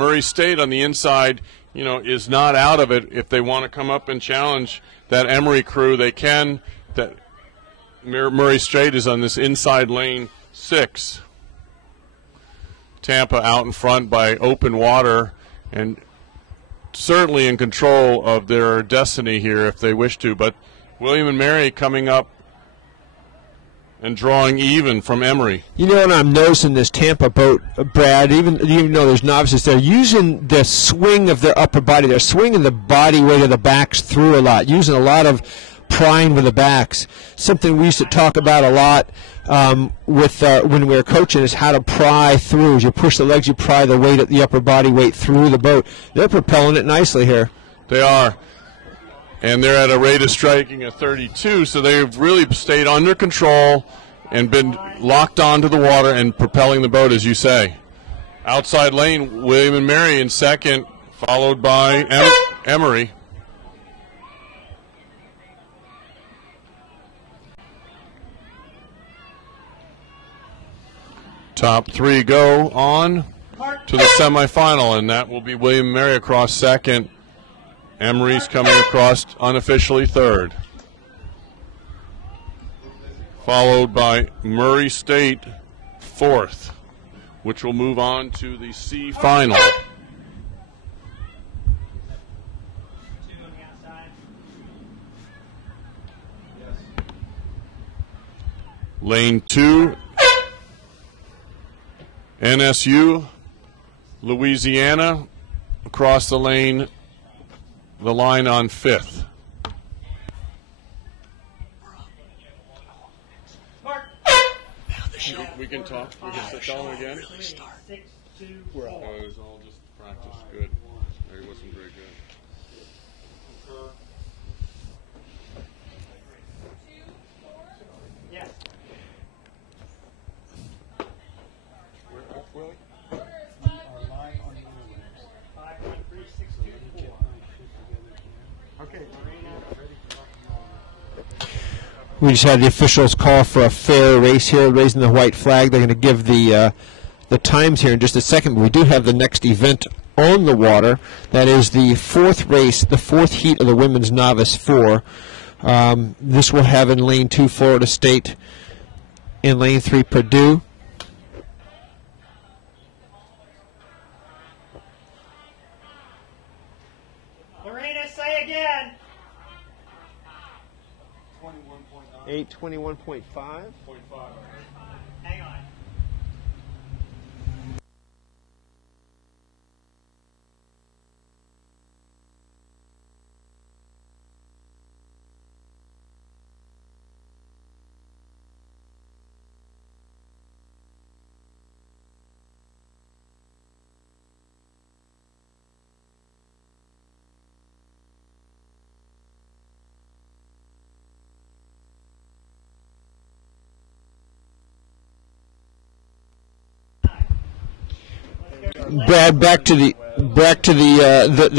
Murray State on the inside, is not out of it. If they want to come up and challenge that Emory crew, they can. That Murray State is on this inside lane 6. Tampa out in front by open water and certainly in control of their destiny here if they wish to. But William and Mary coming up and drawing even from Emory. You know what I'm noticing this Tampa boat, Brad, even though there's novices, they're using the swing of their upper body. They're swinging the body weight of the backs through a lot, using a lot of prying with the backs. Something we used to talk about a lot when we were coaching is how to pry through. As you push the legs, you pry the weight, the upper body weight through the boat. They're propelling it nicely here. They are. And they're at a rate of striking of 32, so they've really stayed under control and been locked onto the water and propelling the boat, as you say. Outside lane, William and Mary in second, followed by Emory. Top 3 go on to the semifinal, and that will be William and Mary across second. Emory's coming across unofficially third. Followed by Murray State fourth, which will move on to the C final. Lane 2, NSU, Louisiana, across the line on 5th. We can talk. We can sit down again. We're all. It was all just practice. Good. It wasn't very good. Yes. We just had the officials call for a fair race here, raising the white flag. They're going to give the times here in just a second, but we do have the next event on the water. That is the fourth race, the fourth heat of the Women's Novice 4. This will have in lane 2 Florida State, in lane 3 Purdue. Lorena, say again. 821.5. Hang on. Brad, back to the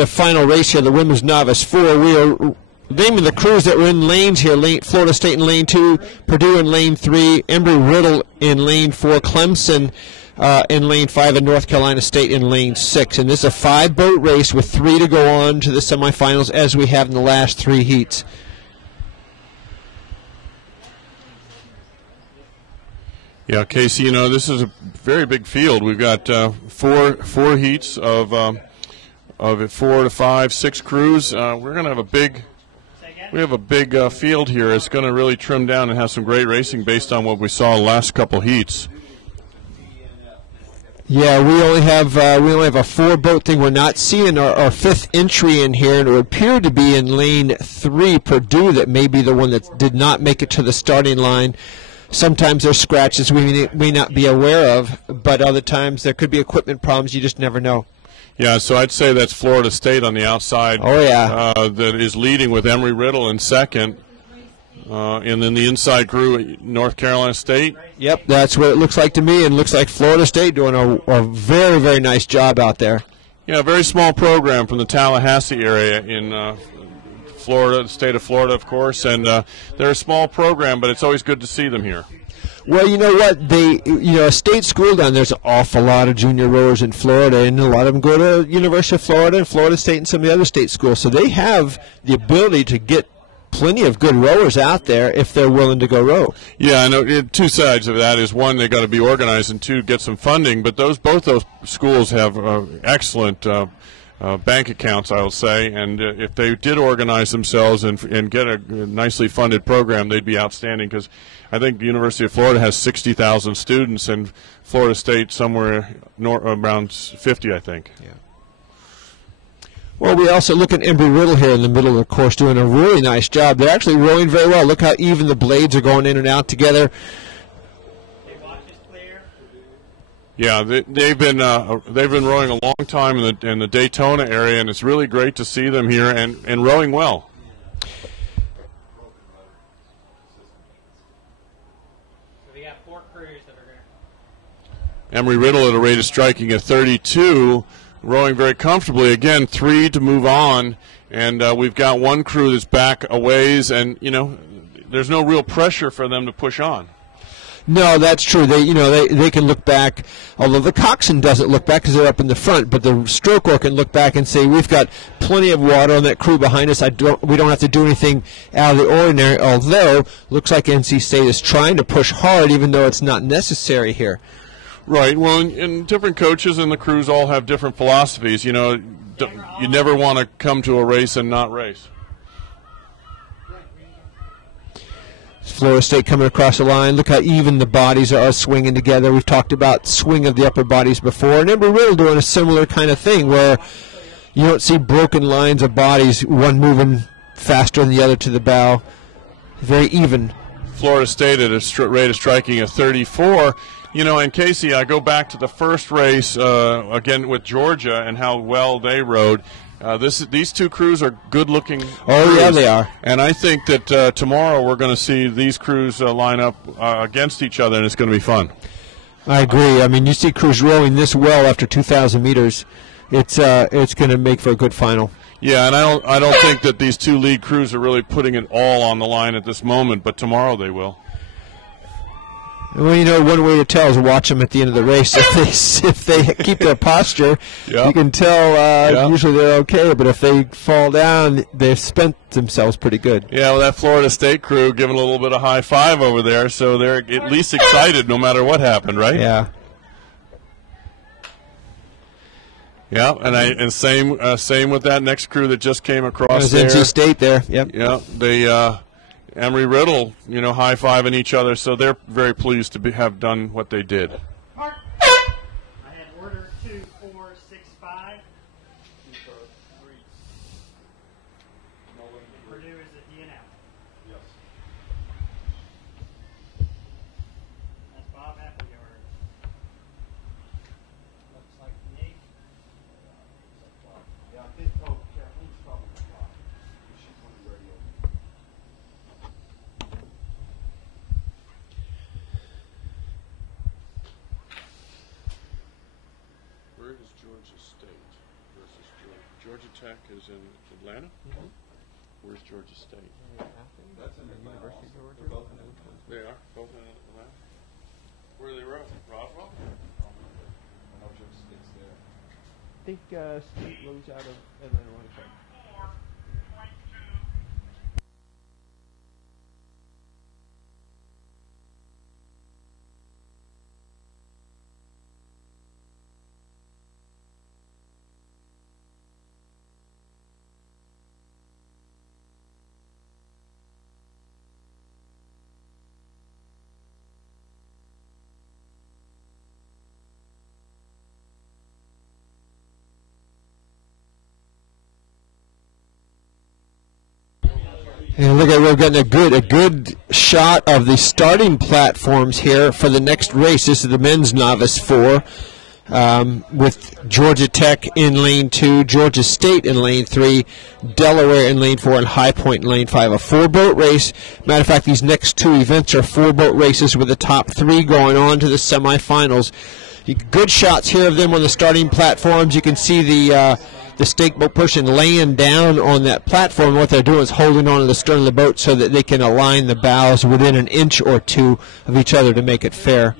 final race here, the Women's Novice 4. We are naming the crews that were in lanes here. Florida State in lane 2, Purdue in lane 3, Embry-Riddle in lane 4, Clemson in lane 5, and North Carolina State in lane 6. And this is a 5-boat race with 3 to go on to the semifinals, as we have in the last 3 heats. Yeah, Casey, this is a very big field. We've got four heats of 4 to 5, 6 crews. We're going to have a big field here. It's going to really trim down and have some great racing based on what we saw the last couple heats. Yeah, we only have a 4-boat thing. We're not seeing our 5th entry in here, and it would appear to be in lane 3, Purdue, that may be the one that did not make it to the starting line. Sometimes there's scratches we may not be aware of, but other times there could be equipment problems. You just never know. Yeah, so I'd say that's Florida State on the outside. Oh, yeah. That is leading with Embry-Riddle in second. And then the inside crew, North Carolina State. Yep, that's what it looks like to me, and looks like Florida State doing a very, very nice job out there. Yeah, a very small program from the Tallahassee area in Florida, the state of Florida, of course, and they're a small program, but it's always good to see them here. Well, you know what? A state school down there's an awful lot of junior rowers in Florida, and a lot of them go to University of Florida and Florida State and some of the other state schools. So they have the ability to get plenty of good rowers out there if they're willing to go row. Yeah, I know. Two sides of that is one, they got to be organized, and two, get some funding. But both those schools have excellent bank accounts, I will say, and if they did organize themselves and get a nicely funded program, they'd be outstanding. Because I think the University of Florida has 60,000 students, and Florida State somewhere around 50, I think. Yeah. Well, we also look at Embry-Riddle here in the middle of the course doing a really nice job. They're actually rowing very well. Look how even the blades are going in and out together. Yeah, they've been rowing a long time in the Daytona area, and it's really great to see them here and rowing well. So we got 4 crews that are going. Embry-Riddle at a rate of striking at 32. Rowing very comfortably. Again, 3 to move on, and we've got 1 crew that's back a ways, and there's no real pressure for them to push on. No, that's true. They can look back, although the coxswain doesn't look back because they're up in the front, but the stroke oar can look back and say, we've got plenty of water on that crew behind us. We don't have to do anything out of the ordinary, although looks like NC State is trying to push hard, even though it's not necessary here. Right. Well, and different coaches and the crews all have different philosophies. You never want to come to a race and not race. Florida State coming across the line. Look how even the bodies are swinging together. We've talked about swing of the upper bodies before. And Embry-Riddle doing a similar kind of thing where you don't see broken lines of bodies, one moving faster than the other to the bow. Very even. Florida State at a rate of striking of 34. And Casey, I go back to the first race again with Georgia and how well they rowed. These 2 crews are good-looking crews. Yeah, they are. And I think that tomorrow we're going to see these crews line up against each other, and it's going to be fun. I agree. I mean, you see crews rowing this well after 2,000 meters. It's going to make for a good final. Yeah, and I don't think that these 2 lead crews are really putting it all on the line at this moment, but tomorrow they will. Well, one way to tell is watch them at the end of the race. If they keep their posture, yep. You can tell usually they're okay. But if they fall down, they've spent themselves pretty good. Yeah, well, that Florida State crew giving a little bit of high five over there, so they're at least excited no matter what happened, right? Yeah. Yeah, and same with that next crew that just came across there. NC State there. Yep. Yeah, they Embry-Riddle, high-fiving each other, so they're very pleased to have done what they did. I had order 2465. Purdue is at DNF. Yes. That's Bob Appleyard. Looks like me. Yeah, I think, Kathleen's probably fine. She's on the radio. Where is Georgia State versus Georgia Tech is in Atlanta? Mm-hmm. Where's Georgia State? That's in Atlanta. They're both in Atlanta. They are both in Atlanta. Where are they rowing? Roswell? I know Georgia State's there. I think State rows out of Atlanta. And look at, we're getting a good shot of the starting platforms here for the next race. This is the men's novice 4, with Georgia Tech in lane 2, Georgia State in lane 3, Delaware in lane 4, and High Point in lane 5. A 4-boat race. Matter of fact, these next 2 events are 4-boat races with the top 3 going on to the semifinals. Good shots here of them on the starting platforms. You can see the the stake boat person laying down on that platform. What they're doing is holding on to the stern of the boat so that they can align the bows within an inch or two of each other to make it fair.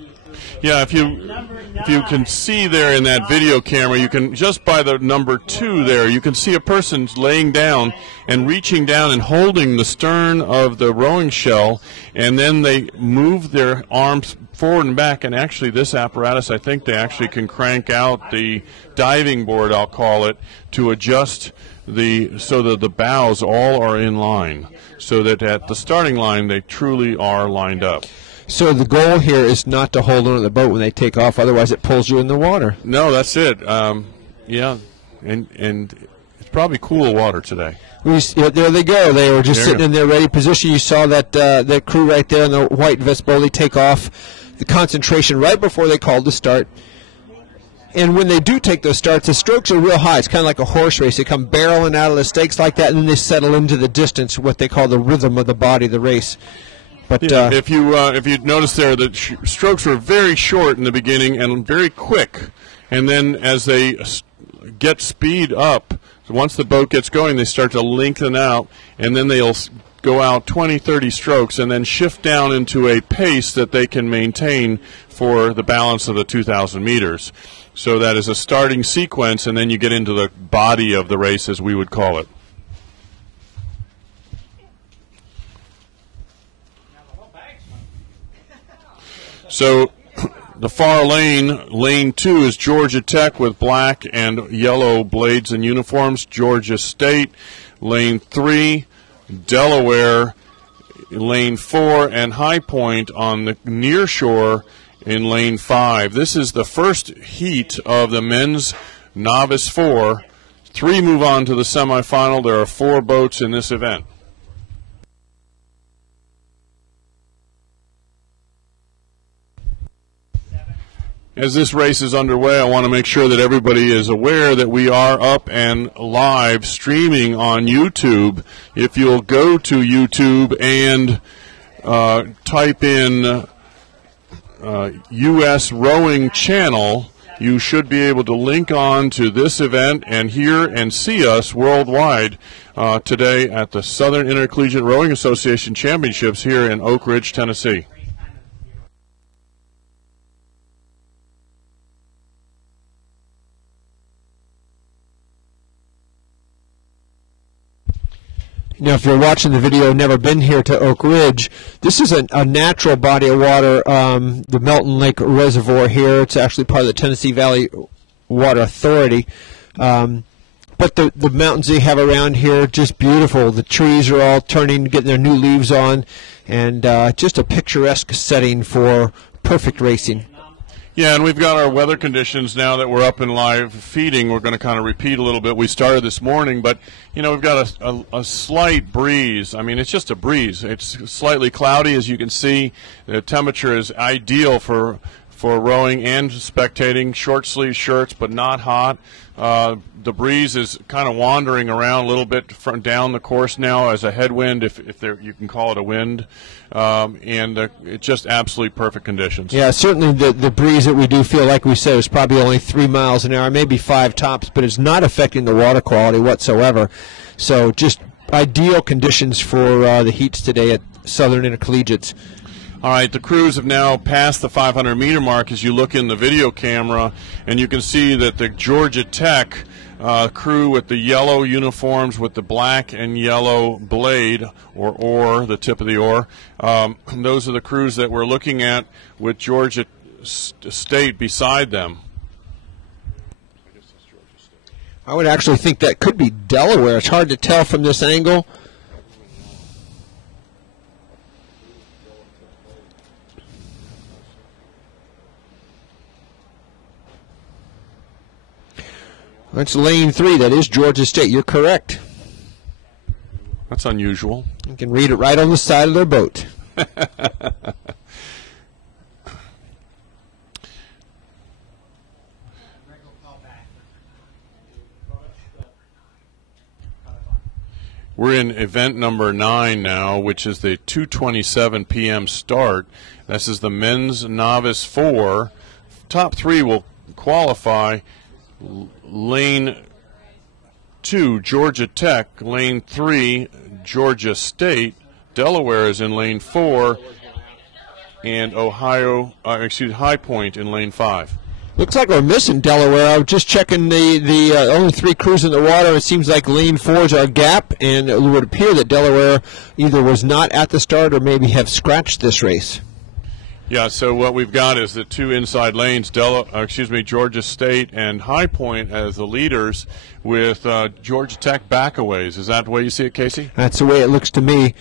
Yeah, if you can see there in that video camera, you can, just by the number 2 there, you can see a person laying down and reaching down and holding the stern of the rowing shell, and then they move their arms forward and back, and actually this apparatus, I think they actually can crank out the diving board, I'll call it, to adjust so that the bows all are in line, so that at the starting line they truly are lined up. So the goal here is not to hold on to the boat when they take off, otherwise it pulls you in the water. No, that's it. Yeah, and it's probably cool water today. There they go. They were just sitting in their ready position. You saw that crew right there in the white vest boldly take off. The concentration right before they called the start. And when they do take those starts, the strokes are real high. It's kind of like a horse race. They come barreling out of the stakes like that, and then they settle into the distance, what they call the rhythm of the body, the race. But yeah, if you notice there, the strokes were very short in the beginning and very quick, and then as they get speed up, once the boat gets going, they start to lengthen out, and then they'll go out 20, 30 strokes, and then shift down into a pace that they can maintain for the balance of the 2,000 meters. So that is a starting sequence, and then you get into the body of the race, as we would call it. So the far lane, lane 2, is Georgia Tech with black and yellow blades and uniforms. Georgia State, lane 3, Delaware, lane 4, and High Point on the near shore in lane 5. This is the first heat of the men's novice 4. 3 move on to the semifinal. There are 4 boats in this event. As this race is underway, I want to make sure that everybody is aware that we are up and live streaming on YouTube. If you'll go to YouTube and type in U.S. Rowing Channel, you should be able to link on to this event and hear and see us worldwide today at the Southern Intercollegiate Rowing Association Championships here in Oak Ridge, Tennessee. Now, if you're watching the video, never been here to Oak Ridge, this is a natural body of water, the Melton Lake Reservoir here. It's actually part of the Tennessee Valley Water Authority. But the mountains they have around here, just beautiful. The trees are all turning, getting their new leaves on, and just a picturesque setting for perfect racing. Yeah, and we've got our weather conditions now that we're up in live feeding. We're going to kind of repeat a little bit. We started this morning, but, you know, we've got a slight breeze. I mean, it's just a breeze. It's slightly cloudy, as you can see. The temperature is ideal for rowing and spectating. Short sleeve shirts, but not hot. The breeze is kind of wandering around a little bit from down the course now as a headwind, if there, you can call it a wind, and it's just absolutely perfect conditions. Yeah, certainly the breeze that we do feel, like we said, is probably only 3 miles an hour, maybe 5 tops, but it's not affecting the water quality whatsoever. So just ideal conditions for the heats today at Southern Intercollegiates. All right, the crews have now passed the 500-meter mark as you look in the video camera, and you can see that the Georgia Tech crew with the yellow uniforms with the black and yellow blade, or oar, the tip of the oar, those are the crews that we're looking at with Georgia State beside them. I would actually think that could be Delaware. It's hard to tell from this angle. That's lane 3. That is Georgia State. You're correct. That's unusual. You can read it right on the side of their boat. We're in event number 9 now, which is the 2:27 p.m. start. This is the men's novice 4. Top 3 will qualify. Lane 2, Georgia Tech. Lane 3, Georgia State. Delaware is in lane 4, and High Point in lane 5. Looks like we're missing Delaware. I was just checking the only 3 crews in the water. It seems like lane 4 is our gap, and it would appear that Delaware either was not at the start or maybe have scratched this race. Yeah, so what we've got is the 2 inside lanes, Georgia State and High Point as the leaders, with Georgia Tech back a ways. Is that the way you see it, Casey? That's the way it looks to me.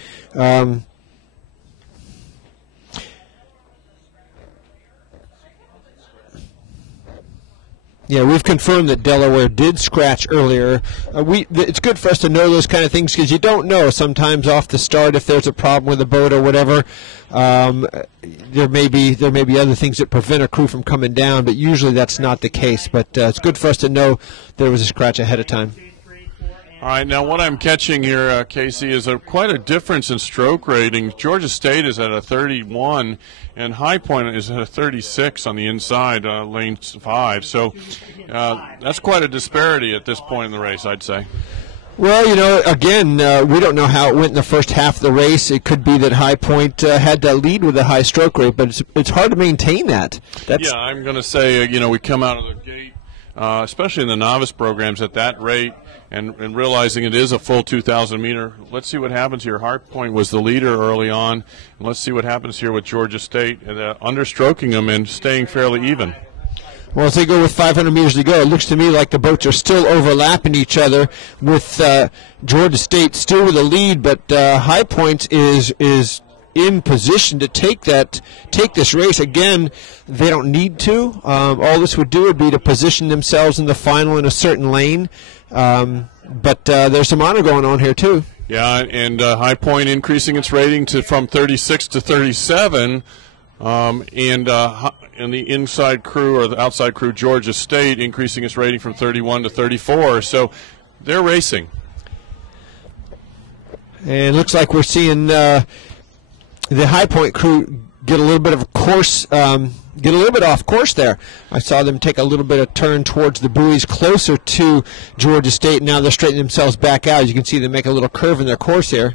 Yeah, we've confirmed that Delaware did scratch earlier. It's good for us to know those kind of things because you don't know sometimes off the start if there's a problem with a boat or whatever. There may be other things that prevent a crew from coming down, but usually that's not the case. But it's good for us to know there was a scratch ahead of time. All right, now what I'm catching here, Casey, is quite a difference in stroke rating. Georgia State is at a 31, and High Point is at a 36 on the inside, lane 5. So that's quite a disparity at this point in the race, I'd say. Well, again, we don't know how it went in the first half of the race. It could be that High Point had that lead with a high stroke rate, but it's hard to maintain that. Yeah, I'm going to say, we come out of the gate, especially in the novice programs, at that rate, and realizing it is a full 2,000 meter. Let's see what happens here. High Point was the leader early on, and let's see what happens here with Georgia State, understroking them and staying fairly even. Well, as they go with 500 meters to go, it looks to me like the boats are still overlapping each other, with Georgia State still with a lead, but High Point is in position to take this race. Again, they don't need to. All this would do would be to position themselves in the final in a certain lane. But there's some honor going on here too. Yeah, and High Point increasing its rating from 36 to 37, and the inside crew or the outside crew, Georgia State, increasing its rating from 31 to 34. So they're racing. And it looks like we're seeing the High Point crew get a little bit of a course, get a little bit off course there. I saw them take a little bit of turn towards the buoys closer to Georgia State. Now they're straightening themselves back out. As you can see, they make a little curve in their course here.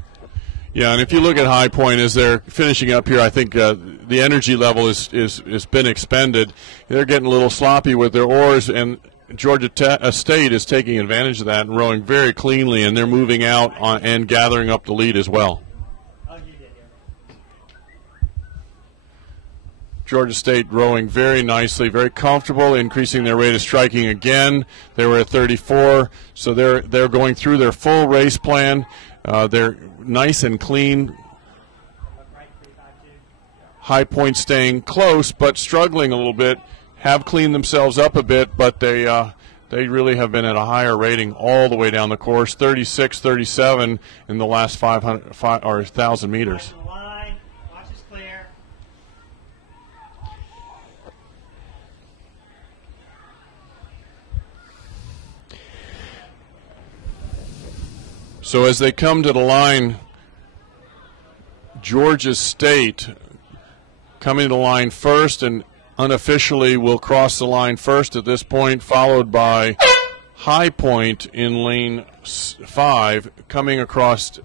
Yeah, and if you look at High Point as they're finishing up here, I think the energy level is been expended. They're getting a little sloppy with their oars, and Georgia State is taking advantage of that and rowing very cleanly, and they're moving out and gathering up the lead as well. Georgia State rowing very nicely, very comfortable, increasing their rate of striking again. They were at 34, so they're going through their full race plan. They're nice and clean. High Point staying close, but struggling a little bit. Have cleaned themselves up a bit, but they really have been at a higher rating all the way down the course. 36, 37 in the last 1,000 meters. So as they come to the line, Georgia State coming to the line first and unofficially will cross the line first at this point, followed by High Point in lane 5 coming across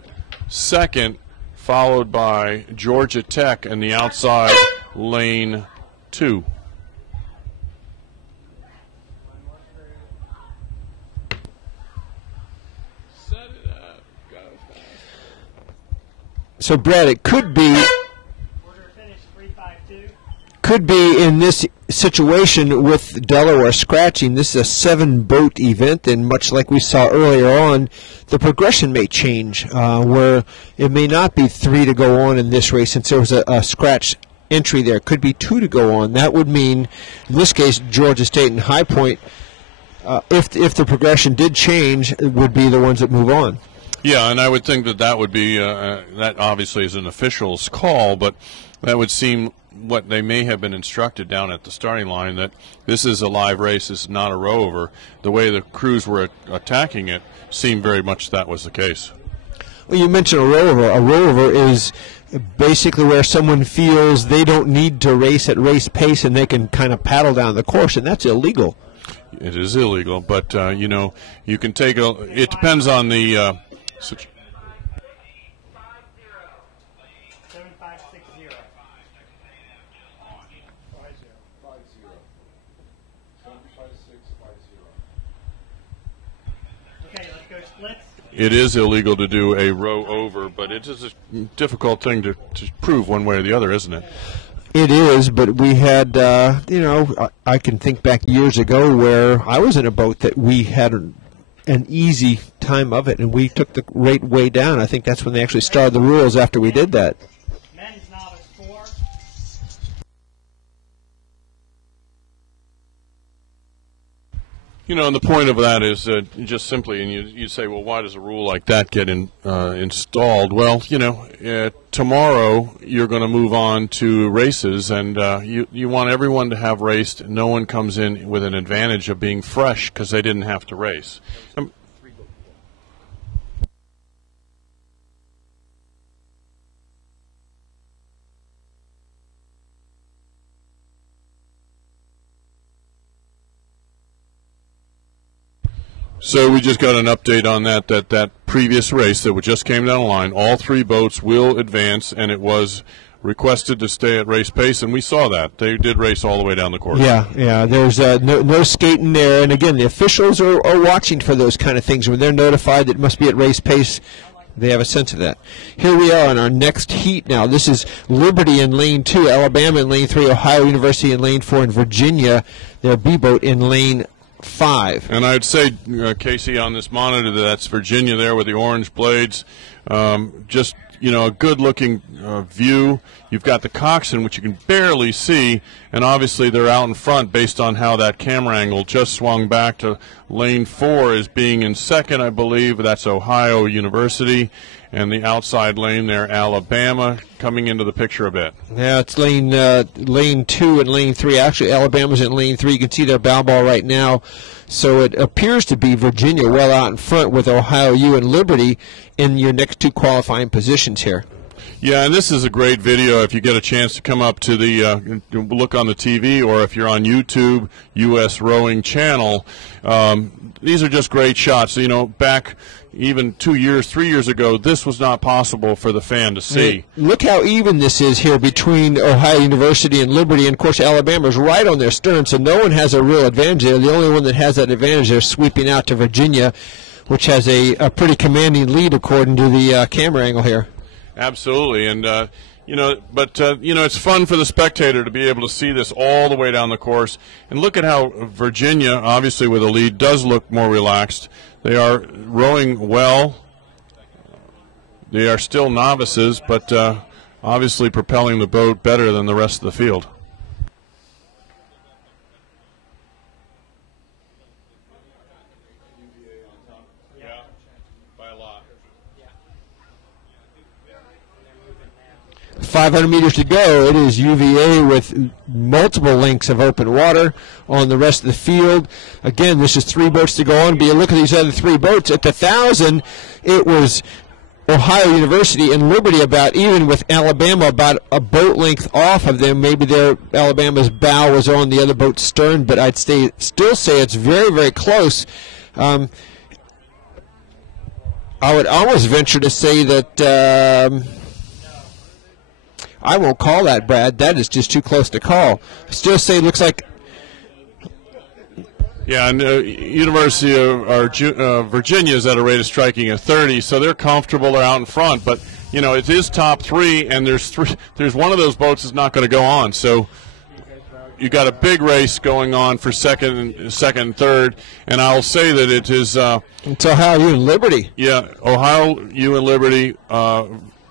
second, followed by Georgia Tech in the outside lane 2. So, Brad, it could be in this situation with Delaware scratching. This is a 7-boat event, and much like we saw earlier on, the progression may change, where it may not be 3 to go on in this race since there was a scratch entry there. It could be 2 to go on. That would mean, in this case, Georgia State and High Point, if the progression did change, would be the ones that move on. Yeah, and I would think that would be, that obviously is an official's call, but that would seem what they may have been instructed down at the starting line, that this is a live race, this is not a rowover. The way the crews were attacking it seemed very much that was the case. Well, you mentioned a rowover. A rowover is basically where someone feels they don't need to race at race pace and they can kind of paddle down the course, and that's illegal. it is illegal, but you know, you can take a. It depends on the. 7560. 50. Okay, let's go splits. It is illegal to do a row over, but it is a difficult thing to prove one way or the other, isn't it? It is, but we had, you know, I can think back years ago where I was in a boat that we had an easy time of it, and we took the rate way down. I think that's when they actually started the rules after we did that. Men's novice 4. You know, and the point of that is just simply, and you say, well, why does a rule like that get installed? Well, you know, tomorrow you're going to move on to races, and you want everyone to have raced. No one comes in with an advantage of being fresh because they didn't have to race. So we just got an update on that previous race that just came down the line. All 3 boats will advance, and it was requested to stay at race pace, and we saw that. They did race all the way down the course. Yeah. There's no skating there, and again, the officials are watching for those kind of things. When they're notified that it must be at race pace, they have a sense of that. Here we are in our next heat now. This is Liberty in lane 2, Alabama in lane 3, Ohio University in lane 4, and Virginia, their B boat, in lane 5. And I'd say, Casey, on this monitor, that's Virginia there with the orange blades. Just, you know, a good-looking view. You've got the coxswain, which you can barely see, and obviously they're out in front based on how that camera angle just swung back to lane 4 as being in second, I believe. That's Ohio University. And the outside lane there, Alabama, coming into the picture a bit. Yeah, it's lane 2 and lane 3. Actually, Alabama's in lane 3. You can see their bow ball right now. So it appears to be Virginia well out in front with Ohio U and Liberty in your next 2 qualifying positions here. Yeah, and this is a great video if you get a chance to come up to the look on the TV, or if you're on YouTube, U.S. Rowing Channel. These are just great shots. You know, back even 2 years, 3 years ago, this was not possible for the fan to see. Look how even this is here between Ohio University and Liberty, and of course Alabama's right on their stern, so no one has a real advantage there. The only one that has that advantage is sweeping out to Virginia, which has a pretty commanding lead according to the camera angle here. Absolutely, and you know, but you know, it's fun for the spectator to be able to see this all the way down the course. And look at how Virginia, obviously with a lead, does look more relaxed. They are rowing well. They are still novices, but obviously propelling the boat better than the rest of the field. Yeah, by a lot. 500 meters to go. It is UVA with multiple lengths of open water on the rest of the field. Again, this is 3 boats to go on, but you look at these other 3 boats. At the 1,000, it was Ohio University and Liberty about even with Alabama, about a boat length off of them. Maybe Alabama's bow was on the other boat's stern, but I'd still say it's very, very close. I would almost venture to say that I won't call that, Brad. That is just too close to call. Still say it looks like. Yeah, and University of Virginia is at a rate of striking at 30, so they're comfortable. They're out in front, but you know it is top 3, and there's one of those boats that's not going to go on. So you got a big race going on for second and third, and I'll say that it is. It's Ohio U and Liberty. Yeah, Ohio U and Liberty.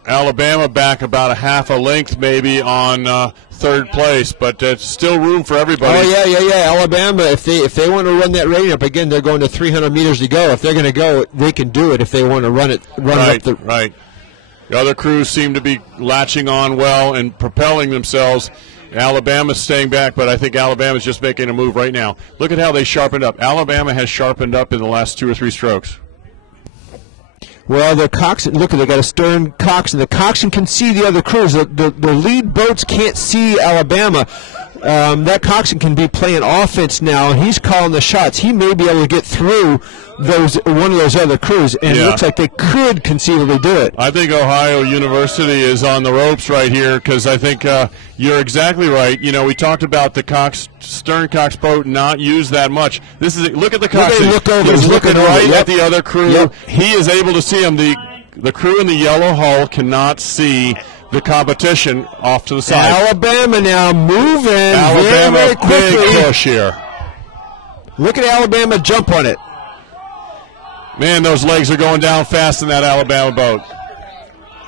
Alabama back about a half a length maybe on third place, but it's still room for everybody. Oh yeah. Alabama, if they want to run that rating up again, they're going to 300 meters to go. If they're going to go, they can do it. If they want to run it up right. The other crews seem to be latching on well and propelling themselves. Alabama's staying back, but I think Alabama's just making a move right now. Look at how they sharpened up. Alabama has sharpened up in the last 2 or 3 strokes. Well, their coxswain, look, they got a stern coxswain. The coxswain can see the other crews. The lead boats can't see Alabama. that coxswain can be playing offense now, and he's calling the shots. He may be able to get through one of those other crews, and it looks like they could conceivably do it. I think Ohio University is on the ropes right here, because I think you're exactly right. You know, we talked about the stern cox boat not used that much. Look at the coxswain. He's looking right at the other crew. Yep. He is able to see him. The crew in the yellow hull cannot see the competition off to the side. Alabama now moving very quickly. Big push here. Look at Alabama jump on it. Man, those legs are going down fast in that Alabama boat.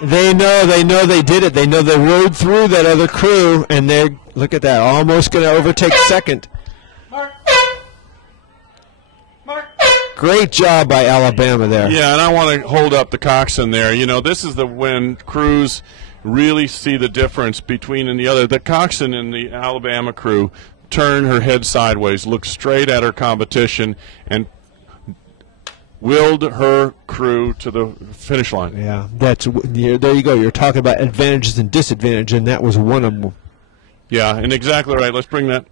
They know they did it. They know they rode through that other crew, and they're, look at that, almost going to overtake second. Great job by Alabama there. Yeah, and I want to hold up the coxswain there. You know, this is when crews really see the difference between and the other. The coxswain in the Alabama crew turned her head sideways, looked straight at her competition, and willed her crew to the finish line. Yeah, there you go. You're talking about advantages and disadvantages, and that was one of them. Yeah, and exactly right. Let's bring that.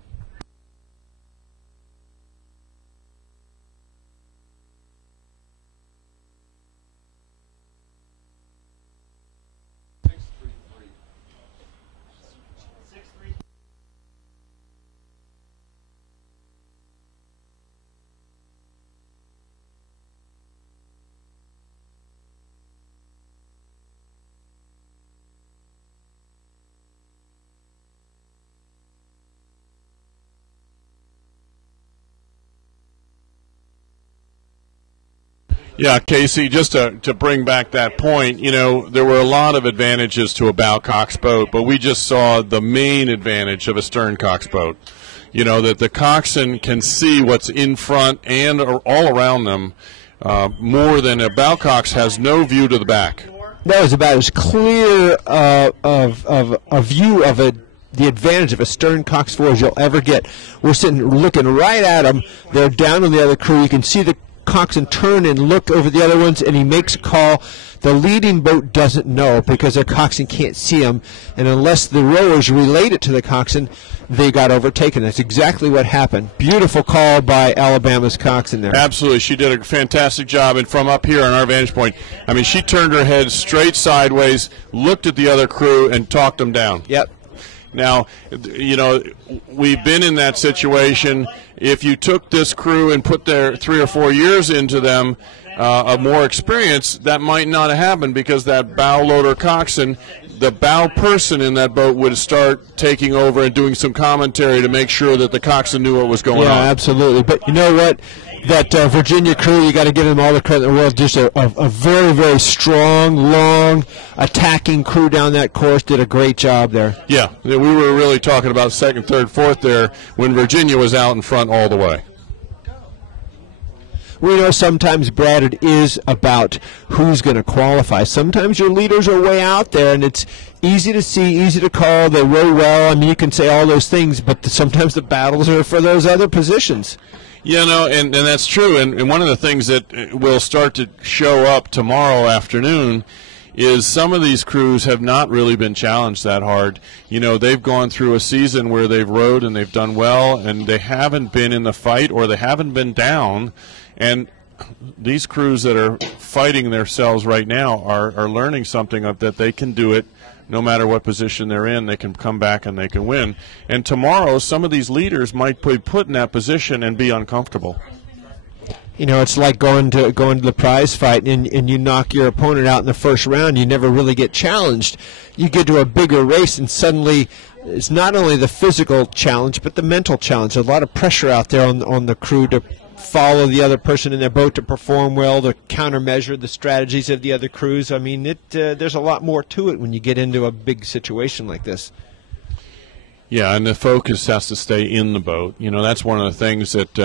Yeah, Casey, just to bring back that point, you know, there were a lot of advantages to a bow cox boat, but we just saw the main advantage of a stern cox boat. You know, that the coxswain can see what's in front and all around them more than a bow cox has no view to the back. That was about as clear of a view of the advantage of a stern cox 4 as you'll ever get. We're sitting looking right at them. They're down on the other crew. You can see the coxswain turn and look over the other ones, and he makes a call. The leading boat doesn't know because their coxswain can't see him, and unless the rowers relate it to the coxswain, they got overtaken. That's exactly what happened. Beautiful call by Alabama's coxswain there. Absolutely. She did a fantastic job, and from up here on our vantage point, I mean, she turned her head straight sideways, looked at the other crew, and talked them down. Yep. Now, you know, we've been in that situation. If you took this crew and put their 3 or 4 years into them of more experience, that might not have happened, because that bow loader coxswain, the bow person in that boat would start taking over and doing some commentary to make sure that the coxswain knew what was going on. Yeah, absolutely. But you know what? That Virginia crew, you got to give them all the credit in the world. Just a very, very strong, long, attacking crew down that course. Did a great job there. Yeah, we were really talking about second, third, fourth there when Virginia was out in front all the way. We know sometimes, Brad, it is about who's going to qualify. Sometimes your leaders are way out there, and it's easy to see, easy to call. They row well. I mean, you can say all those things, but sometimes the battles are for those other positions. Yeah, no, and that's true. And one of the things that will start to show up tomorrow afternoon is some of these crews have not really been challenged that hard. You know, they've gone through a season where they've rowed and they've done well, and they haven't been in the fight or they haven't been down. And these crews that are fighting themselves right now are learning something of that they can do it no matter what position they're in. They can come back and they can win. And tomorrow, some of these leaders might be put in that position and be uncomfortable. You know, it's like going to the prize fight, and you knock your opponent out in the first round. You never really get challenged. You get to a bigger race, and suddenly it's not only the physical challenge, but the mental challenge. There's a lot of pressure out there on the crew to follow the other person in their boat, to perform well, to countermeasure the strategies of the other crews. I mean, there's a lot more to it when you get into a big situation like this. Yeah, and the focus has to stay in the boat. You know, that's one of the things that,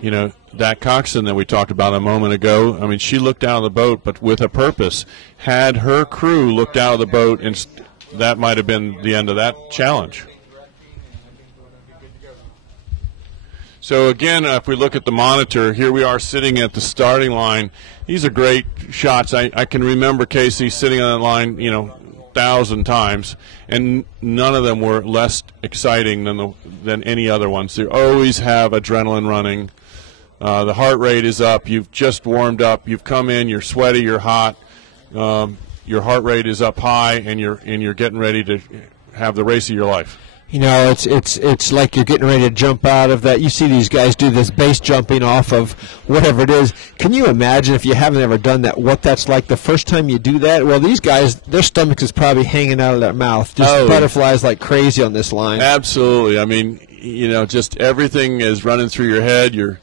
you know, that coxswain that we talked about a moment ago, I mean, she looked out of the boat, but with a purpose. Had her crew looked out of the boat, and that might have been the end of that challenge. So again, if we look at the monitor, here we are sitting at the starting line. These are great shots. I can remember Casey sitting on that line, you know, 1,000 times, and none of them were less exciting than any other ones. You always have adrenaline running. The heart rate is up. You've just warmed up. You've come in. You're sweaty. You're hot. Your heart rate is up high, and you're getting ready to have the race of your life. You know, it's like you're getting ready to jump out of that. You see these guys do this base jumping off of whatever it is. Can you imagine, if you haven't ever done that, what that's like the first time you do that? Well, these guys, their stomach is probably hanging out of their mouth. Just butterflies like crazy on this line. Absolutely. I mean, you know, just everything is running through your head. You're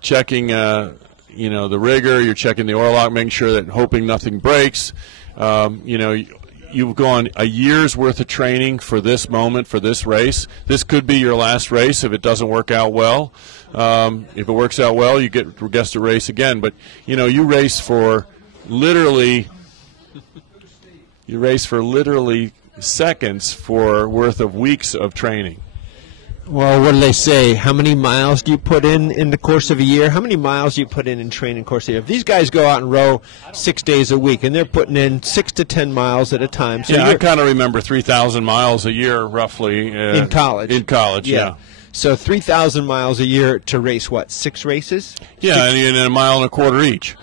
checking, you know, the rigger. You're checking the oil lock, making sure that, hoping nothing breaks. You know, you've gone a year's worth of training for this moment, for this race. This could be your last race if it doesn't work out well. If it works out well, you get to race again. But, you know, you race for literally seconds worth of weeks of training. Well, what do they say? How many miles do you put in the course of a year? How many miles do you put in training in the course of a year? If these guys go out and row 6 days a week, and they're putting in 6 to 10 miles at a time. So yeah, I kind of remember 3,000 miles a year, roughly. In college. In college, yeah. So 3,000 miles a year to race, what, 6 races? Yeah, and a mile and a quarter each.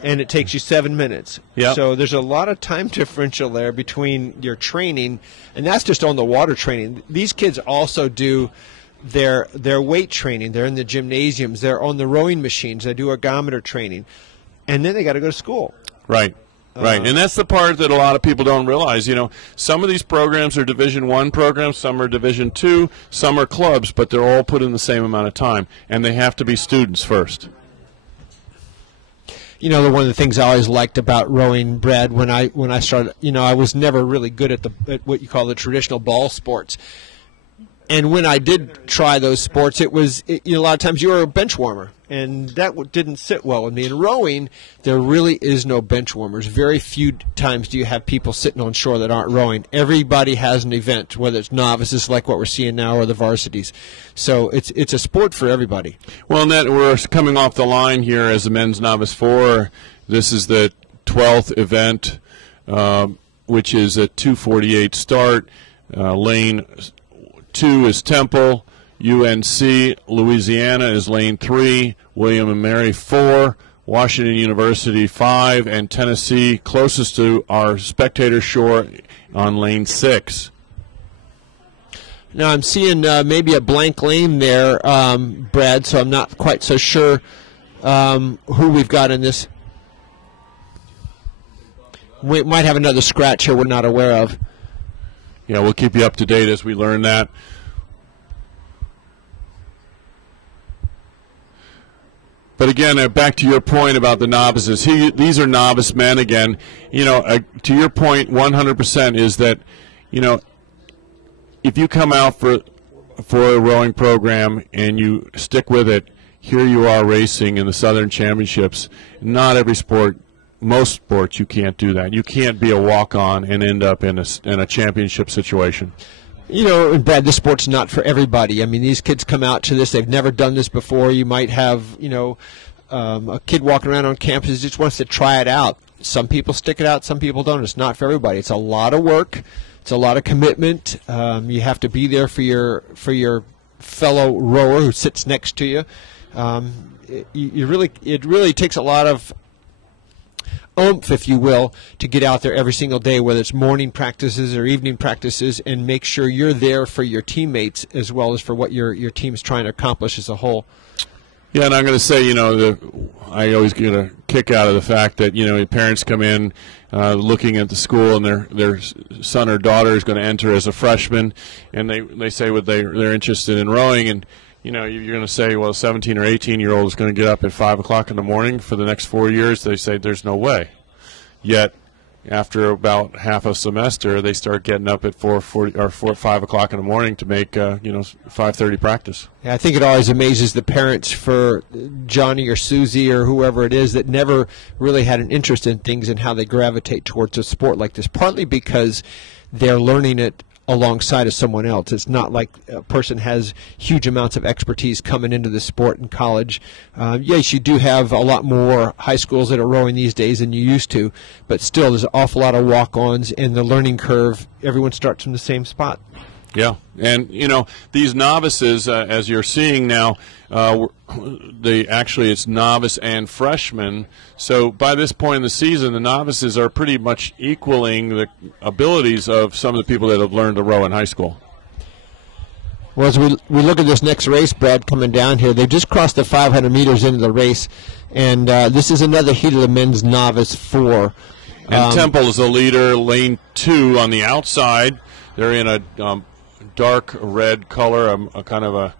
And it takes you 7 minutes. Yeah. So there's a lot of time differential there between your training, and that's just on the water training. These kids also do their weight training. They're in the gymnasiums. They're on the rowing machines. They do ergometer training. And then they got to go to school. Right. Right, and that's the part that a lot of people don't realize. You know, some of these programs are Division I programs, some are Division II, some are clubs, but they're all put in the same amount of time, and they have to be students first. You know, one of the things I always liked about rowing, Brad, when I started, you know, I was never really good at what you call the traditional ball sports. And when I did try those sports, you know, a lot of times you were a bench warmer, and that didn't sit well with me. In rowing, there really is no bench warmers. Very few times do you have people sitting on shore that aren't rowing. Everybody has an event, whether it's novices like what we're seeing now or the varsities. So it's a sport for everybody. Well, and that we're coming off the line here as the men's novice 4. This is the 12th event, which is a 2:48 start. Lane 2 is Temple, UNC, Louisiana is lane 3, William and Mary 4, Washington University 5, and Tennessee closest to our spectator shore on lane 6. Now I'm seeing maybe a blank lane there, Brad, so I'm not quite so sure who we've got in this. We might have another scratch here we're not aware of. Yeah, we'll keep you up to date as we learn that. But again, back to your point about the novices. These are novice men again. You know, to your point, 100% is that, you know, if you come out for a rowing program and you stick with it, here you are racing in the Southern Championships. Not every sport. Most sports, you can't do that. You can't be a walk-on and end up in a championship situation. You know, Brad, this sport's not for everybody. I mean, these kids come out to this. They've never done this before. You might have, you know, a kid walking around on campus who just wants to try it out. Some people stick it out. Some people don't. It's not for everybody. It's a lot of work. It's a lot of commitment. You have to be there for your fellow rower who sits next to you. It really takes a lot of oomph, if you will, to get out there every single day, whether it's morning practices or evening practices, and make sure you're there for your teammates as well as for what your team's trying to accomplish as a whole. Yeah, and I'm going to say, you know, I always get a kick out of the fact that, you know, parents come in looking at the school and their son or daughter is going to enter as a freshman, and they say what they're interested in rowing, and you know, you're going to say, well, a 17 or 18-year-old is going to get up at 5 o'clock in the morning for the next 4 years. They say there's no way. Yet, after about half a semester, they start getting up at 5 o'clock in the morning to make, 5:30 practice. Yeah, I think it always amazes the parents for Johnny or Susie or whoever it is that never really had an interest in things and how they gravitate towards a sport like this, partly because they're learning it alongside of someone else. It's not like a person has huge amounts of expertise coming into the sport in college. Yes, you do have a lot more high schools that are rowing these days than you used to, but still there's an awful lot of walk-ons, and the learning curve, everyone starts from the same spot. Yeah, and these novices, as you're seeing now, it's novice and freshman. So by this point in the season, the novices are pretty much equaling the abilities of some of the people that have learned to row in high school. Well, as we look at this next race, Brad, coming down here, they've just crossed the 500 meters into the race, and this is another heat of the men's novice 4. And Temple is the leader, lane 2 on the outside. They're in a dark red color, a kind of a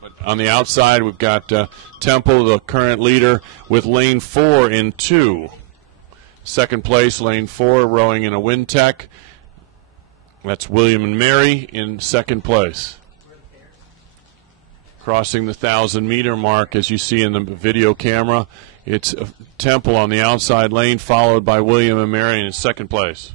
but on the outside we've got Temple, the current leader, with lane 4 in 2. Second place, lane 4, rowing in a Wintech. That's William and Mary in second place. Crossing the 1,000-meter mark, as you see in the video camera, it's Temple on the outside lane, followed by William and Mary in second place.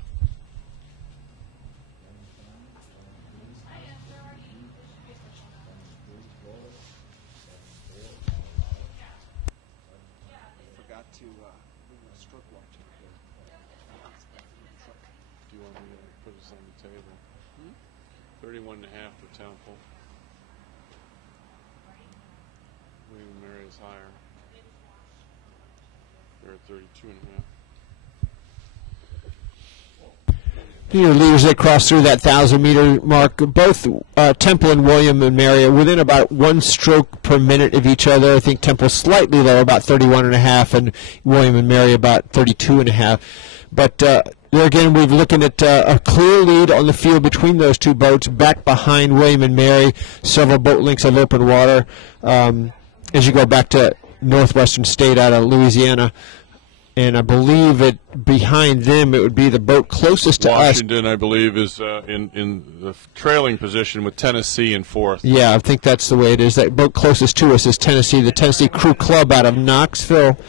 Do you want me to put this on the table? 31.5 for Temple. William and Mary is higher. They're at 32.5. Your leaders that cross through that 1,000-meter mark, both Temple and William and Mary are within about 1 stroke per minute of each other. I think Temple slightly lower, about 31.5, and William and Mary about 32.5. But there again, we're looking at a clear lead on the field between those two boats, back behind William and Mary, several boat lengths of open water. As you go back to Northwestern State out of Louisiana, and I believe behind them it would be the boat closest to us. Washington, I believe, is in the trailing position with Tennessee in 4th. Yeah, I think that's the way it is. That boat closest to us is Tennessee, the Tennessee Crew Club out of Knoxville.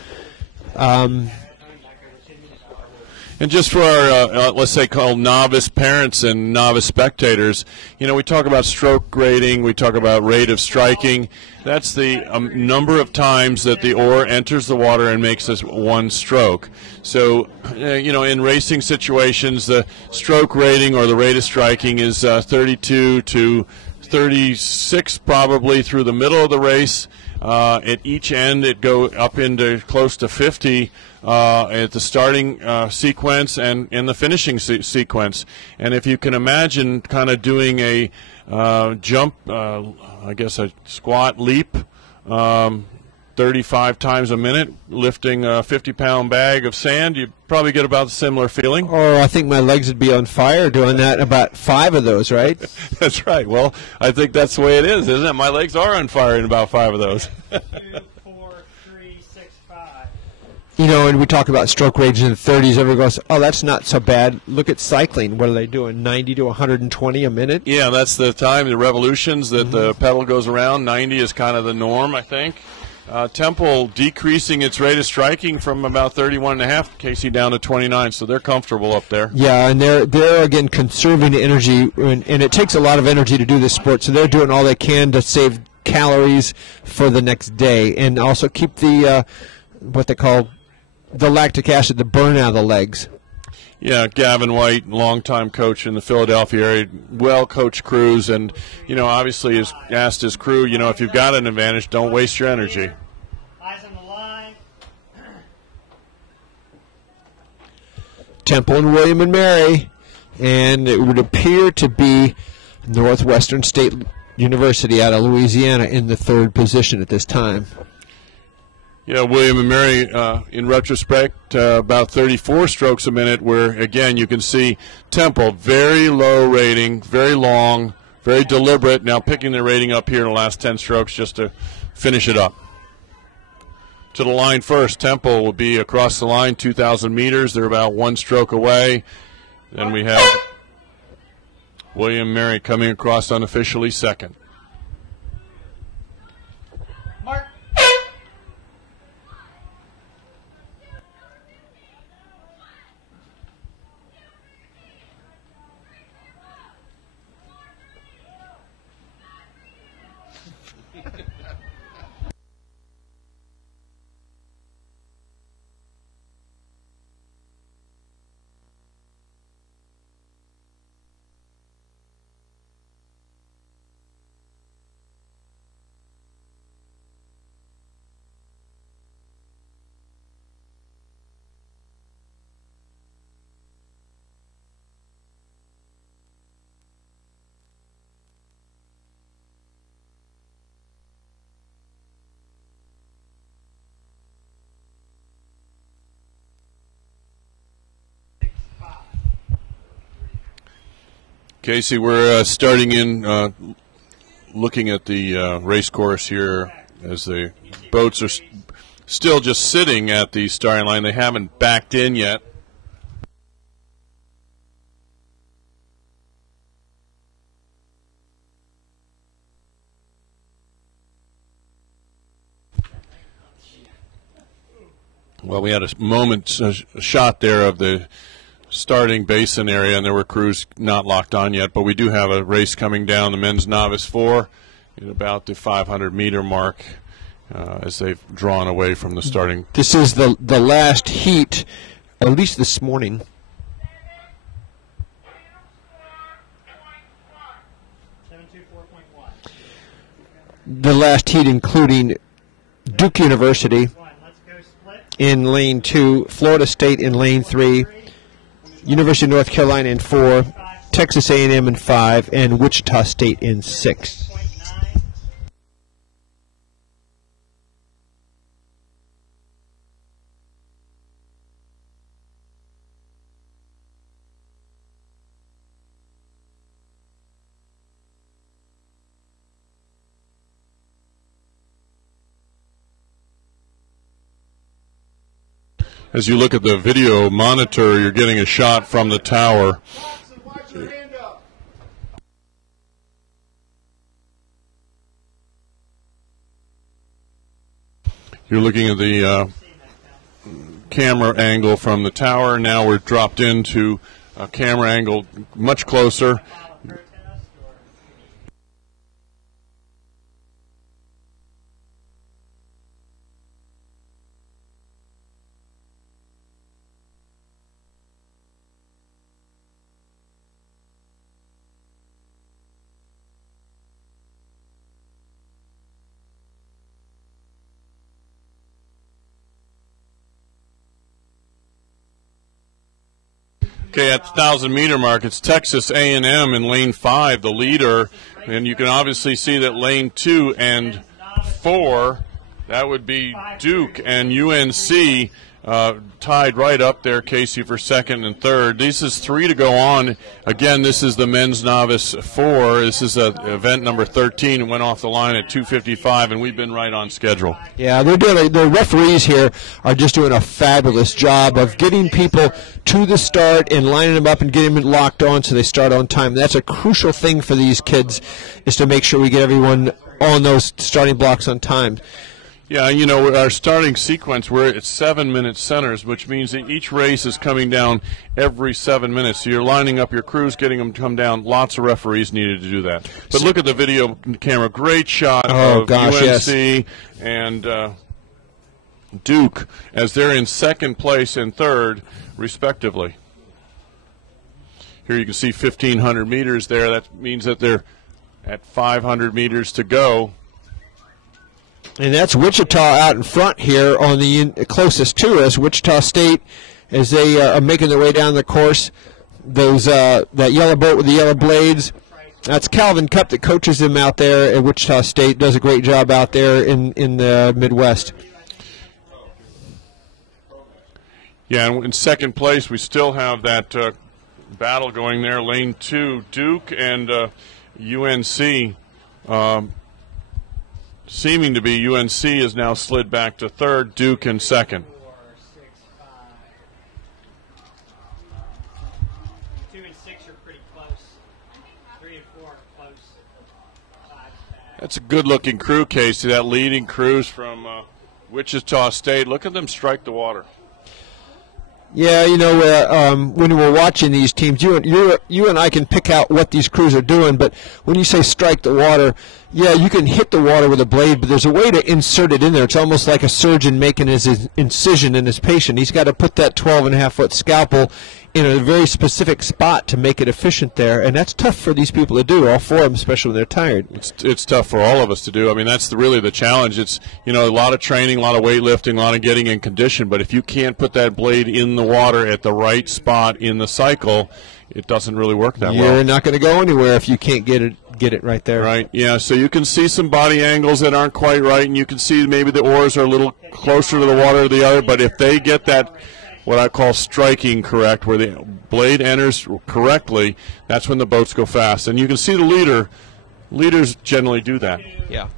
And just for our, let's say, called novice parents and novice spectators, we talk about stroke grading, we talk about rate of striking. That's the number of times that the oar enters the water and makes us 1 stroke. So, in racing situations, the stroke rating or the rate of striking is 32 to 36 probably through the middle of the race. At each end, it go up into close to 50 at the starting sequence and in the finishing sequence. And if you can imagine kind of doing a jump, I guess a squat leap, 35 times a minute, lifting a 50-pound bag of sand, you probably get about a similar feeling. Oh, I think my legs would be on fire doing that, about 5 of those, right? That's right. Well, I think that's the way it is, isn't it? My legs are on fire in about 5 of those. 2, 4, 3, 6, 5. And we talk about stroke rates in the 30s. Everyone goes, oh, that's not so bad. Look at cycling. What are they doing, 90 to 120 a minute? Yeah, that's the time, the revolutions that the pedal goes around. 90 is kind of the norm, I think. Temple decreasing its rate of striking from about 31.5, Casey down to 29, so they're comfortable up there. Yeah, and they're again conserving energy, and it takes a lot of energy to do this sport, so they're doing all they can to save calories for the next day, and also keep the what they call the lactic acid, the burn out of the legs. Yeah, Gavin White, longtime coach in the Philadelphia area, well-coached crews, and, obviously has asked his crew, if you've got an advantage, don't waste your energy. Eyes on the line. Temple and William and Mary, and it would appear to be Northwestern State University out of Louisiana in the 3rd position at this time. Yeah, William and Mary, in retrospect, about 34 strokes a minute, where, again, you can see Temple, very low rating, very long, very deliberate, now picking their rating up here in the last 10 strokes just to finish it up. To the line first, Temple will be across the line, 2,000 meters. They're about 1 stroke away. Then we have William and Mary coming across unofficially second. Mark. Casey, we're starting in looking at the race course here as the boats are still just sitting at the starting line. They haven't backed in yet. Well, we had a shot there of the starting basin area, and there were crews not locked on yet, but we do have a race coming down the men's novice 4 at about the 500-meter mark as they've drawn away from the starting. This is the last heat, at least this morning. The last heat including Duke University in lane 2, Florida State in lane 3, University of North Carolina in 4, Texas A&M in 5, and Wichita State in 6. As you look at the video monitor, you're getting a shot from the tower. You're looking at the camera angle from the tower. Now we're dropped into a camera angle much closer. Okay, at the 1,000-meter mark, it's Texas A&M in lane 5, the leader, and you can obviously see that lane 2 and 4, that would be Duke and UNC tied right up there, Casey, for second and third. This is 3 to go on. Again, this is the men's novice 4. This is event number 13. It went off the line at 2:55, and we've been right on schedule. Yeah, the referees here are just doing a fabulous job of getting people to the start and lining them up and getting them locked on so they start on time. That's a crucial thing for these kids, is to make sure we get everyone on those starting blocks on time. Yeah, you know, our starting sequence, we're at 7-minute centers, which means that each race is coming down every 7 minutes. So you're lining up your crews, getting them to come down. Lots of referees needed to do that. But look at the video camera. Great shot of UNC and Duke as they're in second place and third, respectively. Here you can see 1,500 meters there. That means that they're at 500 meters to go. And that's Wichita out in front here on the closest to us. Wichita State, as they are making their way down the course, those that yellow boat with the yellow blades, that's Calvin Cup that coaches them out there at Wichita State, does a great job out there in the Midwest. Yeah, and in second place, we still have that battle going there. Lane 2, Duke and UNC. Seeming to be UNC is now slid back to third, Duke in second. 2 and 6 are pretty close. 3 and 4 are close. 5 back. That's a good-looking crew, Casey. That leading crew's from Wichita State. Look at them strike the water. Yeah, you know, when we're watching these teams, you and I can pick out what these crews are doing, but when you say strike the water, yeah, you can hit the water with a blade, but there's a way to insert it in there. It's almost like a surgeon making his incision in his patient. He's got to put that 12.5-foot scalpel in a very specific spot to make it efficient there, and that's tough for these people to do, all 4 of them, especially when they're tired. It's tough for all of us to do. I mean, that's really the challenge. It's, you know, a lot of training, a lot of weightlifting, a lot of getting in condition, but if you can't put that blade in the water at the right spot in the cycle, it doesn't really work that well. You're not going to go anywhere if you can't get it right there. Right, yeah, so you can see some body angles that aren't quite right, and you can see maybe the oars are a little closer to the water or the other, but if they get that what I call striking correct, where the blade enters correctly, that's when the boats go fast. And you can see the leaders generally do that. Yeah.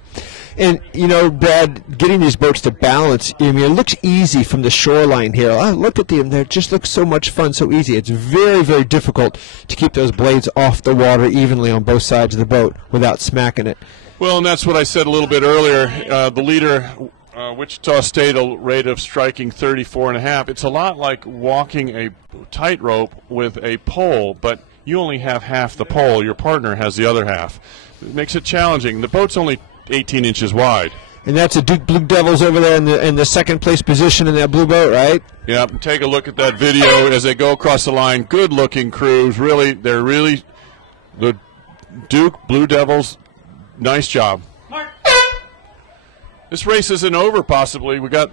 And, you know, Brad, getting these boats to balance, I mean, it looks easy from the shoreline here. I look at them, they just look so much fun, so easy. It's very, very difficult to keep those blades off the water evenly on both sides of the boat without smacking it. Well, and that's what I said a little bit earlier. The leader, Wichita State, a rate of striking 34.5. It's a lot like walking a tightrope with a pole, but you only have half the pole. Your partner has the other half. It makes it challenging. The boat's only 18 inches wide. And that's the Duke Blue Devils over there in the second place position in that blue boat, right? Yeah, take a look at that video as they go across the line. Good looking crews. Really, they're really the Duke Blue Devils. Nice job. Mark. This race isn't over, possibly. We got.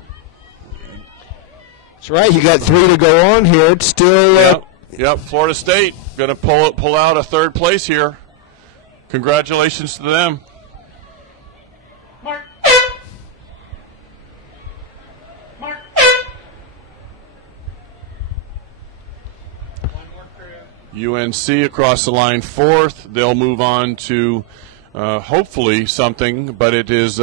That's right. You got 3 to go on here. It's still. Yep. Florida State going to pull out a third place here. Congratulations to them. Mark. Mark. One more crew. UNC across the line 4th. They'll move on to hopefully something, but it is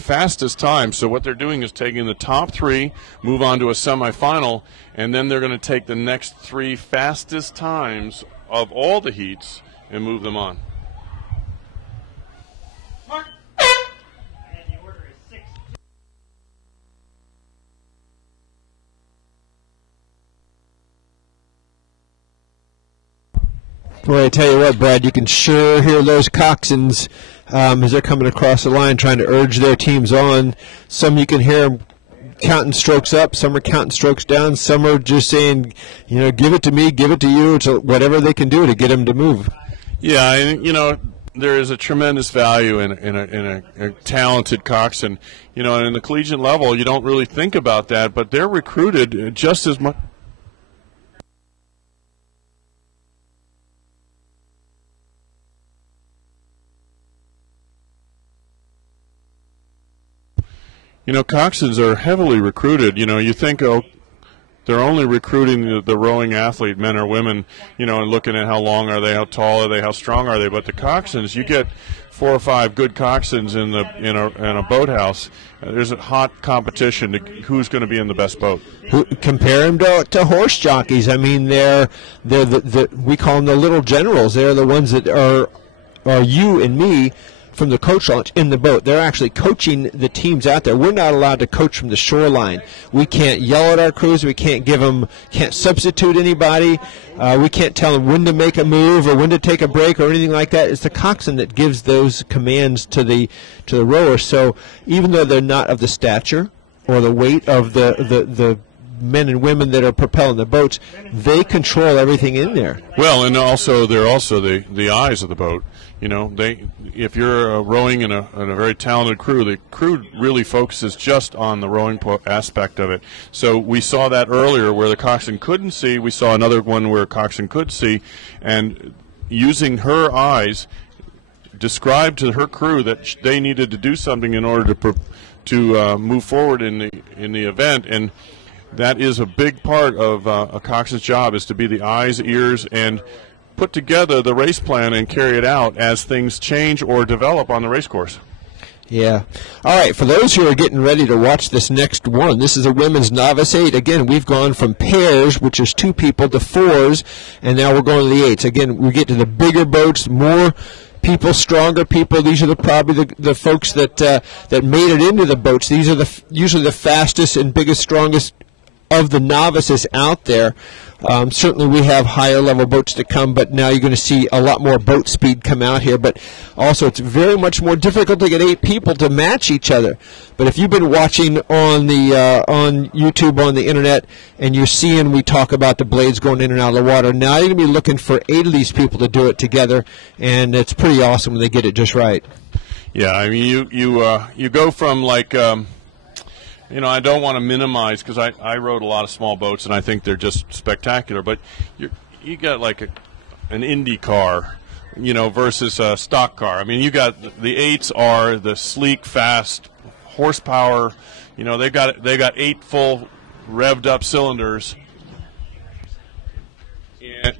fastest time. So what they're doing is taking the top 3, move on to a semifinal, and then they're going to take the next 3 fastest times of all the heats and move them on. Mark. And the order is 6. Boy, I tell you what, Brad, you can sure hear those coxswains as they're coming across the line trying to urge their teams on. Some you can hear them counting strokes up, some are counting strokes down, some are just saying, you know, give it to me, give it to you. It's whatever they can do to get them to move. Yeah, and, you know, there is a tremendous value in a talented coxswain. You know, and in the collegiate level, you don't really think about that, but they're recruited just as much. You know, coxswains are heavily recruited. You know, you think, oh, they're only recruiting the rowing athlete, men or women, you know, and looking at how long are they, how tall are they, how strong are they. But the coxswains, you get 4 or 5 good coxswains in a boathouse. There's a hot competition to who's going to be in the best boat. Compare them to horse jockeys. I mean, they're we call them the little generals. They're the ones that are you and me from the coach launch in the boat. They're actually coaching the teams out there. We're not allowed to coach from the shoreline. We can't yell at our crews. We can't can't substitute anybody. We can't tell them when to make a move or when to take a break or anything like that. It's the coxswain that gives those commands to the rowers. So even though they're not of the stature or the weight of the men and women that are propelling the boats, they control everything in there. Well, and also they're also the eyes of the boat. You know, if you're rowing in a very talented crew, the crew really focuses just on the rowing aspect of it. So we saw that earlier where the coxswain couldn't see. We saw another one where a coxswain could see, and using her eyes, described to her crew that they needed to do something in order to move forward in the event. And that is a big part of a coxswain's job, is to be the eyes, ears, and put together the race plan and carry it out as things change or develop on the race course. Yeah. All right, for those who are getting ready to watch this next one, this is a women's novice 8. Again, we've gone from pairs, which is 2 people, to 4s, and now we're going to the 8s. Again, we get to the bigger boats, more people, stronger people. These are probably the folks that made it into the boats. These are usually the fastest and biggest, strongest of the novices out there. Certainly we have higher level boats to come, but now you're going to see a lot more boat speed come out here. But also it's very much more difficult to get 8 people to match each other. But if you've been watching on YouTube, on the internet, and you're seeing we talk about the blades going in and out of the water, now you're going to be looking for 8 of these people to do it together, and it's pretty awesome when they get it just right. Yeah, I mean, you go from like you know, I don't want to minimize, because I rode a lot of small boats and I think they're just spectacular, but you got like an Indy car, you know, versus a stock car. I mean, you got the 8s are the sleek, fast horsepower. You know, they've got 8 full revved up cylinders.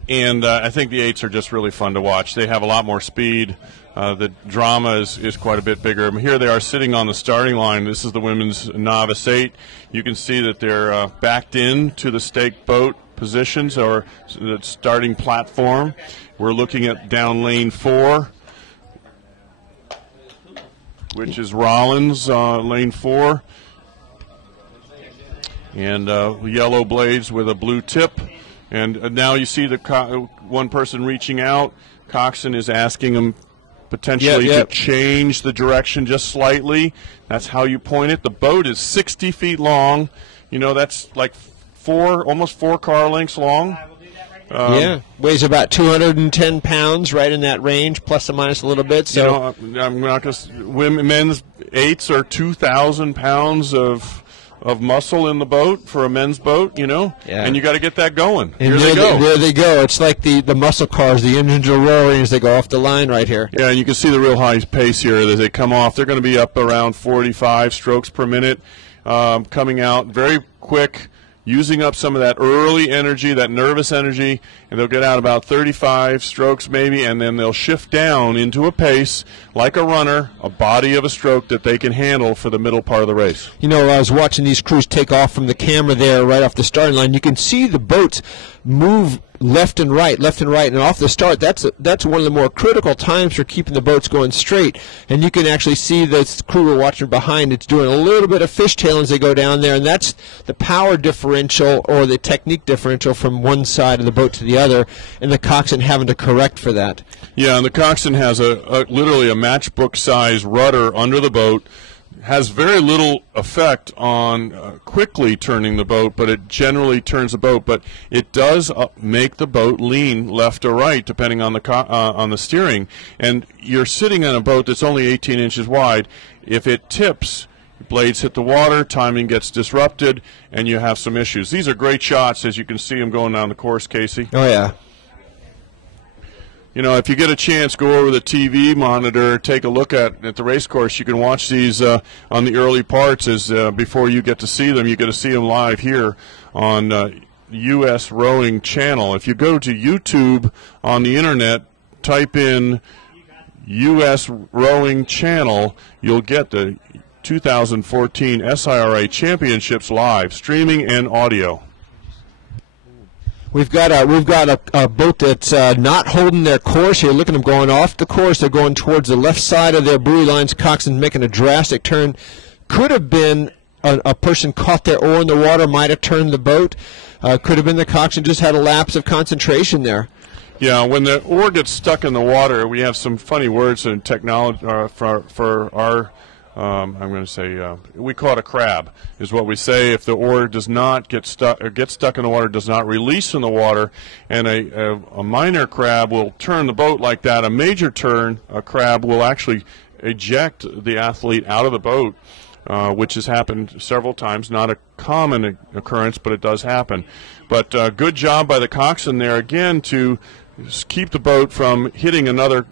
And I think the 8s are just really fun to watch. They have a lot more speed. The drama is quite a bit bigger. Here they are sitting on the starting line. This is the women's novice 8. You can see that they're backed in to the stake boat positions or the starting platform. We're looking at down lane 4, which is Rollins, lane 4. And yellow blades with a blue tip. And now you see the one person reaching out. Coxswain is asking him potentially to change the direction just slightly. That's how you point it. The boat is 60 feet long. You know, that's like almost 4 car lengths long. Weighs about 210 pounds, right in that range, plus or minus a little bit. So I'm not going men's 8s are 2,000 pounds of muscle in the boat for a men's boat, you know, and you got to get that going. And there they go. It's like the muscle cars. The engines are roaring as they go off the line right here. Yeah, and you can see the real high pace here as they come off. They're going to be up around 45 strokes per minute, coming out very quick, using up some of that early energy, that nervous energy, and they'll get out about 35 strokes maybe, and then they'll shift down into a pace like a runner, a body of a stroke that they can handle for the middle part of the race. You know, I was watching these crews take off from the camera there right off the starting line. You can see the boats move left and right, and off the start. That's one of the more critical times for keeping the boats going straight. And you can actually see the crew we're watching behind. It's doing a little bit of fishtailing as they go down there, and that's the power differential or the technique differential from one side of the boat to the other, and the coxswain having to correct for that. Yeah, and the coxswain has literally a matchbook size rudder under the boat. Has very little effect on quickly turning the boat, but it generally turns the boat. But it does make the boat lean left or right, depending on the steering. And you're sitting on a boat that's only 18 inches wide. If it tips, blades hit the water, timing gets disrupted, and you have some issues. These are great shots, as you can see them going down the course, Casey. Oh, yeah. You know, if you get a chance, go over the TV monitor, take a look at the race course. You can watch these on the early parts before you get to see them. You get to see them live here on U.S. Rowing Channel. If you go to YouTube on the Internet, type in U.S. Rowing Channel, you'll get the 2014 SIRA Championships live, streaming and audio. We've got a boat that's not holding their course here. Look at them going off the course. They're going towards the left side of their buoy lines. Coxswain's making a drastic turn. Could have been a person caught their oar in the water, might have turned the boat. Could have been the coxswain just had a lapse of concentration there. Yeah, when the oar gets stuck in the water, we have some funny words in technology for our. I'm going to say we call it a crab, is what we say if the oar does not get stuck in the water, does not release in the water, and a minor crab will turn the boat like that. A major turn, a crab will actually eject the athlete out of the boat, which has happened several times. Not a common occurrence, but it does happen. But good job by the coxswain there again to keep the boat from hitting another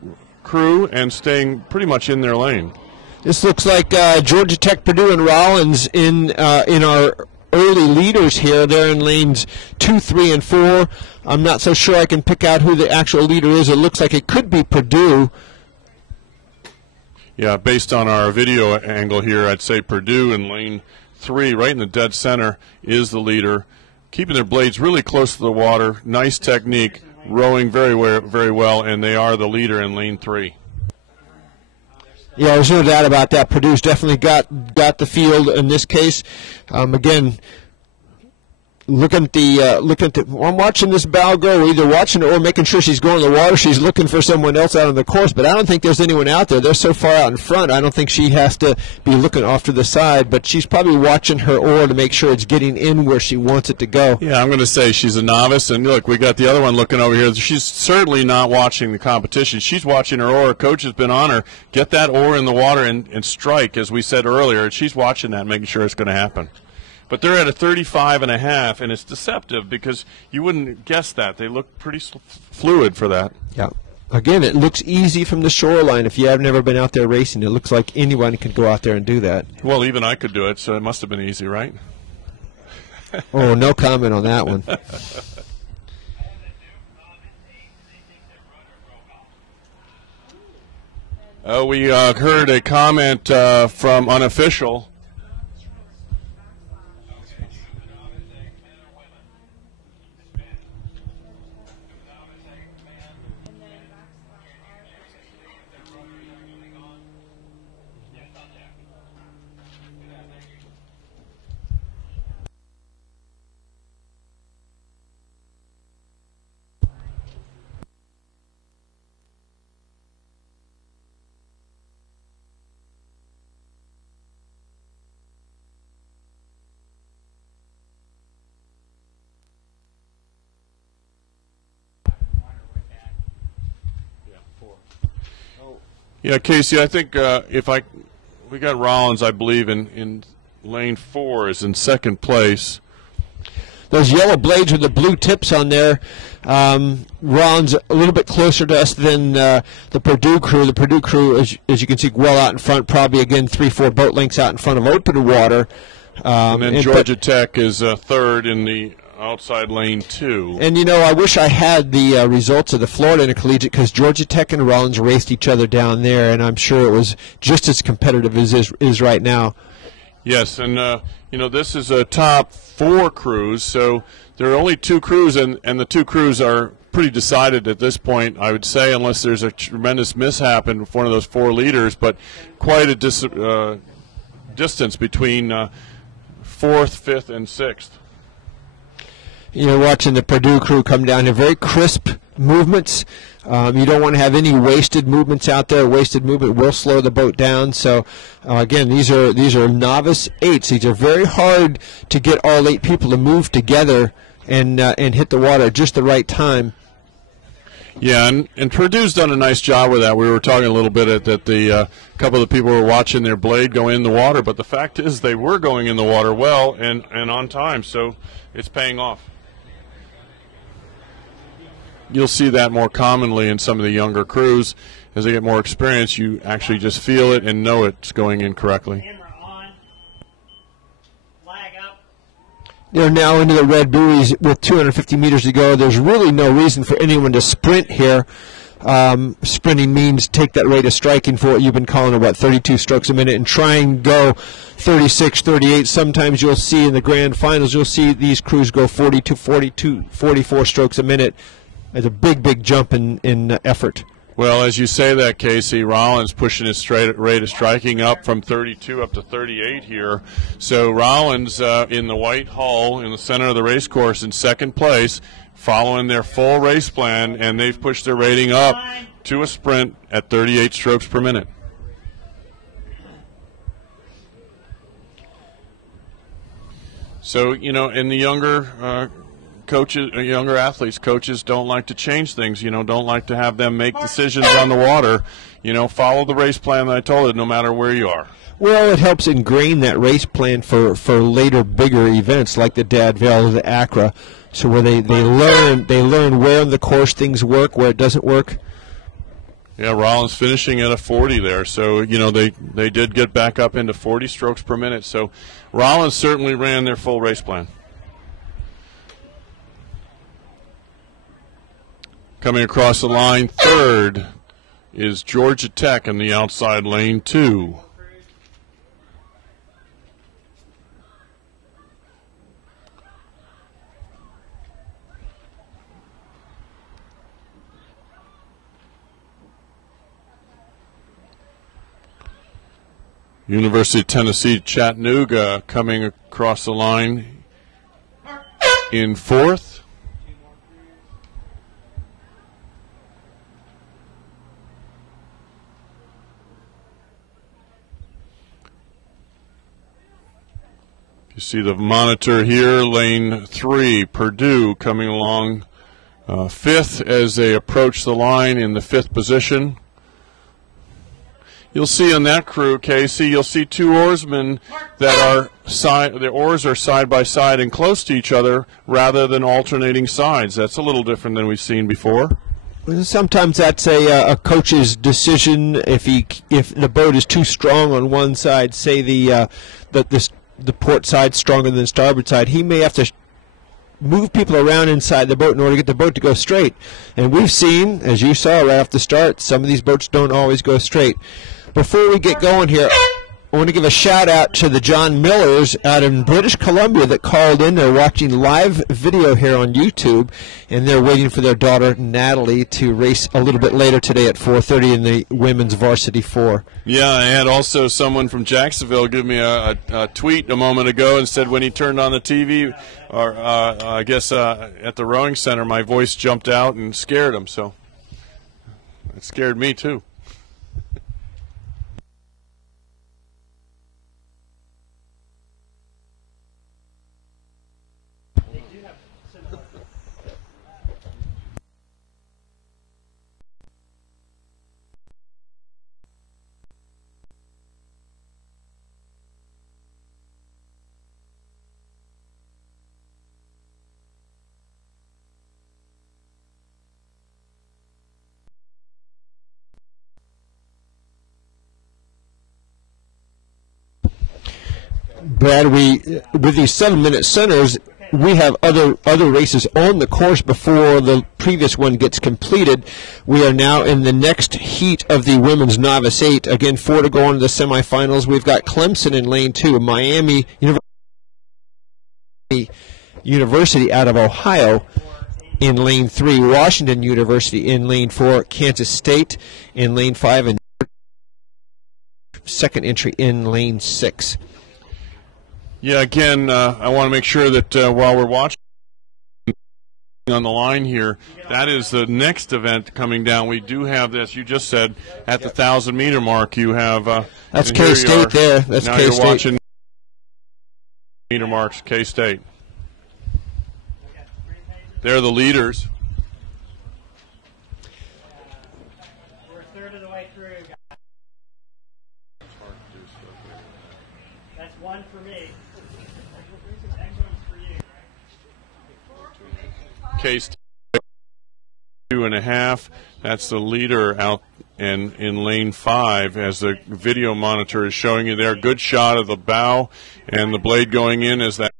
crew and staying pretty much in their lane. This looks like Georgia Tech, Purdue, and Rollins in our early leaders here. They're in lanes 2, 3, and 4. I'm not so sure I can pick out who the actual leader is. It looks like it could be Purdue. Yeah, based on our video angle here, I'd say Purdue in lane 3, right in the dead center, is the leader. Keeping their blades really close to the water. Nice technique. Rowing very well, and they are the leader in lane 3. Yeah, there's no doubt about that. Purdue's definitely got the field in this case. Again, looking at the. I'm watching this bow go, either watching it or making sure she's going in the water. She's looking for someone else out on the course, but I don't think there's anyone out there. They're so far out in front. I don't think she has to be looking off to the side, but she's probably watching her oar to make sure it's getting in where she wants it to go. Yeah, I'm going to say she's a novice, and look, we got the other one looking over here. She's certainly not watching the competition. She's watching her oar. Coach has been on her. Get that oar in the water and strike, as we said earlier. She's watching that, making sure it's going to happen. But they're at a 35.5, and it's deceptive because you wouldn't guess that. They look pretty fluid for that. Yeah. Again, it looks easy from the shoreline. If you have never been out there racing, it looks like anyone can go out there and do that. Well, even I could do it, so it must have been easy, right? Oh, no comment on that one. We heard a comment from unofficial. Yeah, Casey, I think we got Rollins, I believe, in lane 4 is in second place. Those yellow blades with the blue tips on there. Rollins a little bit closer to us than the Purdue crew. The Purdue crew, as you can see, well out in front, probably again 3-4 boat lengths out in front of open water. And then Georgia Tech is third in the outside lane 2. And, you know, I wish I had the results of the Florida Intercollegiate, because Georgia Tech and Rollins raced each other down there, and I'm sure it was just as competitive as it is right now. Yes, and, you know, this is a top 4 crews, so there are only 2 crews, and the 2 crews are pretty decided at this point, I would say, unless there's a tremendous mishap in one of those 4 leaders, but quite a distance between 4th, 5th, and 6th. You know, watching the Purdue crew come down here, very crisp movements. You don't want to have any wasted movements out there. Wasted movement will slow the boat down. So, again, these are novice 8s. These are very hard to get all 8 people to move together and hit the water at just the right time. Yeah, and Purdue's done a nice job with that. We were talking a little bit that the couple of the people were watching their blade go in the water, but the fact is they were going in the water well and on time, so it's paying off. You'll see that more commonly in some of the younger crews. As they get more experience, you actually just feel it and know it's going in correctly. Camera on. Flag up. They're now into the red buoys with 250 meters to go. There's really no reason for anyone to sprint here. Sprinting means take that rate of striking for what you've been calling about 32 strokes a minute and try and go 36, 38. Sometimes you'll see in the grand finals, you'll see these crews go 42, 42, 44 strokes a minute. It's a big, big jump in effort. Well, as you say that, Casey, Rollins pushing his rate of striking up from 32 up to 38 here. So Rollins in the white hull in the center of the race course in second place, following their full race plan, and they've pushed their rating up to a sprint at 38 strokes per minute. So, you know, in the younger coaches, younger athletes, coaches don't like to change things, you know, don't like to have them make decisions on the water. You know, follow the race plan that I told you, no matter where you are. Well, it helps ingrain that race plan for later bigger events like the Dadville or the Accra, so where they learn where on the course things work, where it doesn't work. Yeah, Rollins finishing at a 40 there, so, you know, they did get back up into 40 strokes per minute, so Rollins certainly ran their full race plan. Coming across the line third is Georgia Tech in the outside lane 2. University of Tennessee Chattanooga coming across the line in 4th. You see the monitor here, lane 3, Purdue coming along 5th as they approach the line in the 5th position. You'll see on that crew, Casey, you'll see 2 oarsmen that are the oars are side by side and close to each other rather than alternating sides. That's a little different than we've seen before. Sometimes that's a coach's decision. If the boat is too strong on one side, say the the port side stronger than the starboard side, he may have to move people around inside the boat in order to get the boat to go straight. And we've seen, as you saw right off the start, some of these boats don't always go straight. Before we get going here, I want to give a shout out to the John Millers out in British Columbia that called in. They're watching live video here on YouTube, and they're waiting for their daughter Natalie to race a little bit later today at 4:30 in the women's varsity 4. Yeah, I had also someone from Jacksonville give me a tweet a moment ago and said when he turned on the TV, or I guess at the rowing center, my voice jumped out and scared him. So it scared me too. Brad, with these 7-minute centers, we have other races on the course before the previous one gets completed. We are now in the next heat of the women's novice 8. Again, 4 to go on to the semifinals. We've got Clemson in lane 2, Miami University out of Ohio in lane 3, Washington University in lane 4, Kansas State in lane 5, and second entry in lane 6. Yeah, again, I want to make sure that while we're watching on the line here, that is the next event coming down. We do have this, you just said, at the 1,000-meter mark. You have that's K-State there. That's now K-State. You're watching meter marks, K-State. They're the leaders. We're a third of the way through, guys. That's one for me. Next one's for you, right? K-State 2.5. That's the leader out in lane 5, as the video monitor is showing you there. Good shot of the bow and the blade going in as that.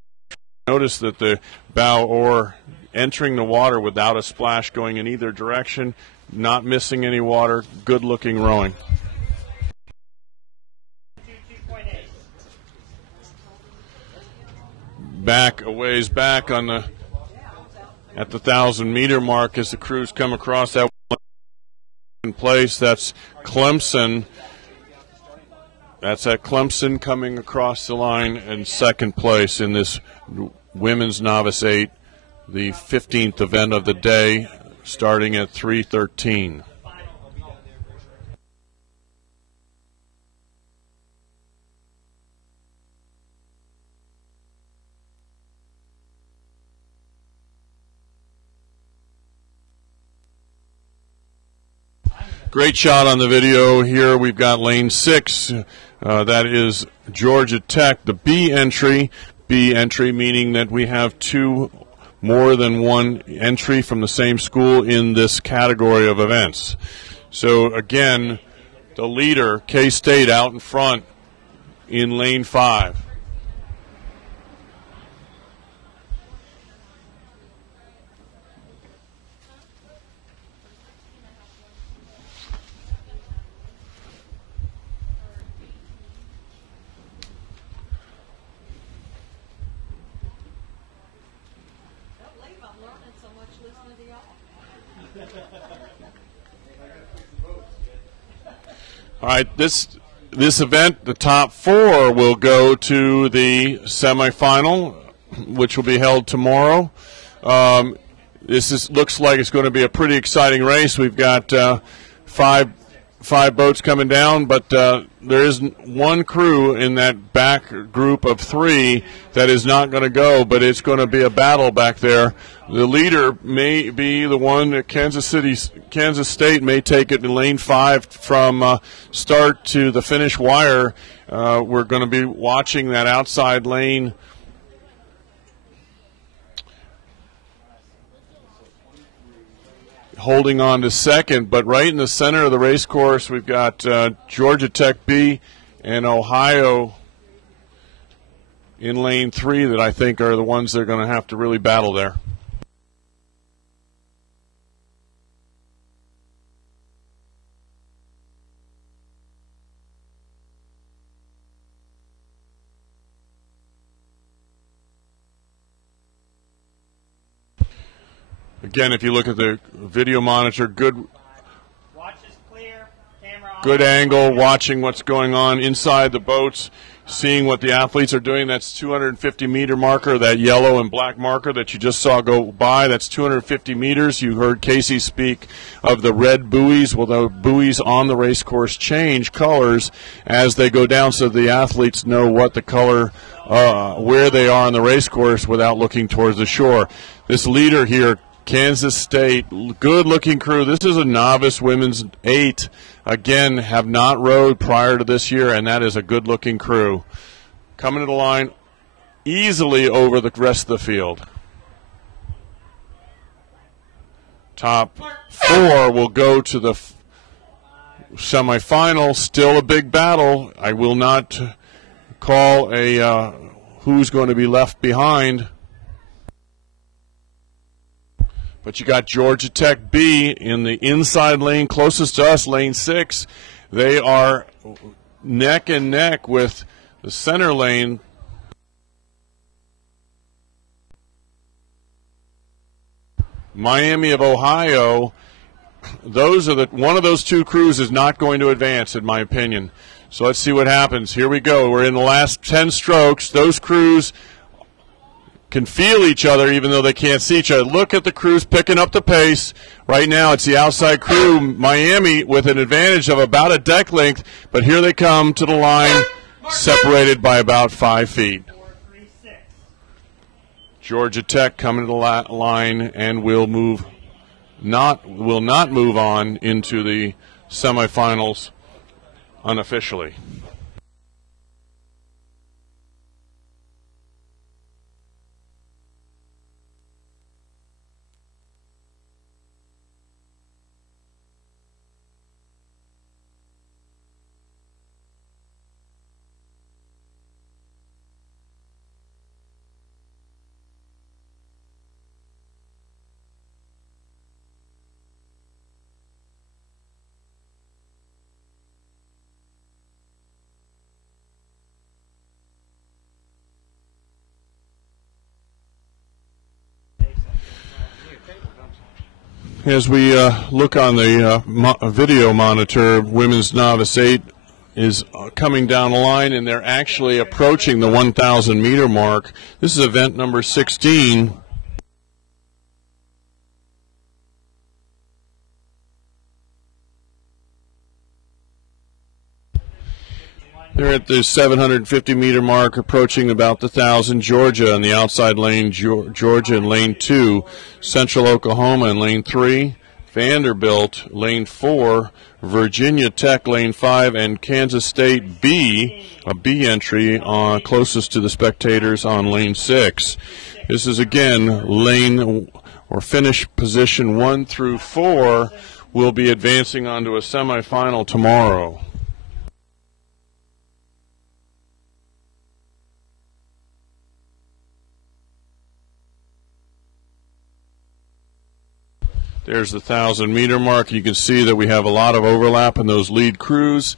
Notice that the bow oar entering the water without a splash going in either direction, not missing any water, good looking rowing. 2.8. Back a ways back on the at the 1,000-meter mark as the crews come across that in place. That's Clemson. That's at Clemson coming across the line in second place in this women's novice 8, the 15th event of the day, starting at 3:13. Great shot on the video here. We've got lane 6. That is Georgia Tech, the B entry. B entry meaning that we have two more than one entry from the same school in this category of events. So again, the leader, K-State, out in front in lane 5. All right, this event, the top 4 will go to the semifinal, which will be held tomorrow. Looks like it's going to be a pretty exciting race. We've got five boats coming down, but there is one crew in that back group of 3 that is not going to go, but it's going to be a battle back there. The leader may be the one that Kansas State may take it in lane 5 from start to the finish wire. We're going to be watching that outside lane. Holding on to second, but right in the center of the race course, we've got Georgia Tech B and Ohio in lane 3 that I think are the ones that are going to have to really battle there. Again, if you look at the video monitor, good Watch is clear. Camera on. good angle, watching what's going on inside the boats, seeing what the athletes are doing. That's 250-meter marker, that yellow and black marker that you just saw go by. That's 250 meters. You heard Casey speak of the red buoys. Well, the buoys on the race course change colors as they go down so the athletes know what the color, where they are on the race course without looking towards the shore. This leader here, Kansas State, good-looking crew. This is a novice women's 8. Again, have not rowed prior to this year, and that is a good-looking crew. Coming to the line easily over the rest of the field. Top 4 will go to the semifinal. Still a big battle. I will not call a who's going to be left behind. But you got Georgia Tech B in the inside lane closest to us, lane 6. They are neck and neck with the center lane. Miami of Ohio, one of those two crews is not going to advance, in my opinion. So let's see what happens. Here we go. We're in the last 10 strokes. Those crews can feel each other even though they can't see each other. Look at the crews picking up the pace. Right now it's the outside crew, Miami, with an advantage of about a deck length, but here they come to the line, separated by about 5 feet. Georgia Tech coming to the line and will not move on into the semifinals unofficially. As we look on the video monitor, women's novice 8 is coming down the line, and they're actually approaching the 1,000-meter mark. This is event number 16. They're at the 750-meter mark, approaching about the 1,000. Georgia in the outside lane, Georgia in lane 2, Central Oklahoma in lane 3, Vanderbilt lane 4, Virginia Tech lane 5, and Kansas State B, a B entry closest to the spectators on lane 6. This is again lane or finish position 1 through 4 will be advancing onto a semifinal tomorrow. There's the 1,000-meter mark. You can see that we have a lot of overlap in those lead crews.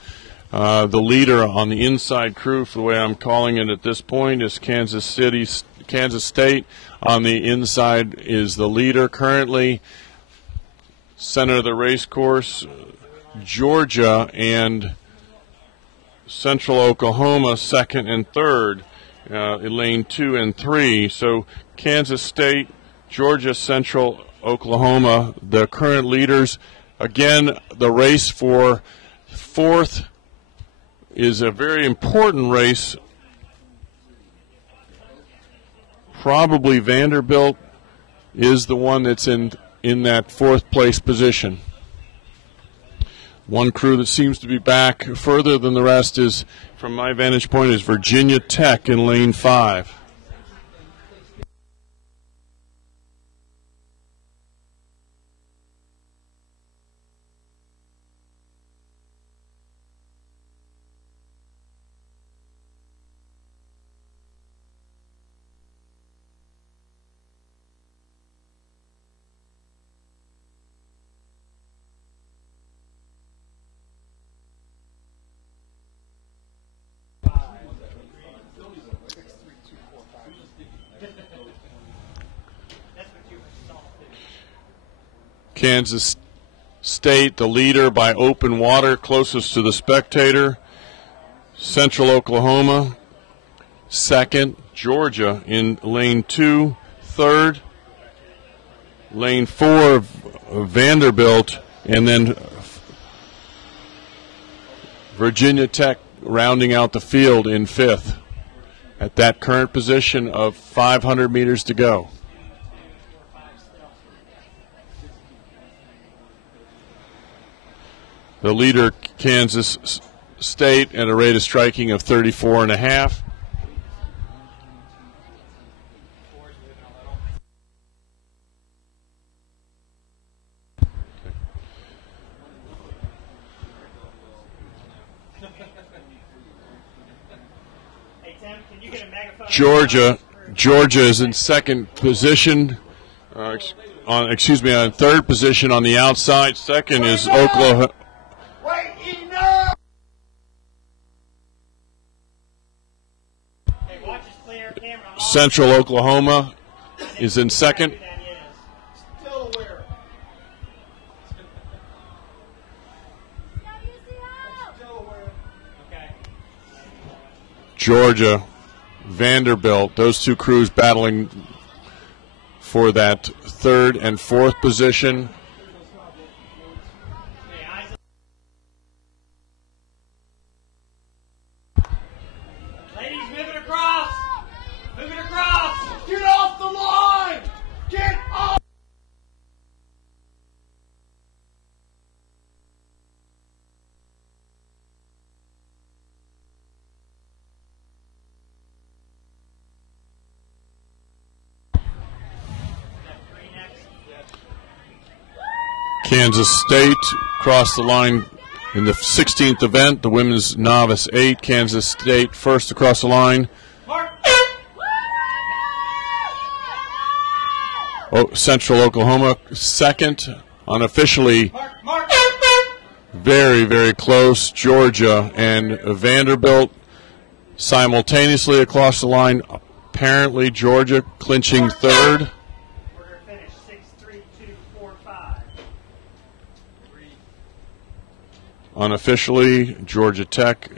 The leader on the inside crew, for the way I'm calling it at this point, is Kansas State. On the inside is the leader currently. Center of the race course, Georgia and Central Oklahoma, second and third, in lane 2 and 3. So Kansas State, Georgia, Central Oklahoma, the current leaders. Again, the race for 4th is a very important race. Probably Vanderbilt is the one that's in that 4th place position. One crew that seems to be back further than the rest is, from my vantage point, is Virginia Tech in lane 5. Kansas State, the leader by open water, closest to the spectator. Central Oklahoma, second. Georgia in lane 2, third. Lane 4, Vanderbilt, and then Virginia Tech rounding out the field in 5th at that current position of 500 meters to go. The leader, Kansas State, at a rate of striking of 34.5. Georgia is in second position. On third position on the outside. Second is Oklahoma. Central Oklahoma is in second. Georgia, Vanderbilt, those two crews battling for that third and fourth position. Ladies, move it across. Move it across. Get off the line! Get off! Kansas State crossed the line in the 16th event, the women's novice 8. Kansas State first across the line. Central Oklahoma second. Unofficially very, very close. Georgia and Vanderbilt simultaneously across the line. Apparently Georgia clinching third. Order finish 6-3-2-4-5. Unofficially, Georgia Tech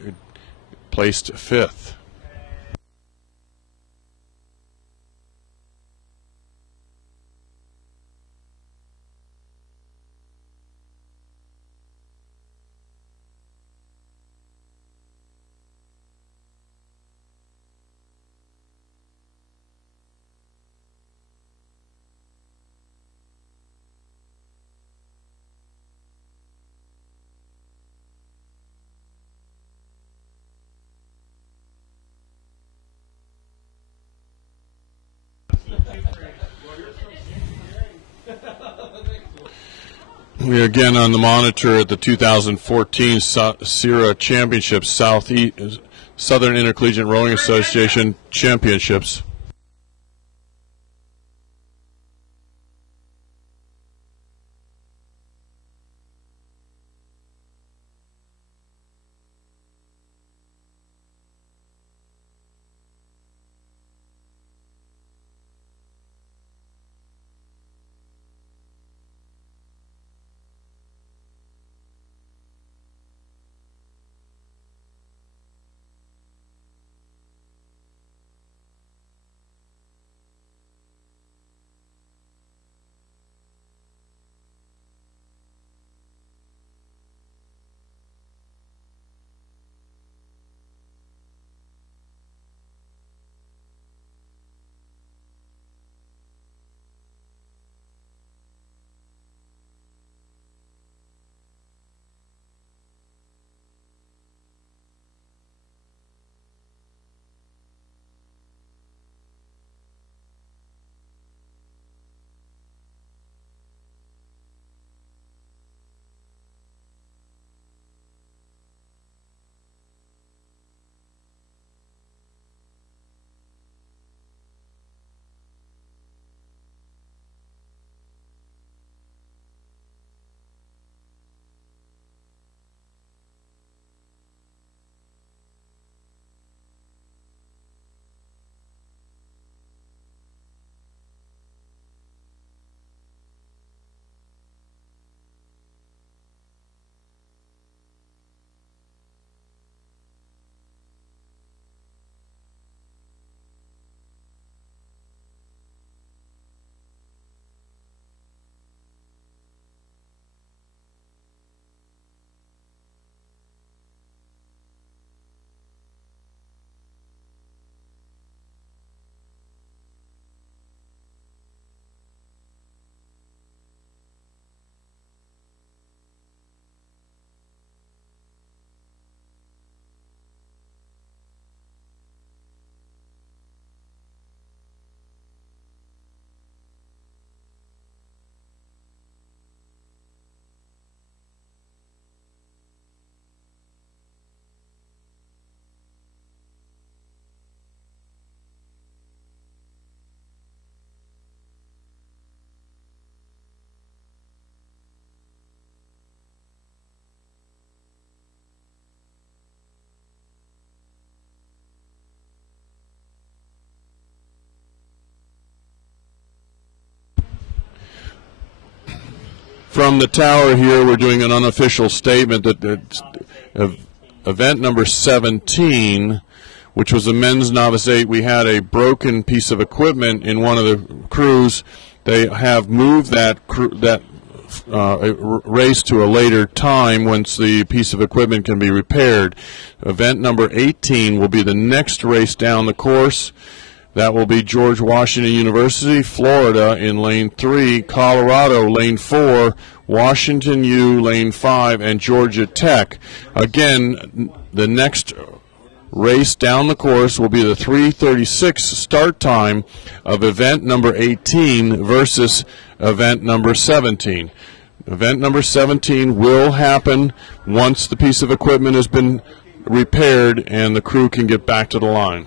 placed 5th. We are again on the monitor at the 2014 SIRA Championships, Southern Intercollegiate Rowing Association Championships. From the tower here, we're doing an unofficial statement that event number 17, which was the men's novice 8, we had a broken piece of equipment in one of the crews. They have moved that race to a later time once the piece of equipment can be repaired. Event number 18 will be the next race down the course. That will be George Washington University, Florida in lane 3, Colorado lane 4, Washington U lane 5, and Georgia Tech. Again, the next race down the course will be the 3:36 start time of event number 18 versus event number 17. Event number 17 will happen once the piece of equipment has been repaired and the crew can get back to the line.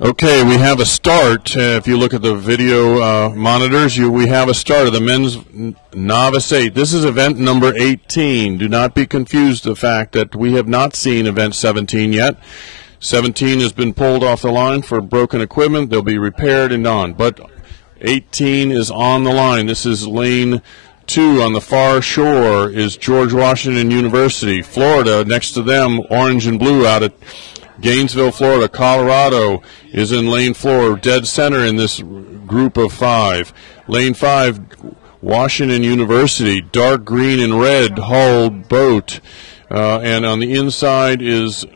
Okay, we have a start. If you look at the video monitors, we have a start of the men's novice 8. This is event number 18. Do not be confused the fact that we have not seen event 17 yet. 17 has been pulled off the line for broken equipment. They'll be repaired and on. But 18 is on the line. This is lane 2 on the far shore is George Washington University. Florida, next to them, orange and blue out at Gainesville, Florida. Colorado is in lane 4, dead center in this group of 5. Lane 5, Washington University, dark green and red hulled boat. And on the inside is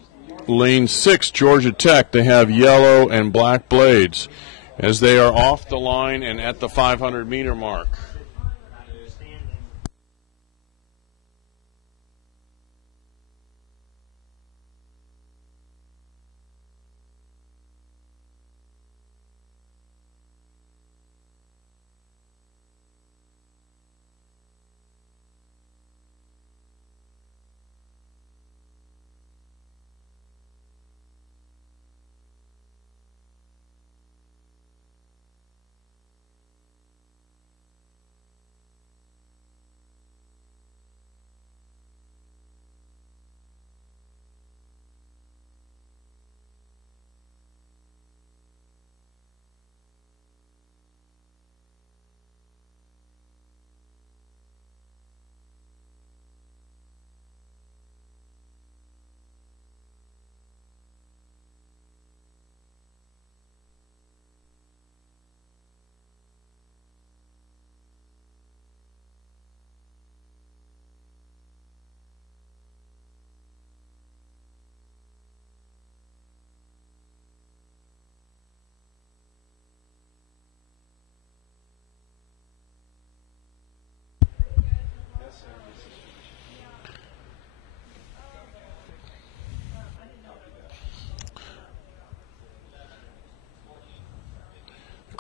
lane 6, Georgia Tech. They have yellow and black blades as they are off the line and at the 500-meter mark.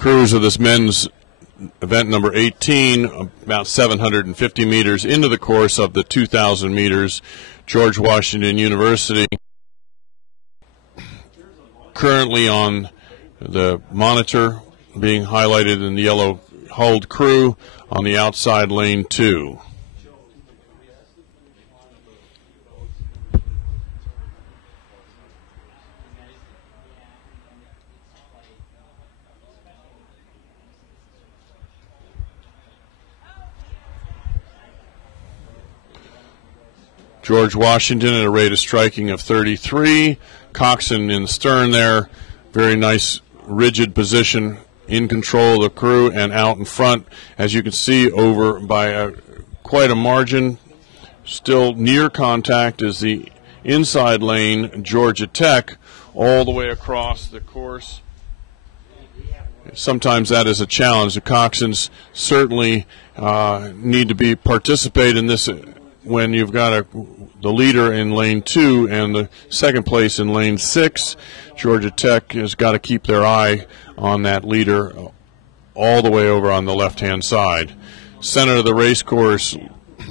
crews of this men's event number 18, about 750 meters into the course of the 2,000 meters. George Washington University currently on the monitor, being highlighted in the yellow hulled crew on the outside lane 2. George Washington at a rate of striking of 33. Coxon in the stern there. Very nice rigid position, in control of the crew and out in front. As you can see, over by quite a margin. Still near contact is the inside lane, Georgia Tech, all the way across the course. Sometimes that is a challenge. The Coxons certainly need to participate in this when you've got the leader in lane 2 and the second place in lane 6. Georgia Tech has got to keep their eye on that leader all the way over on the left-hand side. Center of the race course,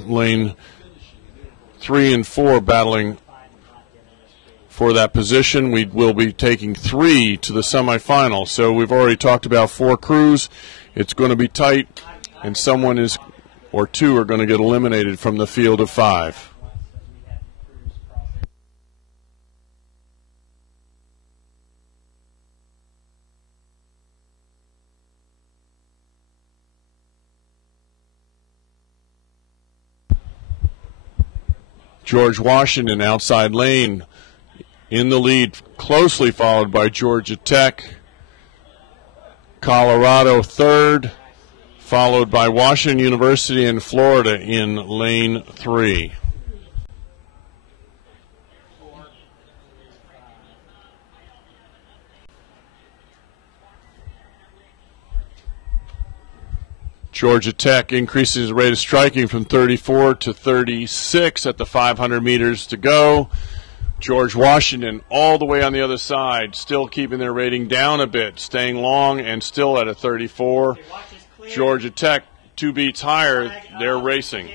lane 3 and 4 battling for that position. We will be taking 3 to the semifinal. So we've already talked about 4 crews. It's going to be tight, and someone is or 2 are going to get eliminated from the field of 5. George Washington outside lane in the lead, closely followed by Georgia Tech. Colorado third, followed by Washington University and Florida in lane 3. Georgia Tech increases the rate of striking from 34 to 36 at the 500 meters to go. George Washington all the way on the other side, still keeping their rating down a bit, staying long and still at a 34. Georgia Tech 2 beats higher, they're racing.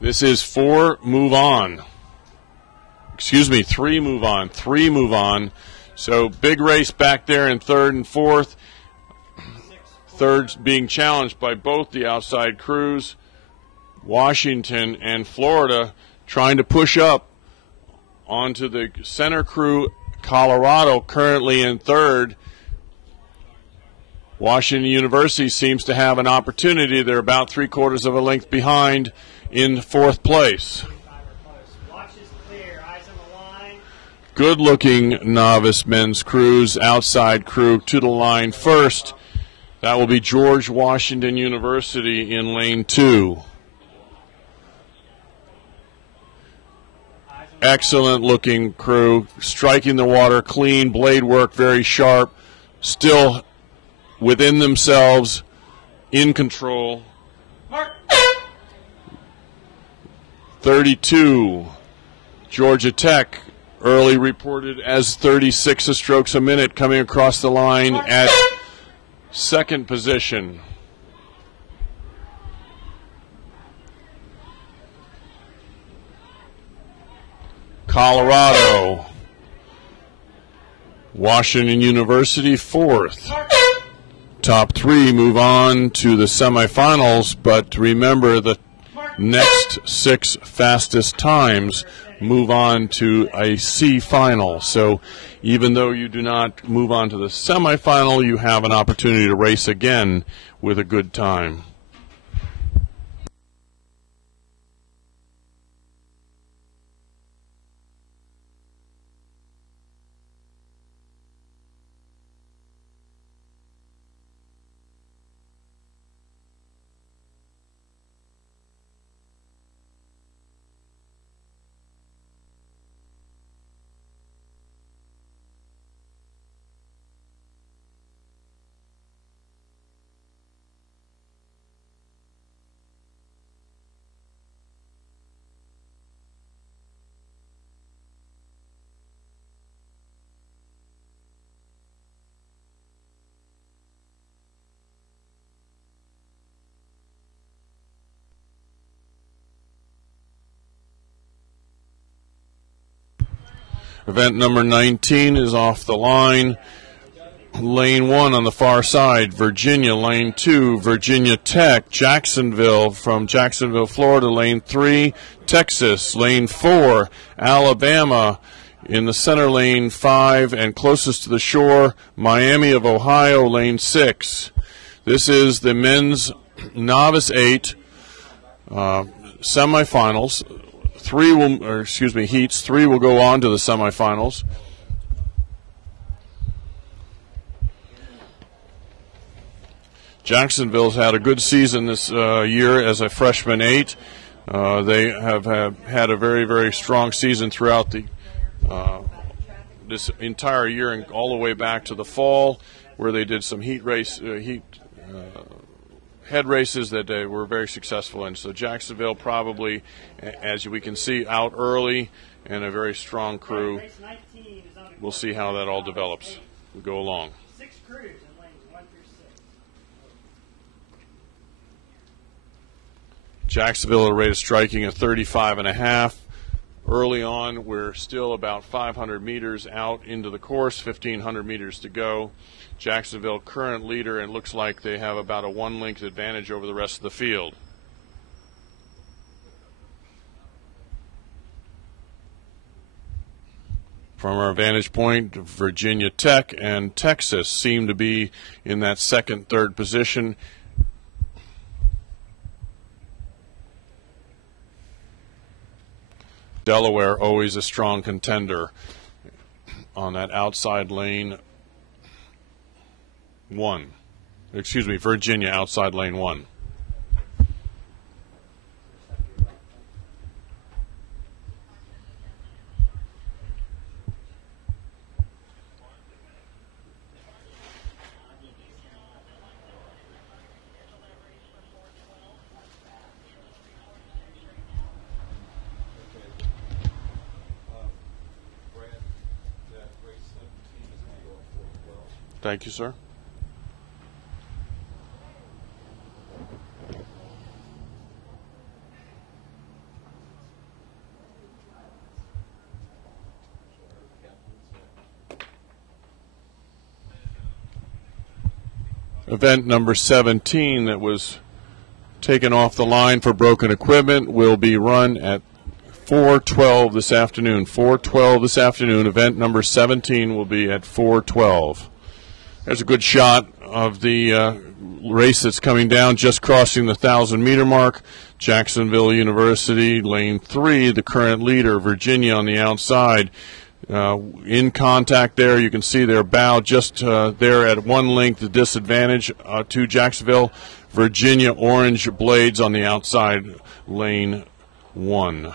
This is 4 move on. Excuse me, 3 move on. 3 move on. So big race back there in third and fourth. Thirds being challenged by both the outside crews. Washington and Florida trying to push up onto the center crew. Colorado currently in third. Washington University seems to have an opportunity. They're about 3/4 of a length behind in fourth place. Good looking novice men's crews, outside crew to the line first. That will be George Washington University in lane 2. Excellent looking crew, striking the water clean, blade work very sharp, still within themselves, in control. 32, Georgia Tech, early reported as 36 strokes a minute, coming across the line at second position. Colorado. Washington University fourth. Top 3 move on to the semifinals, but remember the next 6 fastest times move on to a C final. So even though you do not move on to the semifinal, you have an opportunity to race again with a good time. Event number 19 is off the line. Lane 1 on the far side, Virginia. Lane 2, Virginia Tech. Jacksonville from Jacksonville, Florida. Lane 3, Texas. Lane 4, Alabama. In the center, lane 5, and closest to the shore, Miami of Ohio, lane 6. This is the men's novice 8 semifinals. Heats. 3 will go on to the semifinals. Jacksonville's had a good season this year as a freshman 8. They have had a very, very strong season throughout the this entire year and all the way back to the fall, where they did some head races that they were very successful in. So Jacksonville probably, as we can see, out early and a very strong crew. We'll see how that all develops. We go along. 6 crews in lanes 1 through 6. Jacksonville at a rate of striking of 35.5. Early on, we're still about 500 meters out into the course, 1,500 meters to go. Jacksonville current leader, and looks like they have about a 1-length advantage over the rest of the field. From our vantage point, Virginia Tech and Texas seem to be in that second, third position. Delaware always a strong contender on that outside lane 1. Virginia outside lane 1. Thank you, sir. Event number 17 that was taken off the line for broken equipment will be run at 4:12 this afternoon. 4:12 this afternoon. Event number 17 will be at 4:12. There's a good shot of the race that's coming down, just crossing the 1,000-meter mark. Jacksonville University, lane 3, the current leader, Virginia on the outside. In contact there, you can see their bow just there at 1 length disadvantage to Jacksonville. Virginia orange blades on the outside, lane 1.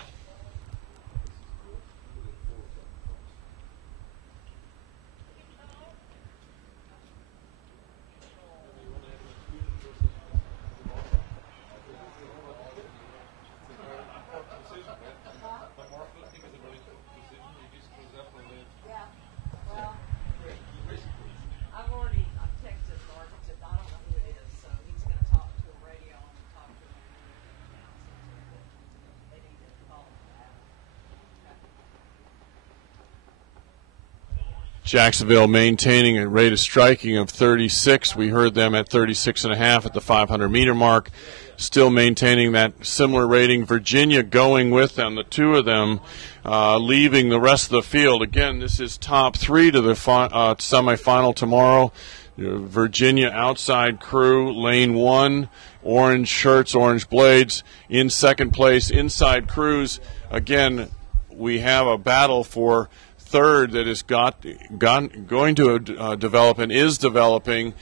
Jacksonville maintaining a rate of striking of 36. We heard them at 36.5 at the 500-meter mark. Still maintaining that similar rating. Virginia going with them, the two of them leaving the rest of the field. Again, this is top 3 to the semifinal tomorrow. Virginia outside crew, lane 1, orange shirts, orange blades. In second place, inside crews. Again, we have a battle for third that is going to develop and is developing.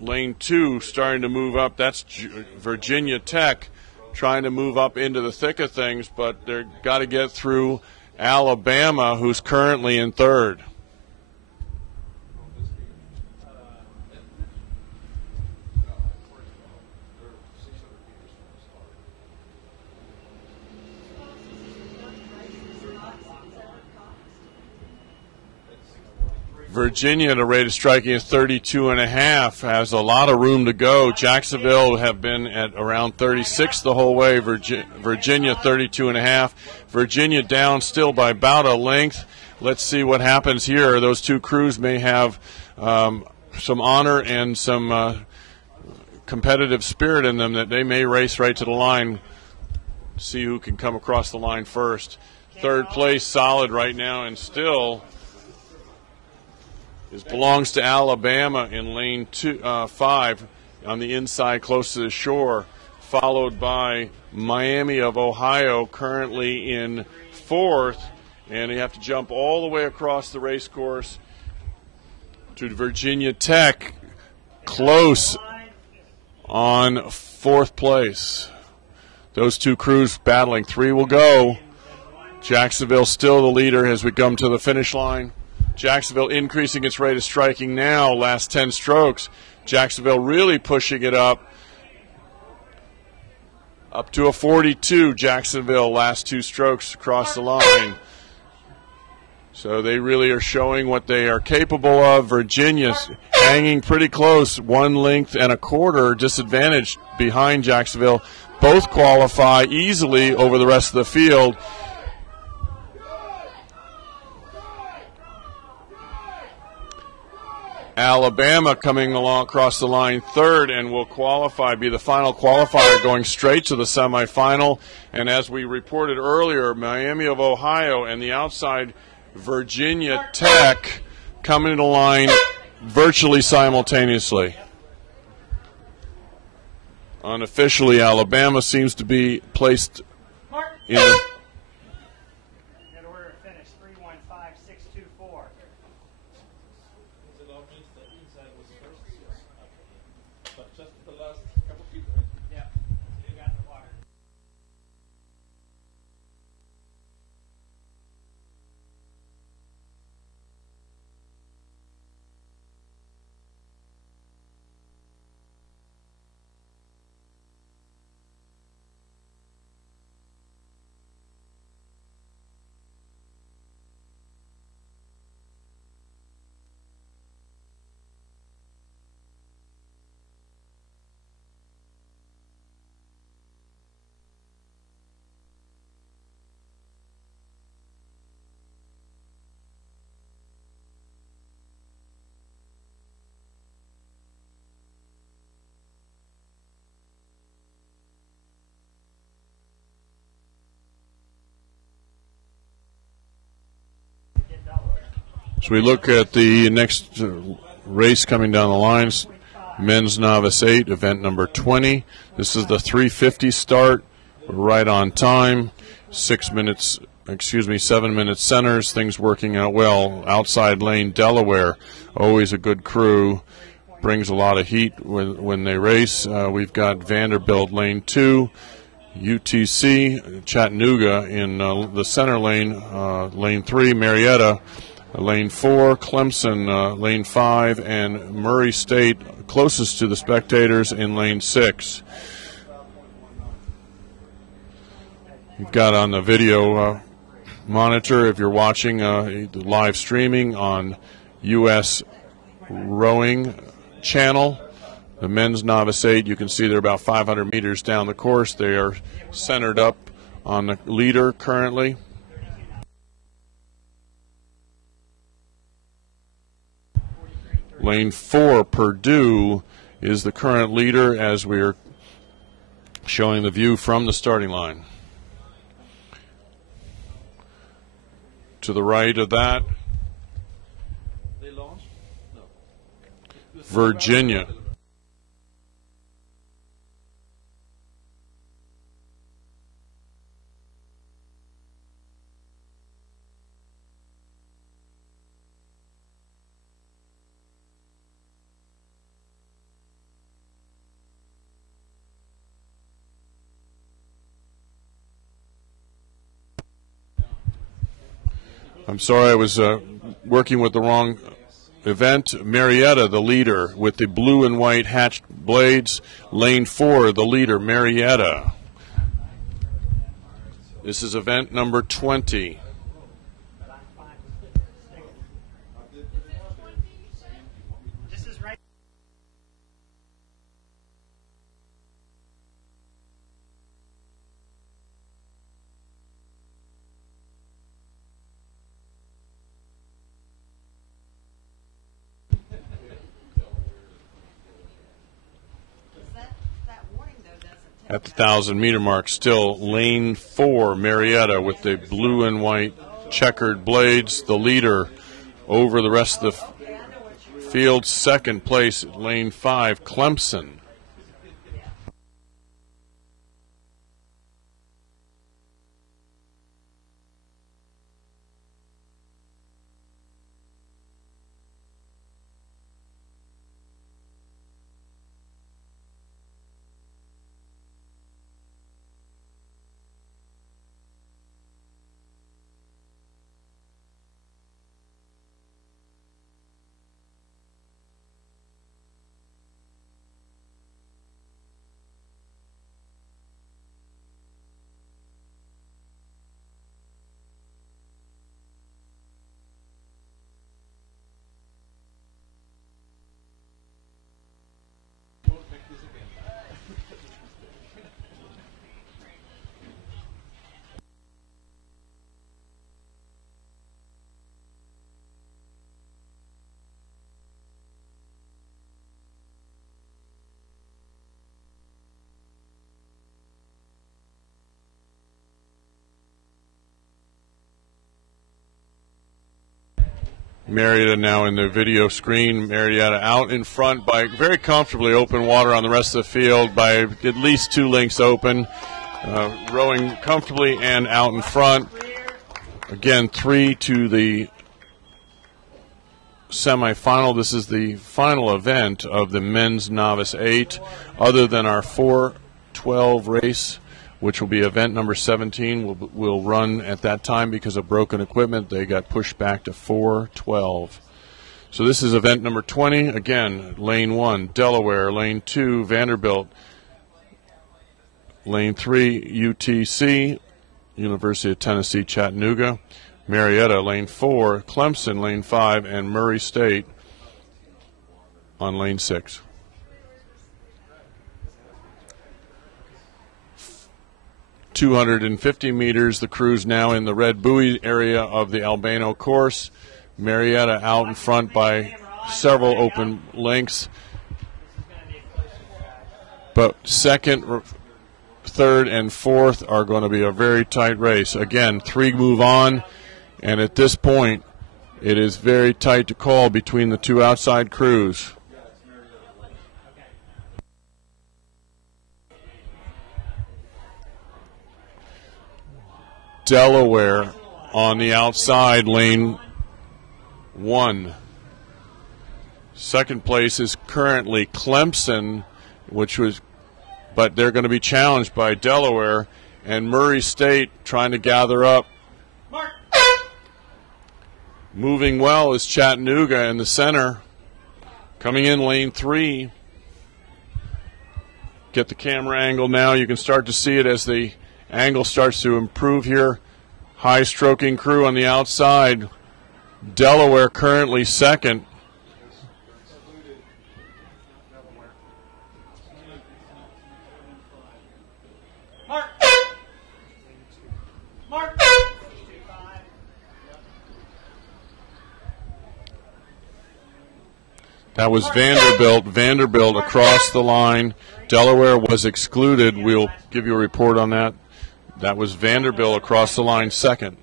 Lane 2 starting to move up. That's Virginia Tech trying to move up into the thick of things, but they've got to get through Alabama, who's currently in third. Virginia, the rate of striking is 32.5, has a lot of room to go. Jacksonville have been at around 36 the whole way. Virginia 32.5. Virginia down still by about a length. Let's see what happens here. Those two crews may have some honor and some competitive spirit in them that they may race right to the line. See who can come across the line first. Third place solid right now, and still belongs to Alabama in lane 5 on the inside close to the shore, followed by Miami of Ohio currently in 4th, and you have to jump all the way across the race course to Virginia Tech, close on 4th place. Those two crews battling. 3 will go. Jacksonville still the leader as we come to the finish line. Jacksonville increasing its rate of striking now, last 10 strokes. Jacksonville really pushing it up to a 42. Jacksonville, last 2 strokes across the line. So they really are showing what they are capable of. Virginia's hanging pretty close, 1 length and a quarter disadvantage behind Jacksonville. Both qualify easily over the rest of the field. Alabama coming along across the line 3rd and will qualify, be the final qualifier going straight to the semifinal. And as we reported earlier, Miami of Ohio and the outside Virginia Tech coming to the line virtually simultaneously. Unofficially, Alabama seems to be placed in Good order of finish, 3:15.624. But just the last couple people, right? Yep, you got in the water. So we look at the next race coming down the lines, men's novice 8, event number 20. This is the 3:50 start, right on time. 7 minutes centers, things working out well. Outside lane, Delaware, always a good crew, brings a lot of heat when they race. We've got Vanderbilt lane 2, UTC, Chattanooga in the center lane, lane 3, Marietta, lane 4, Clemson, lane 5, and Murray State closest to the spectators in lane 6. You've got on the video monitor, if you're watching the live streaming on U.S. Rowing Channel, the men's novice 8, you can see they're about 500 meters down the course. They are centered up on the leader currently. Lane 4, Purdue, is the current leader as we are showing the view from the starting line. To the right of that, Virginia. I'm sorry, I was working with the wrong event. Marietta, the leader, with the blue and white hatched blades. Lane 4, the leader, Marietta. This is event number 20. at the 1,000-meter mark. Still lane 4, Marietta, with the blue and white checkered blades, the leader over the rest of the field. Second place, lane 5, Clemson. Marietta now in the video screen. Marietta out in front by very comfortably, open water on the rest of the field by at least 2 lengths open, rowing comfortably and out in front. Again, 3 to the semifinal. This is the final event of the men's novice 8, other than our 4:12 race, which will be event number 17, will run at that time because of broken equipment. They got pushed back to 4:12. So this is event number 20. Again, lane 1, Delaware. Lane 2, Vanderbilt. Lane 3, UTC, University of Tennessee, Chattanooga. Marietta, lane 4, Clemson, lane 5, and Murray State on lane 6. $250 meters. The crew's now in the red buoy area of the Albano course. Marietta out in front by several open lengths. But second, third, and fourth are going to be a very tight race. Again, 3 move on, and at this point, it is very tight to call between the 2 outside crews. Delaware on the outside, lane 1. Second place is currently Clemson, but they're going to be challenged by Delaware, and Murray State trying to gather up. Moving well is Chattanooga in the center. Coming in lane 3. Get the camera angle now. You can start to see it as the angle starts to improve here. High stroking crew on the outside. Delaware currently second. That was Vanderbilt. Vanderbilt across the line. Delaware was excluded. We'll give you a report on that. That was Vanderbilt across the line second.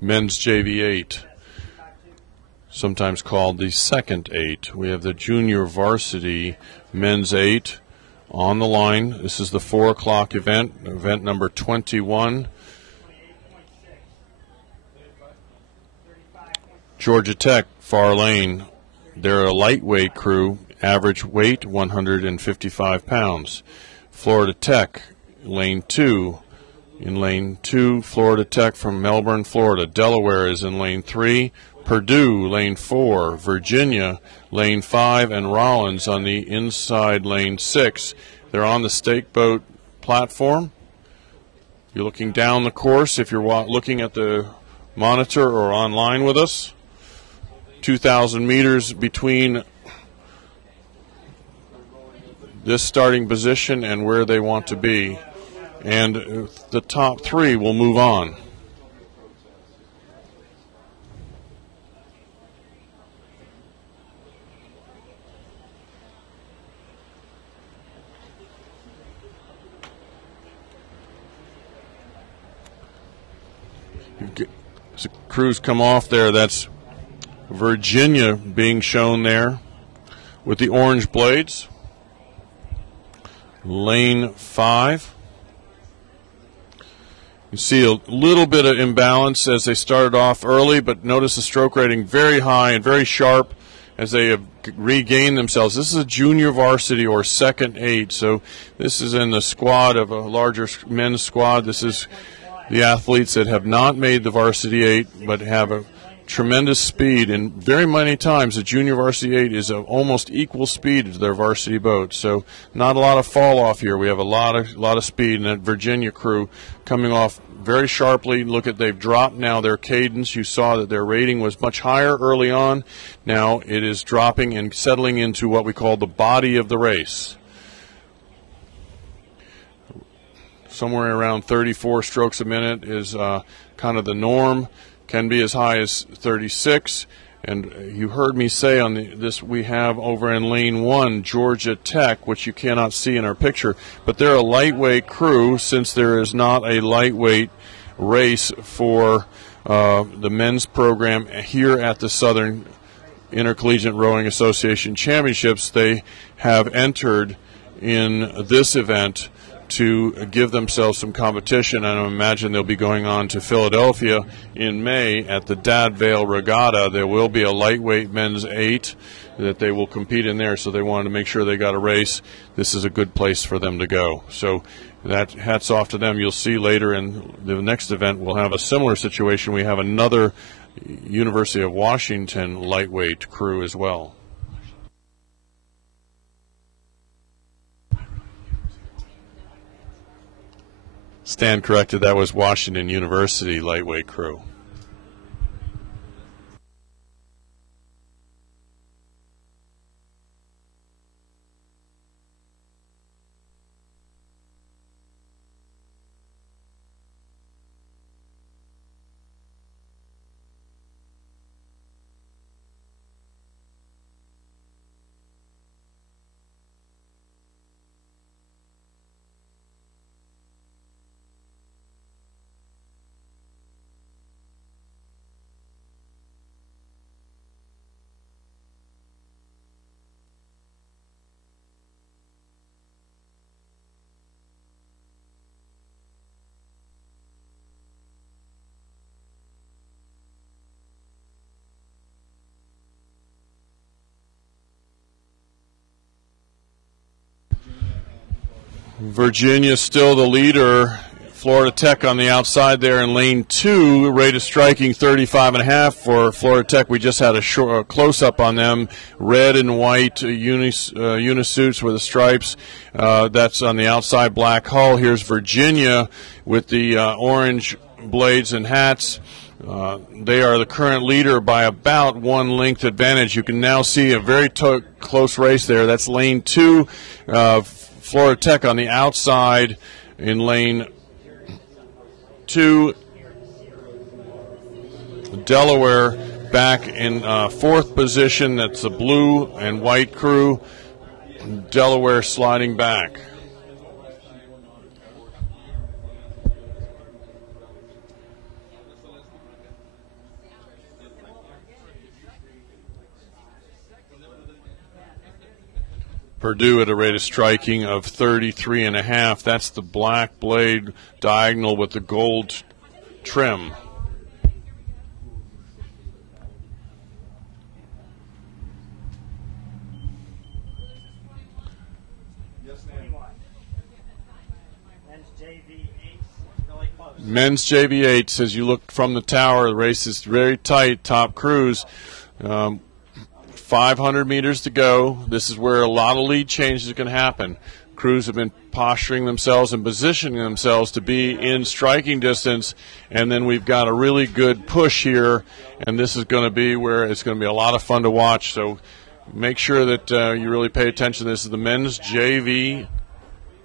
Men's JV 8, sometimes called the second 8. We have the junior varsity men's 8 on the line. This is the 4 o'clock event, event number 21. Georgia Tech, far lane. They're a lightweight crew, average weight 155 pounds. Florida Tech, lane 2. In lane 2, Florida Tech from Melbourne, Florida. Delaware is in lane 3. Purdue, lane 4, Virginia, lane 5, and Rollins on the inside lane 6. They're on the stake boat platform. You're looking down the course if you're looking at the monitor or online with us. 2,000 meters between this starting position and where they want to be. And the top 3 will move on. As the crews come off there, that's Virginia being shown there with the orange blades. Lane 5. You see a little bit of imbalance as they started off early, but notice the stroke rating very high and very sharp as they have regained themselves. This is a junior varsity or second 8, so this is in the squad of a larger men's squad. This is the athletes that have not made the varsity 8 but have a tremendous speed, and very many times the junior varsity 8 is of almost equal speed to their varsity boat. So not a lot of fall off here. We have a lot of speed, and that Virginia crew coming off very sharply. Look at, they've dropped now their cadence. You saw that their rating was much higher early on. Now it is dropping and settling into what we call the body of the race. Somewhere around 34 strokes a minute is kind of the norm. Can be as high as 36. And you heard me say on this, we have over in lane 1 Georgia Tech, which you cannot see in our picture, but they're a lightweight crew, since there is not a lightweight race for the men's program here at the Southern Intercollegiate Rowing Association Championships. They have entered in this event to give themselves some competition, and I imagine they'll be going on to Philadelphia in May at the Dad Vale Regatta. There will be a lightweight men's 8 that they will compete in there, so they wanted to make sure they got a race. This is a good place for them to go. So that, hats off to them. You'll see later in the next event we'll have a similar situation. We have another University of Washington lightweight crew as well. Stand corrected, that was Washington University lightweight crew. Virginia still the leader. Florida Tech on the outside there in lane 2. Rate of striking 35.5 for Florida Tech. We just had a close-up on them. Red and white unisuits with the stripes. That's on the outside black hull. Here's Virginia with the orange blades and hats. They are the current leader by about 1 length advantage. You can now see a very close race there. That's lane 2. Florida Tech on the outside in lane 2. Delaware back in 4th position. That's the blue and white crew. Delaware sliding back. Purdue at a rate of striking of 33.5. That's the black blade diagonal with the gold trim. Men's JV8s, as you look from the tower, the race is very tight. Top crews, 500 meters to go. This is where a lot of lead changes can happen. Crews have been posturing themselves and positioning themselves to be in striking distance, and then we've got a really good push here, and this is going to be where it's going to be a lot of fun to watch. So make sure that you really pay attention. This is the men's JV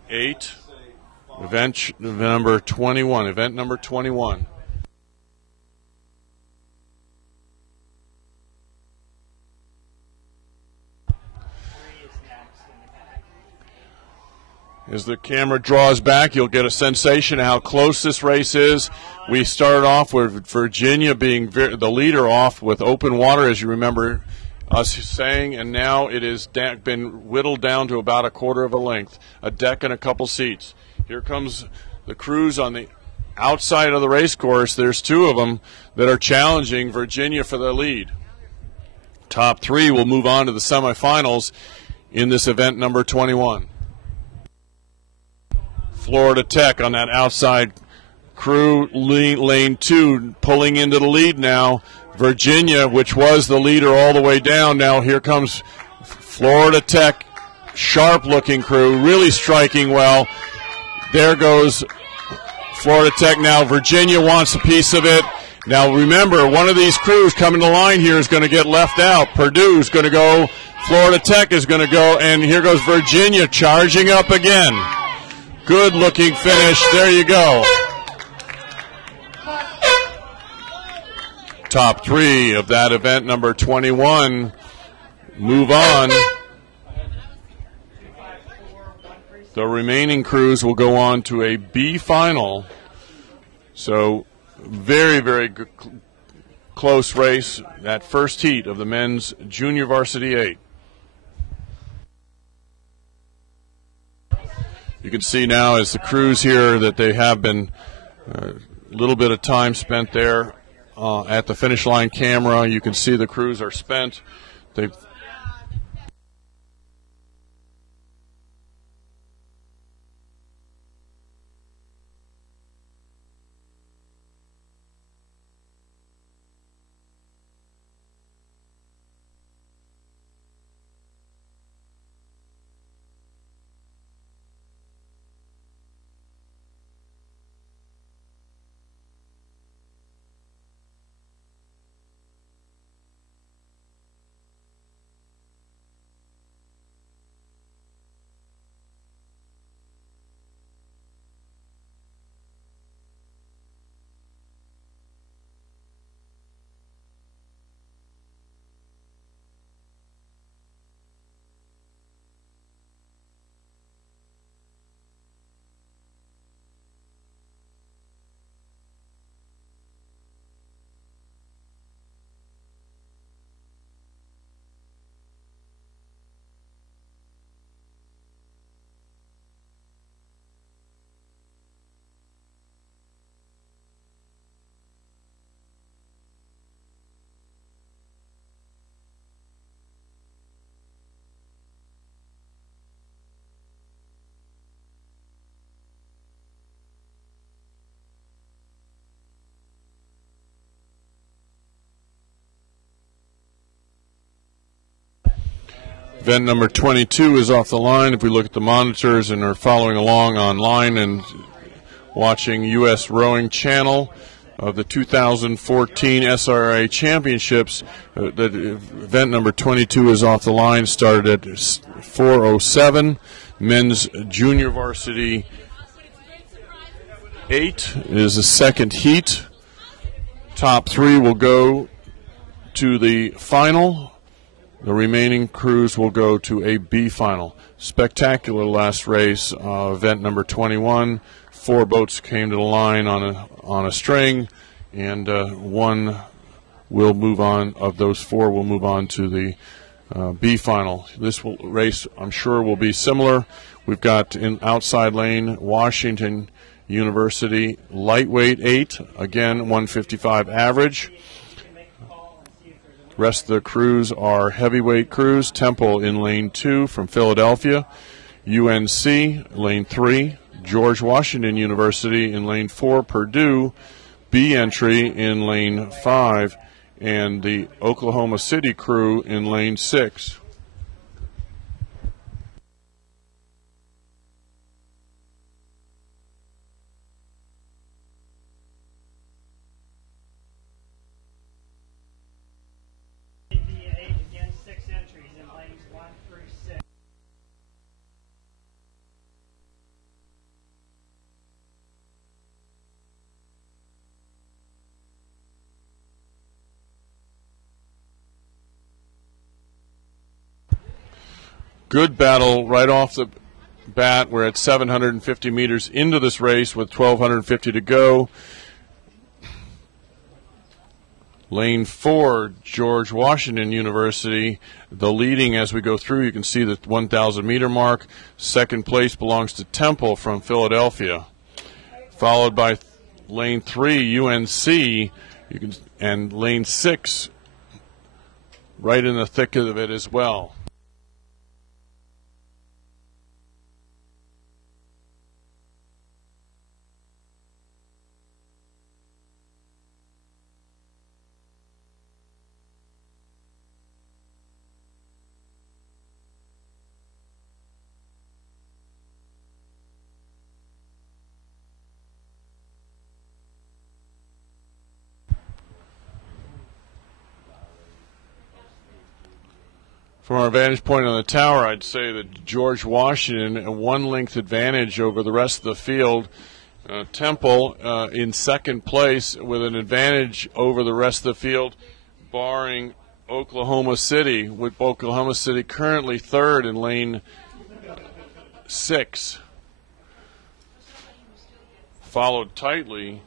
8 event number 21. Event number 21. As the camera draws back, you'll get a sensation of how close this race is. We started off with Virginia being the leader off with open water, as you remember us saying, and now it has been whittled down to about a quarter of a length, a deck and a couple seats. Here comes the crews on the outside of the race course. There's two of them that are challenging Virginia for the lead. Top three will move on to the semifinals in this event number 21. Florida Tech on that outside crew, lane 2, pulling into the lead now. Virginia, which was the leader all the way down, now here comes Florida Tech, sharp-looking crew, really striking well. There goes Florida Tech now. Virginia wants a piece of it. Now remember, one of these crews coming to line here is going to get left out. Purdue's going to go, Florida Tech is going to go, and here goes Virginia charging up again. Good looking finish. There you go. Top three of that event number 21 move on. The remaining crews will go on to a B final. So very, very close race, that first heat of the men's junior varsity 8. You can see now as the crews here that they have been a little bit of time spent there at the finish line camera. You can see the crews are spent. They've event number 22 is off the line. If we look at the monitors and are following along online and watching U.S. Rowing Channel of the 2014 SIRA Championships, that event number 22 is off the line, started at 4:07. Men's junior varsity 8 is the second heat. Top three will go to the final. The remaining crews will go to a B final. Spectacular last race, event number 21. 4 boats came to the line on a string, and one will move on. Of those 4 will move on to the B final. This race, I'm sure, will be similar. We've got in outside lane Washington University lightweight 8, again 155 average. Rest of the crews are heavyweight crews. Temple in lane 2 from Philadelphia. UNC lane 3. George Washington University in lane 4, Purdue, B entry in lane 5, and the Oklahoma City crew in lane 6. Again, 6 entries in lanes 1 through 6. Good battle right off the bat. We're at 750 meters into this race with 1,250 to go. Lane 4, George Washington University, the leading as we go through. You can see the 1,000 meter mark. Second place belongs to Temple from Philadelphia, followed by lane 3, UNC, and lane 6 right in the thick of it as well. From our vantage point on the tower, I'd say that George Washington, a one-length advantage over the rest of the field. Temple in second place with an advantage over the rest of the field, barring Oklahoma City, with Oklahoma City currently third in lane 6. Followed tightly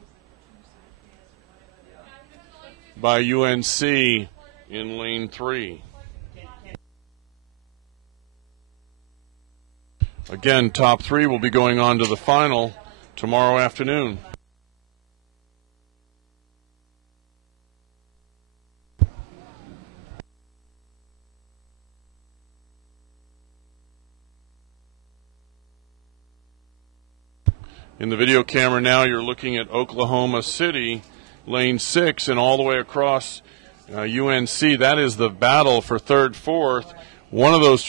by UNC in lane 3. Again, top 3 will be going on to the final tomorrow afternoon. In the video camera now, you're looking at Oklahoma City, lane 6, and all the way across UNC. That is the battle for third, fourth. One of those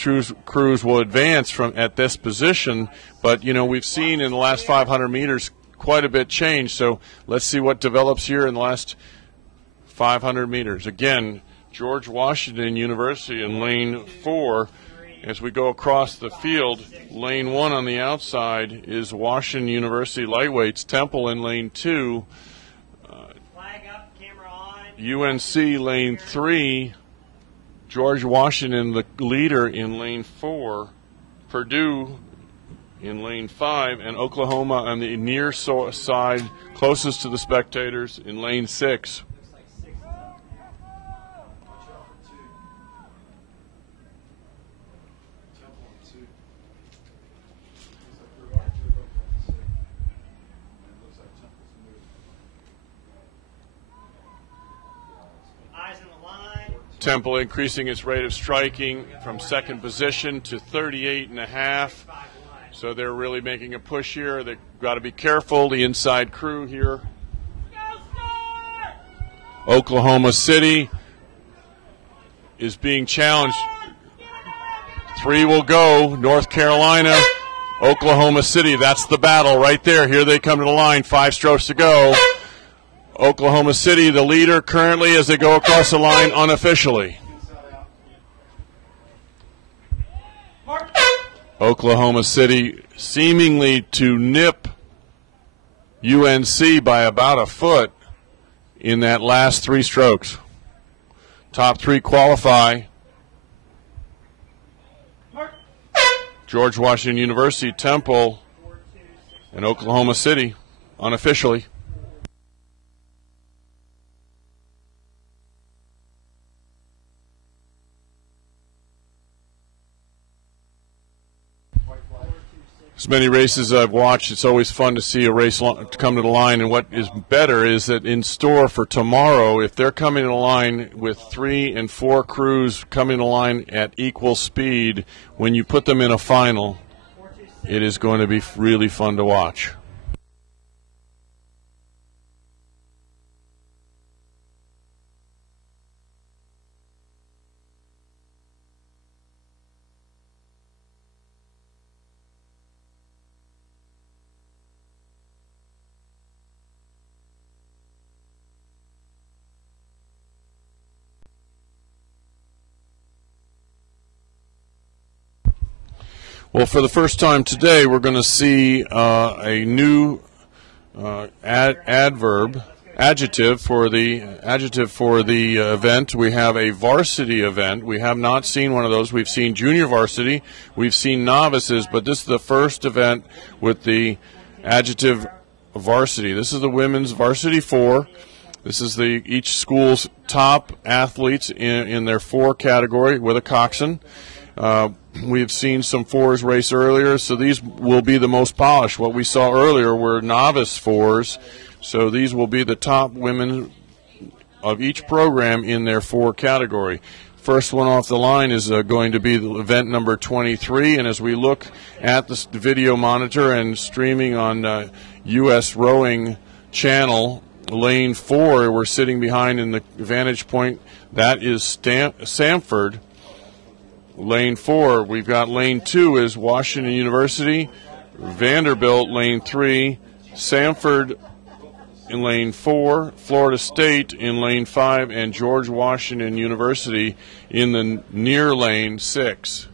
crews will advance from at this position, but we've seen in the last 500 meters quite a bit change. So let's see what develops here in the last 500 meters. Again, George Washington University in lane 4. As we go across the field, lane 1 on the outside is Washington University lightweights. Temple in lane 2. Flag up, camera on. UNC lane 3. George Washington, the leader, in lane 4, Purdue in lane 5, and Oklahoma on the near side, closest to the spectators, in lane 6. Temple increasing its rate of striking from second position to 38.5. So they're really making a push here. They've got to be careful. The inside crew here. Oklahoma City is being challenged. 3 will go. North Carolina, Oklahoma City. That's the battle right there. Here they come to the line. 5 strokes to go. Oklahoma City, the leader currently as they go across the line unofficially. Oklahoma City seemingly to nip UNC by about a foot in that last 3 strokes. Top 3 qualify. George Washington University, Temple, and Oklahoma City unofficially. As many races I've watched, it's always fun to see a race come to the line, and what is better is that in store for tomorrow, if they're coming to the line with 3 and 4 crews coming to the line at equal speed, when you put them in a final, it is going to be really fun to watch. Well, for the first time today, we're going to see a new adjective for the event. We have a varsity event. We have not seen one of those. We've seen junior varsity, we've seen novices, but this is the first event with the adjective varsity. This is the women's varsity 4. This is each school's top athletes in their 4 category with a coxswain. We've seen some 4s race earlier, so these will be the most polished. What we saw earlier were novice 4s, so these will be the top women of each program in their 4 category. First one off the line is going to be the event number 23, and as we look at the video monitor and streaming on U.S. Rowing Channel, lane 4, we're sitting behind in the vantage point. That is Samford. Lane 4, we've got lane 2 is Washington University, Vanderbilt lane 3, Samford in lane 4, Florida State in lane 5, and George Washington University in the near lane 6.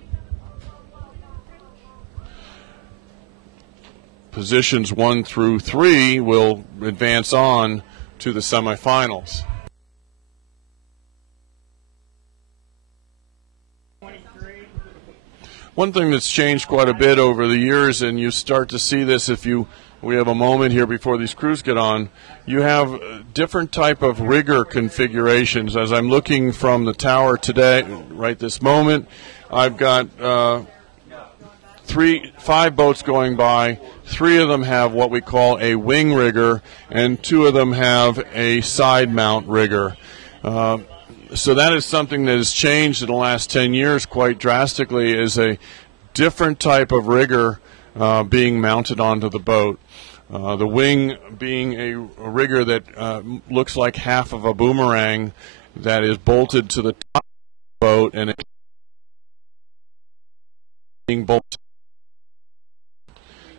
Positions 1 through 3 will advance on to the semifinals. One thing that's changed quite a bit over the years, and you start to see this we have a moment here before these crews get on, you have different type of rigger configurations. As I'm looking from the tower today, right this moment, I've got 5 boats going by. 3 of them have what we call a wing rigger, and 2 of them have a side mount rigger. So that is something that has changed in the last 10 years quite drastically, is a different type of rigger being mounted onto the boat. The wing being a rigger that looks like half of a boomerang that is bolted to the top of the boat, and it's being bolted.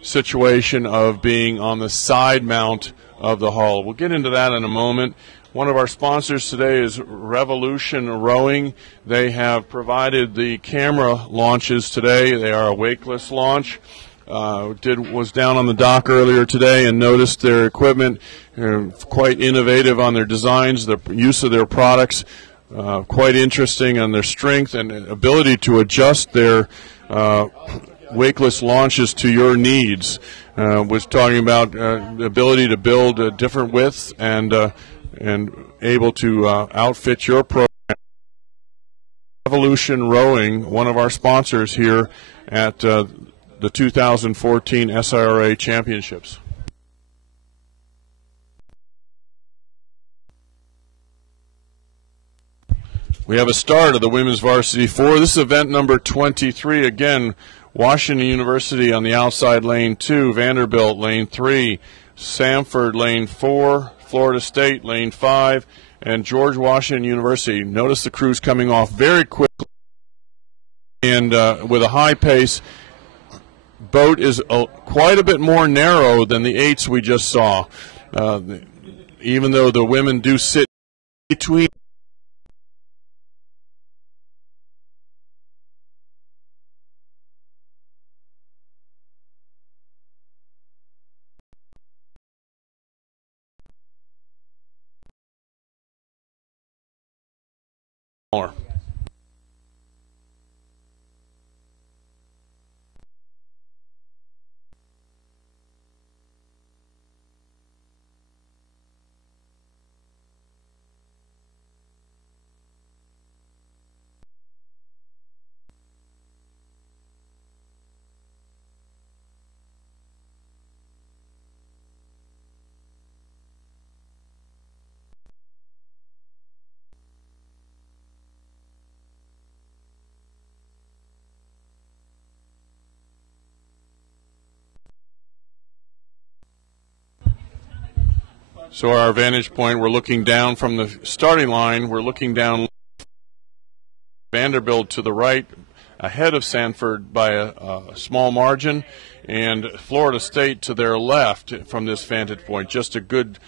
Situation of being on the side mount of the hull. We'll get into that in a moment. One of our sponsors today is Revolution Rowing. They have provided the camera launches today. They are a wakeless launch. Was down on the dock earlier today and noticed their equipment. Quite innovative on their designs, the use of their products, quite interesting on their strength and ability to adjust their wakeless launches to your needs. Was talking about the ability to build different widths and able to outfit your program. Revolution Rowing, one of our sponsors here at the 2014 SIRA Championships. We have a start of the women's varsity 4. This is event number 23. Again, Washington University on the outside lane 2, Vanderbilt lane 3, Samford lane 4, Florida State lane 5, and George Washington University. Notice the crews coming off very quickly and with a high pace. Boat is quite a bit more narrow than the 8s we just saw. Even though the women do sit between. More. So our vantage point, we're looking down from the starting line. We're looking down Vanderbilt to the right, ahead of Sanford by a small margin, and Florida State to their left from this vantage point. Just a good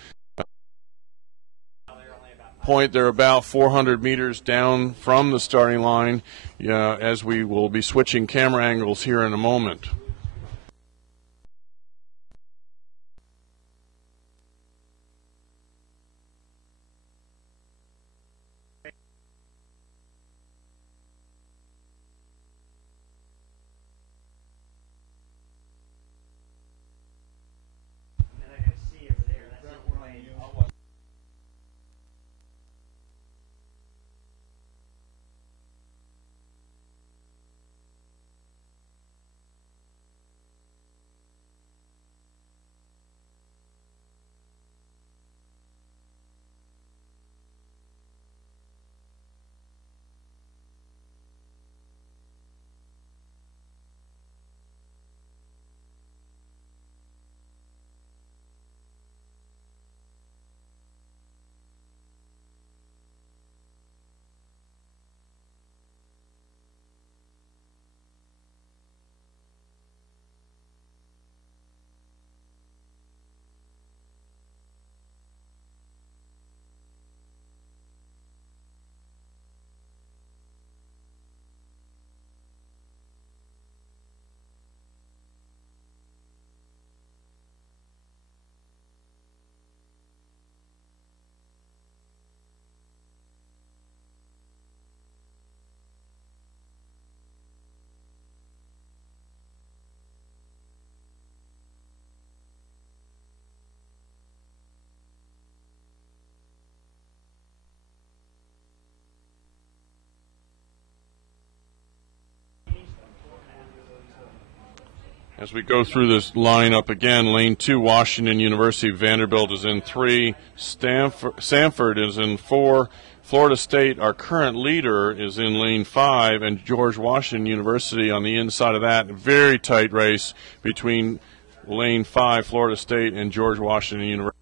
point. They're about 400 meters down from the starting line, as we will be switching camera angles here in a moment. As we go through this lineup again, lane 2, Washington University, Vanderbilt is in 3, Sanford is in 4, Florida State, our current leader, is in lane 5, and George Washington University on the inside of that. Very tight race between lane 5, Florida State, and George Washington University.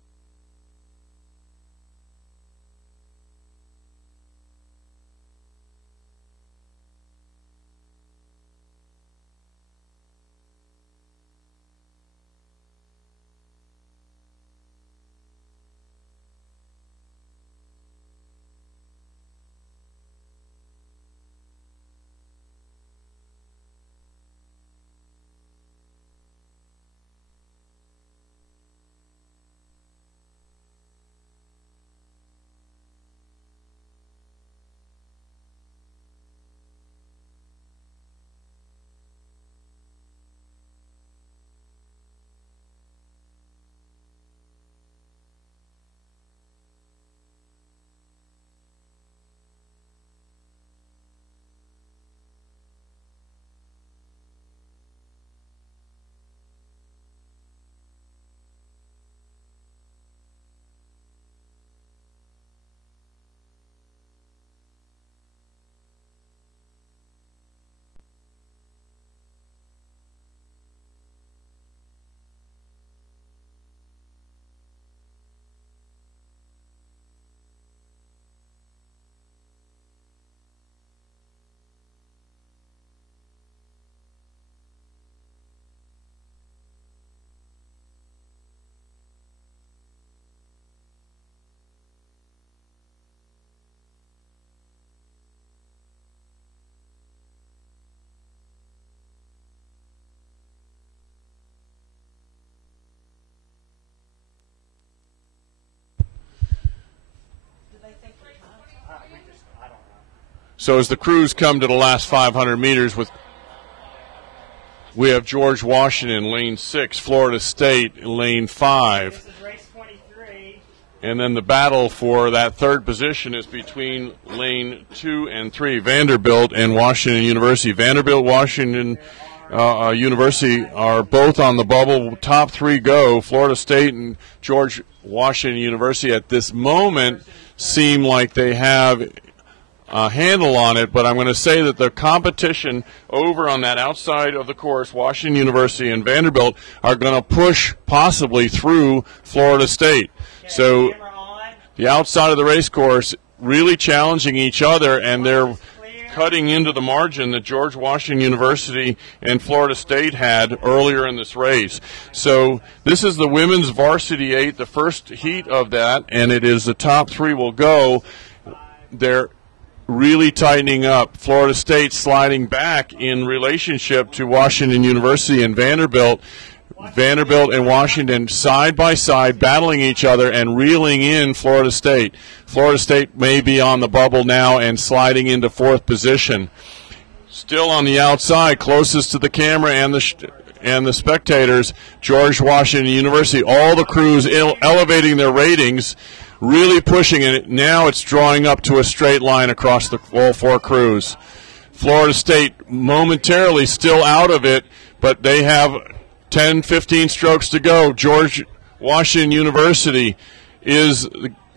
So as the crews come to the last 500 meters, we have George Washington, lane 6, Florida State, lane 5. This is race 23. And then the battle for that third position is between lane 2 and 3, Vanderbilt and Washington University. Vanderbilt, Washington University are both on the bubble. Top 3 go. Florida State and George Washington University at this moment seem like they have handle on it, but I'm going to say that the competition over on that outside of the course, Washington University and Vanderbilt, are going to push possibly through Florida State. So the outside of the race course really challenging each other, and they're cutting into the margin that George Washington University and Florida State had earlier in this race. So this is the women's varsity 8, the first heat of that, and it is the top 3 will go. They're really tightening up. Florida State sliding back in relationship to Washington University and Vanderbilt. Vanderbilt and Washington side by side battling each other and reeling in Florida State. Florida State may be on the bubble now and sliding into 4th position. Still on the outside, closest to the camera and the spectators, George Washington University. All the crews elevating their ratings, really pushing it. Now it's drawing up to a straight line across all 4 crews. Florida State momentarily still out of it, but they have 10, 15 strokes to go. George Washington University is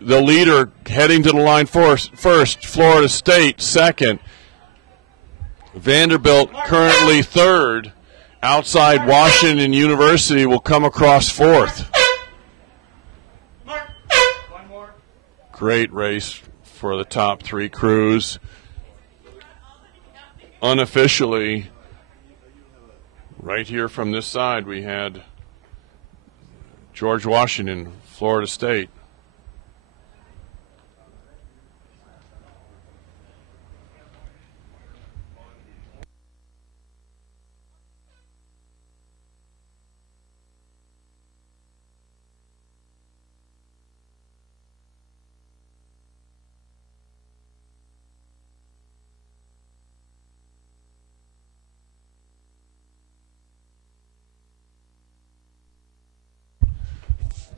the leader heading to the line first. Florida State second. Vanderbilt currently third. Outside Washington University will come across 4th. Great race for the top 3 crews. Unofficially, right here from this side, we had George Washington, Florida State.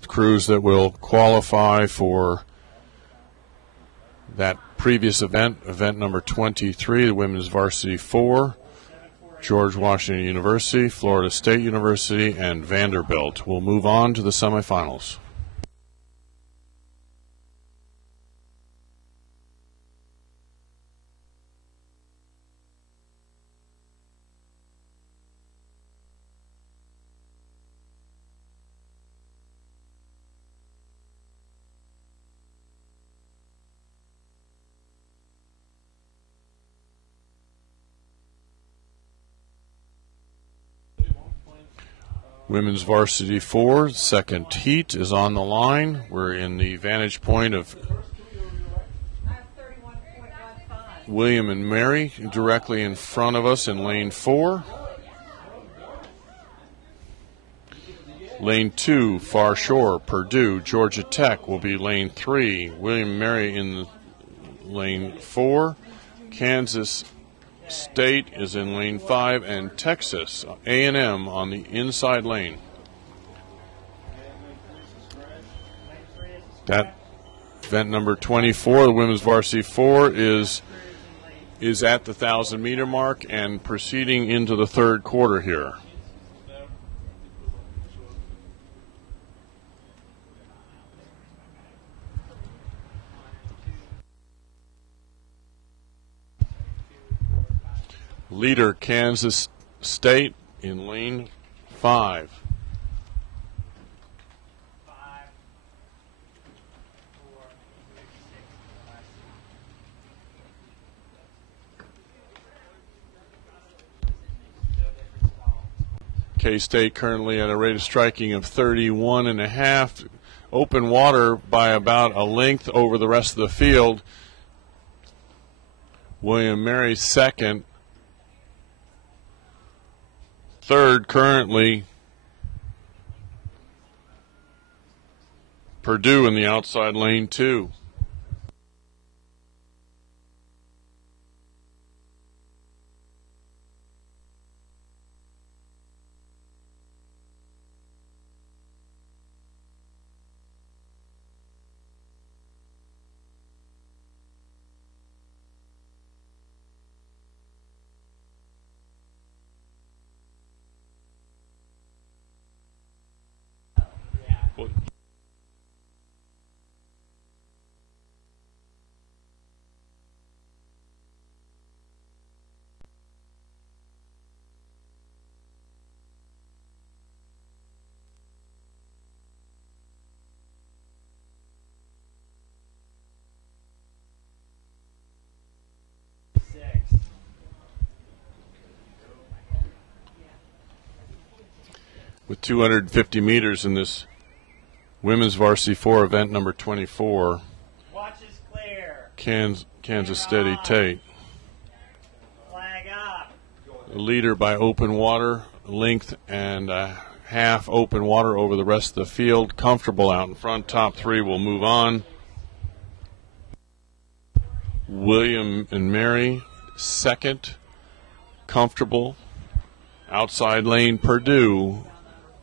Crews that will qualify for that previous event, event number 23, the women's varsity 4, George Washington University, Florida State University, and Vanderbilt. We'll move on to the semifinals. Women's varsity 4, second heat is on the line. We're in the vantage point of William and Mary directly in front of us in lane 4. Lane 2, Far Shore, Purdue, Georgia Tech will be lane 3. William and Mary in lane 4. Kansas State is in lane 5, and Texas A&M on the inside lane. That event number 24, the women's varsity 4, is at the 1,000-meter mark and proceeding into the third quarter here. Leader Kansas State in lane 5. K-State currently at a rate of striking of 31.5. Open water by about a length over the rest of the field. William Mary second. Third currently Purdue in the outside lane 2. with 250 meters in this women's varsity 4 event number 24. Watch is clear. Kansas Steady Tate. Flag up. The leader by open water, length and a half open water over the rest of the field. Comfortable out in front. Top 3 will move on. William and Mary, second. Comfortable. Outside lane, Purdue.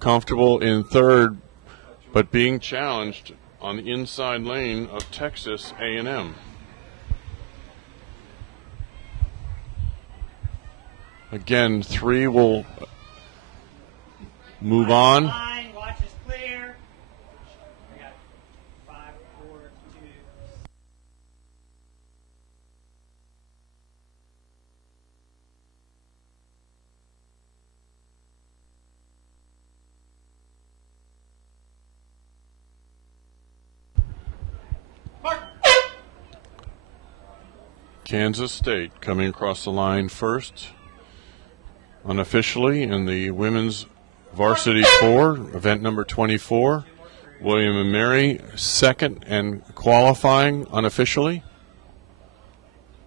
Comfortable in third, but being challenged on the inside lane of Texas A&M. Again, 3 will move on. Line, watch is clear. We got 5, 4, 2. Mark. Kansas State coming across the line first, unofficially in the women's varsity 4, event number 24. William and Mary second and qualifying unofficially.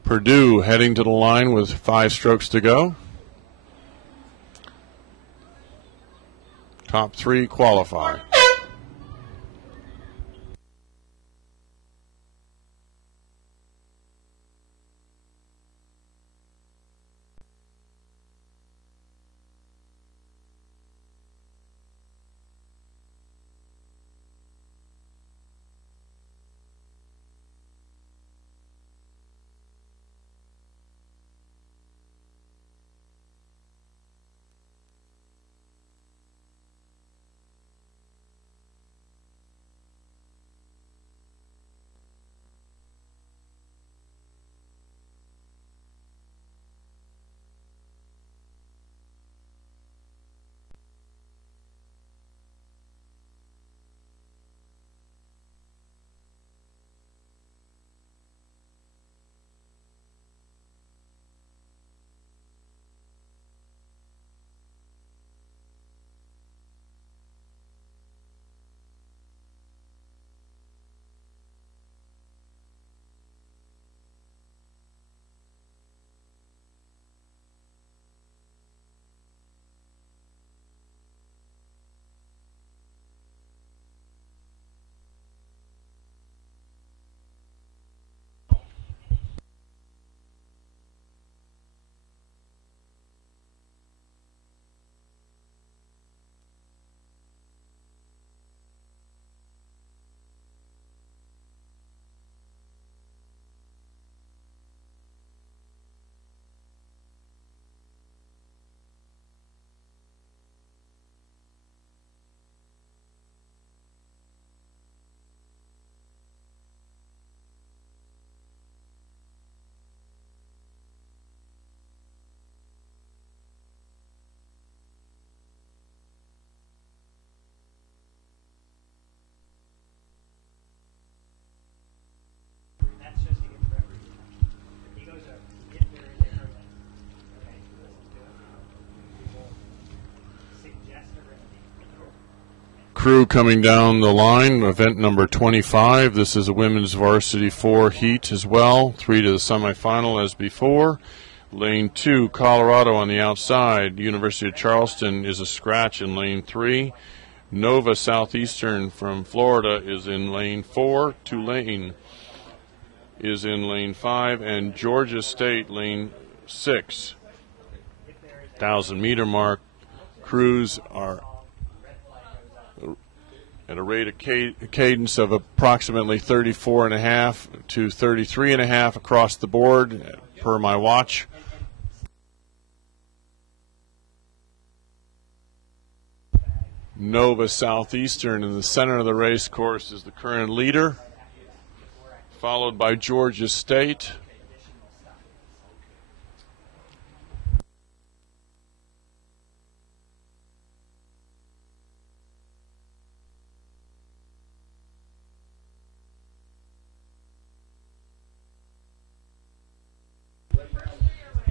Purdue heading to the line with 5 strokes to go. Top 3 qualify. That's just to get the referee. He goes up, get there, and they hurt him. Okay, listen to it. We will suggest a remedy. Crew coming down the line, event number 25. This is a women's varsity 4 heat as well. 3 to the semifinal as before. Lane 2, Colorado on the outside. University of Charleston is a scratch in lane 3. Nova Southeastern from Florida is in lane 4. Tulane is in lane 5. And Georgia State lane 6. 1,000-meter mark. Crews are at a rate of cadence of approximately 34.5 to 33.5 across the board per my watch. Nova Southeastern in the center of the race course is the current leader, followed by Georgia State.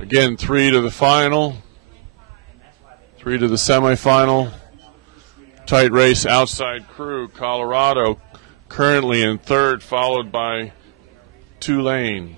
Again, 3 to the final, 3 to the semifinal. tight race outside crew. Colorado currently in third, followed by Tulane.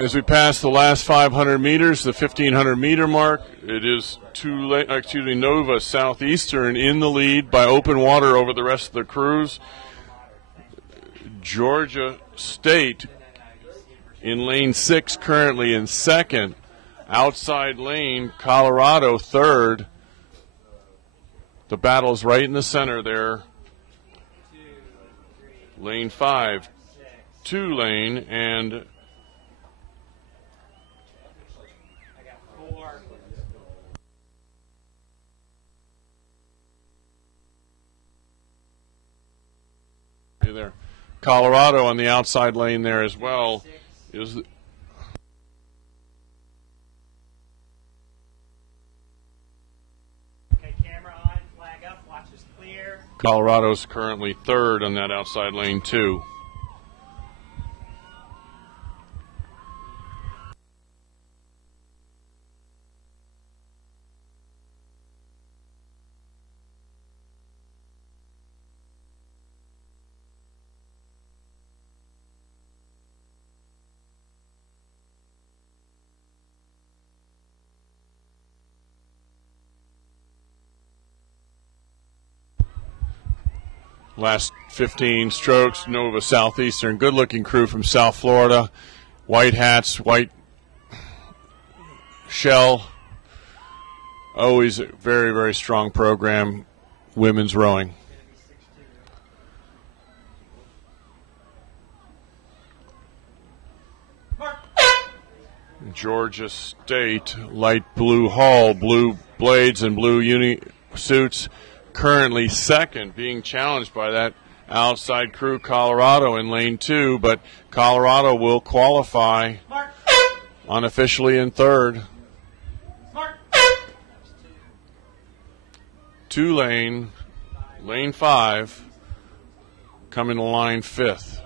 As we pass the last 500 meters, the 1,500 meter mark, it is Nova Southeastern in the lead by open water over the rest of the crews. Georgia State in lane 6 currently in second. Outside lane, Colorado third. The battle's right in the center there. Lane 5, Tulane, and there. Colorado on the outside lane there as well. Okay, camera on, flag up, watch us clear. Colorado's currently third on that outside lane too. Last 15 strokes, Nova Southeastern, good-looking crew from South Florida. White hats, white shell. Always a very, very strong program, women's rowing. Georgia State, light blue hull, blue blades, and blue uni suits. Currently second, being challenged by that outside crew, Colorado, in lane 2, but Colorado will qualify unofficially in third. Tulane, lane 5, coming to line 5th.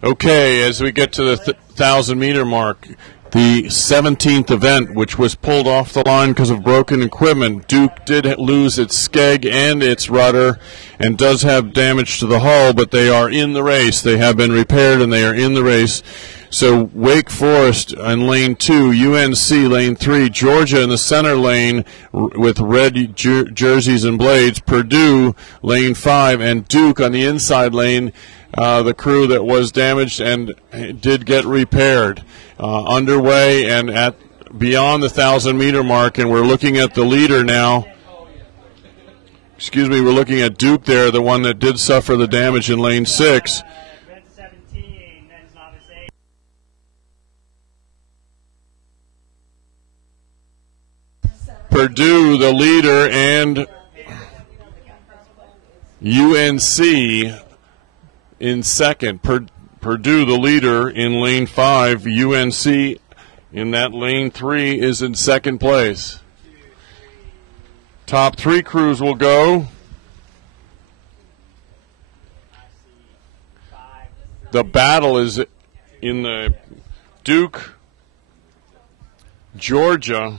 Okay, as we get to the 1,000-meter mark, the 17th event, which was pulled off the line because of broken equipment. Duke did lose its skeg and its rudder and does have damage to the hull, but they are in the race. They have been repaired and they are in the race. So Wake Forest in lane 2, UNC lane 3, Georgia in the center lane with red jerseys and blades, Purdue lane 5, and Duke on the inside lane, the crew that was damaged and did get repaired. Underway and at beyond the 1,000-meter mark, and we're looking at the leader now. Excuse me, we're looking at Duke there, the one that did suffer the damage in lane 6. Red 17, men's novice 8. Purdue, the leader, and UNC in second. Purdue, the leader, in lane 5. UNC in that lane 3 is in second place. Top 3 crews will go. The battle is in the Duke, Georgia,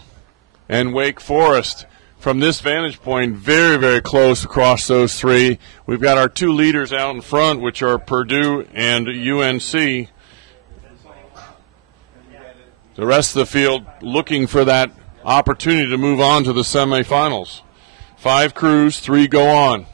and Wake Forest. From this vantage point, very, very close across those three. We've got our two leaders out in front, which are Purdue and UNC. The rest of the field looking for that opportunity to move on to the semifinals. 5 crews, 3 go on.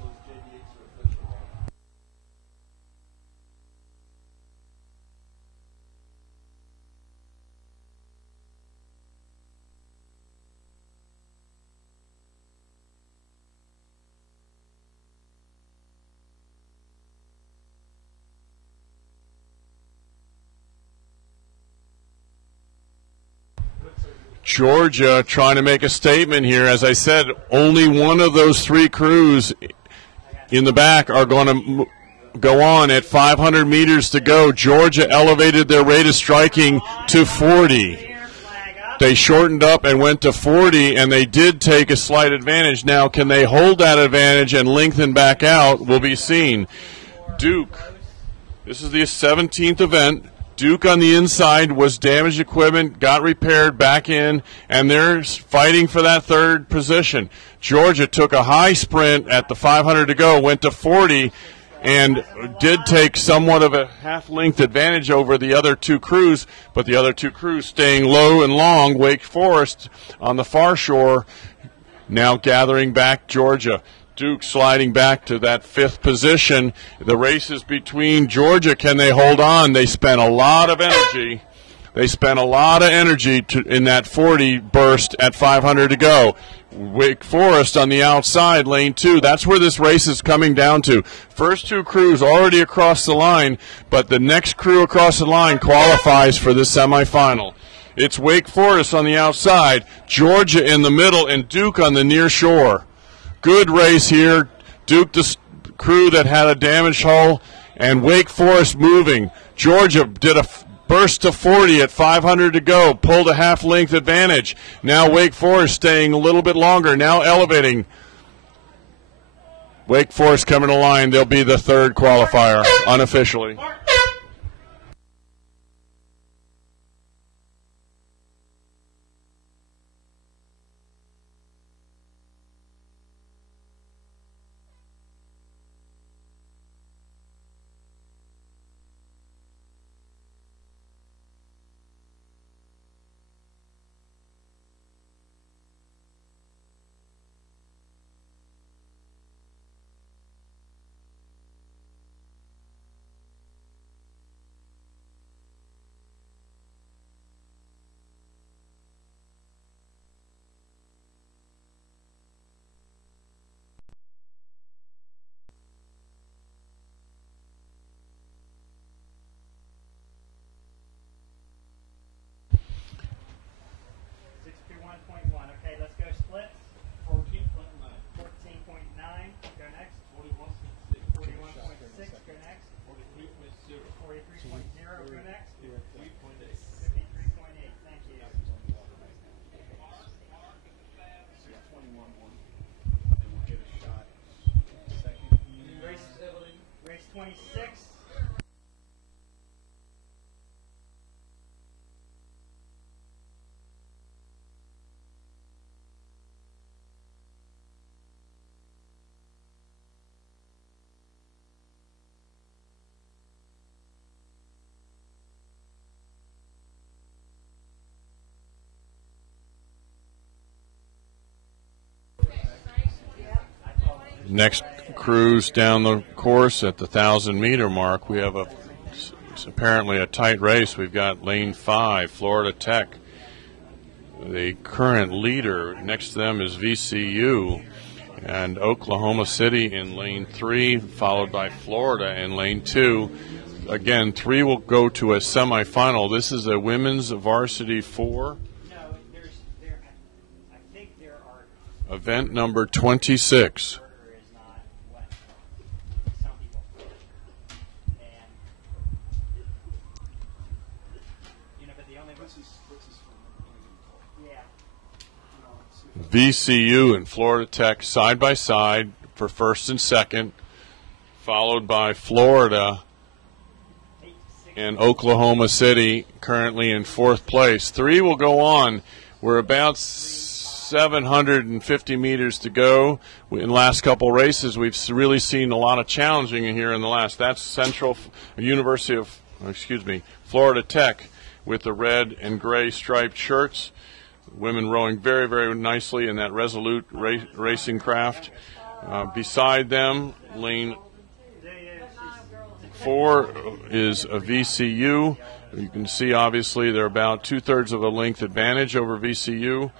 Georgia trying to make a statement here. As I said, only one of those 3 crews in the back are going to go on at 500 meters to go. Georgia elevated their rate of striking to 40. They shortened up and went to 40, and they did take a slight advantage. Now, can they hold that advantage and lengthen back out will be seen. Duke, this is the 17th event. Duke on the inside was damaged equipment, got repaired, back in, and they're fighting for that 3rd position. Georgia took a high sprint at the 500 to go, went to 40, and did take somewhat of a half-length advantage over the other 2 crews, but the other 2 crews staying low and long. Wake Forest on the far shore, now gathering back Georgia. Duke sliding back to that 5th position. The race is between Georgia. Can they hold on? They spent a lot of energy. In that 40 burst at 500 to go. Wake Forest on the outside, lane 2. That's where this race is coming down to. First 2 crews already across the line, but the next crew across the line qualifies for the semifinal. It's Wake Forest on the outside, Georgia in the middle, and Duke on the near shore. Good race here. Duke, the crew that had a damaged hull, and Wake Forest moving. Georgia did a burst to 40 at 500 to go, pulled a half-length advantage. Now Wake Forest staying a little bit longer, now elevating. Wake Forest coming to line. They'll be the 3rd qualifier, unofficially. Okay, let's go splits. 14.9. Go next. 41.6. Go next. 43.0. Go next. 53.8. Thank you. 621.1. Race 26. Next cruise down the course at the 1,000-meter mark. We have it's apparently a tight race. We've got lane 5, Florida Tech. The current leader, next to them is VCU, and Oklahoma City in lane 3, followed by Florida in lane 2. Again, 3 will go to a semifinal. This is a women's varsity 4. No, I think there are. Event number 26. VCU and Florida Tech side by side for 1st and 2nd, followed by Florida and Oklahoma City currently in 4th place. 3 will go on. We're about 750 meters to go. In the last couple races, we've really seen a lot of challenging in here in the last. That's Florida Tech with the red and gray striped shirts. Women rowing very, very nicely in that Resolute racing craft. Beside them, lane 4 is a VCU. You can see, obviously, they're about 2/3 of a length advantage over VCU.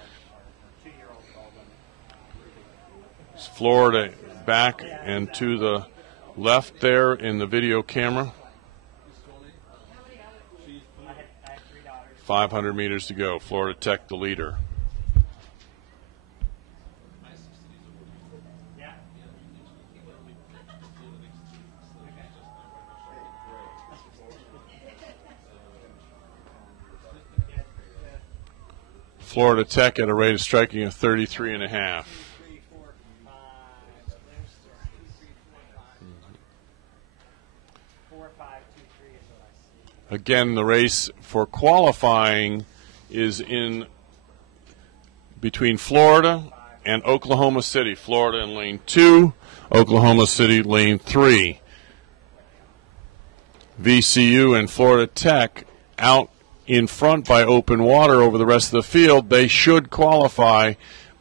It's Florida back and to the left there in the video camera. 500 meters to go. Florida Tech the leader. Florida Tech at a rate of striking of 33.5. Again, the race for qualifying is in between Florida and Oklahoma City. Florida in lane 2, Oklahoma City lane 3. VCU and Florida Tech out in front by open water over the rest of the field. They should qualify,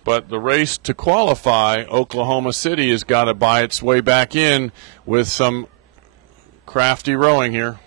but the race to qualify, Oklahoma City has got to buy its way back in with some crafty rowing here.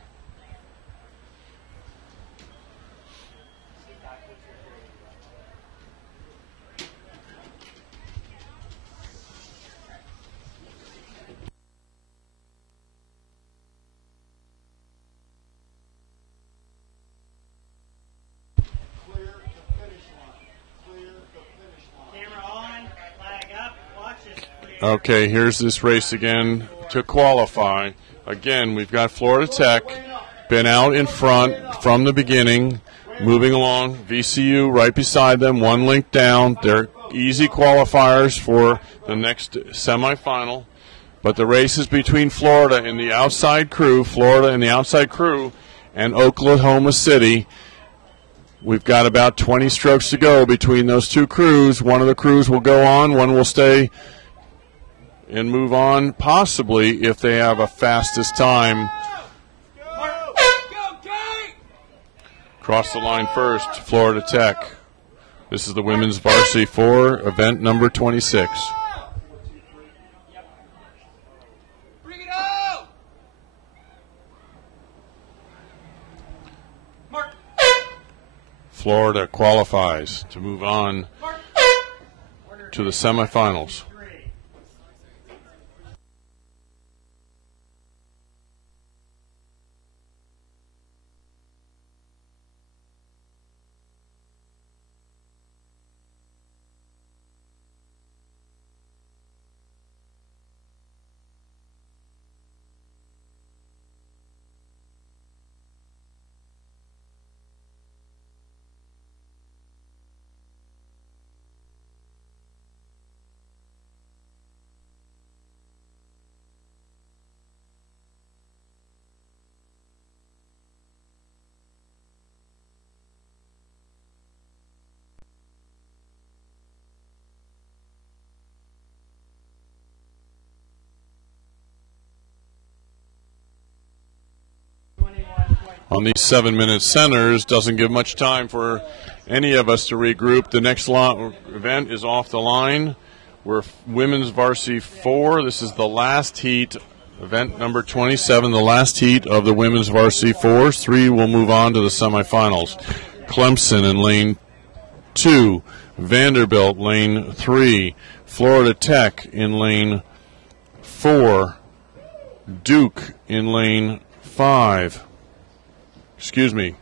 Okay, here's this race again to qualify. Again, we've got Florida Tech, been out in front from the beginning, moving along. VCU right beside them, one link down. They're easy qualifiers for the next semifinal. But the race is between Florida and the outside crew, and Oklahoma City. We've got about 20 strokes to go between those two crews. One of the crews will go on, one will stay and move on, possibly if they have a fastest time. Cross the line first, Florida Tech. This is the women's varsity 4, event number 26. Bring it out! Mark. Florida qualifies to move on to the semifinals. On these 7-minute centers, doesn't give much time for any of us to regroup. The next event is off the line. We're women's varsity 4. This is the last heat, event number 27, the last heat of the women's varsity 4s. 3 will move on to the semifinals. Clemson in lane 2, Vanderbilt lane 3, Florida Tech in lane 4, Duke in lane 5. Central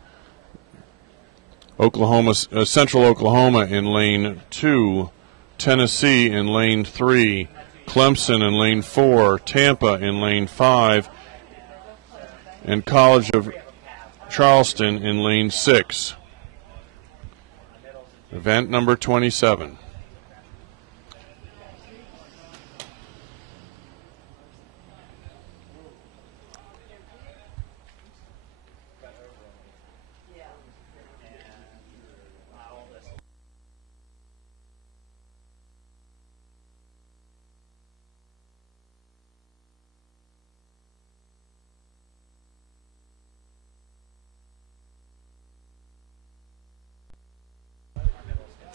Oklahoma in lane 2, Tennessee in lane 3, Clemson in lane 4, Tampa in lane 5, and College of Charleston in lane 6. Event number 27.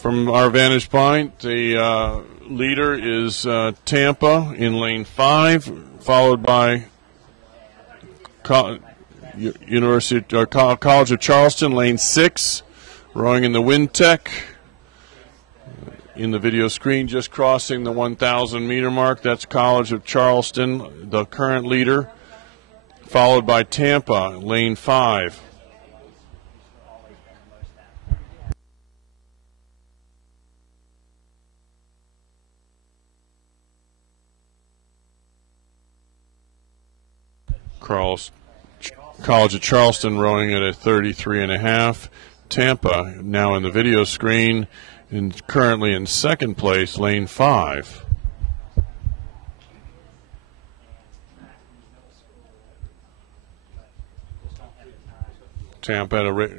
From our vantage point, the leader is Tampa in lane 5, followed by College of Charleston, lane 6, rowing in the Wintech. In the video screen, just crossing the 1,000 meter mark, that's College of Charleston, the current leader, followed by Tampa, lane 5. College of Charleston rowing at a 33.5. Tampa now in the video screen and currently in second place, lane 5. Tampa at a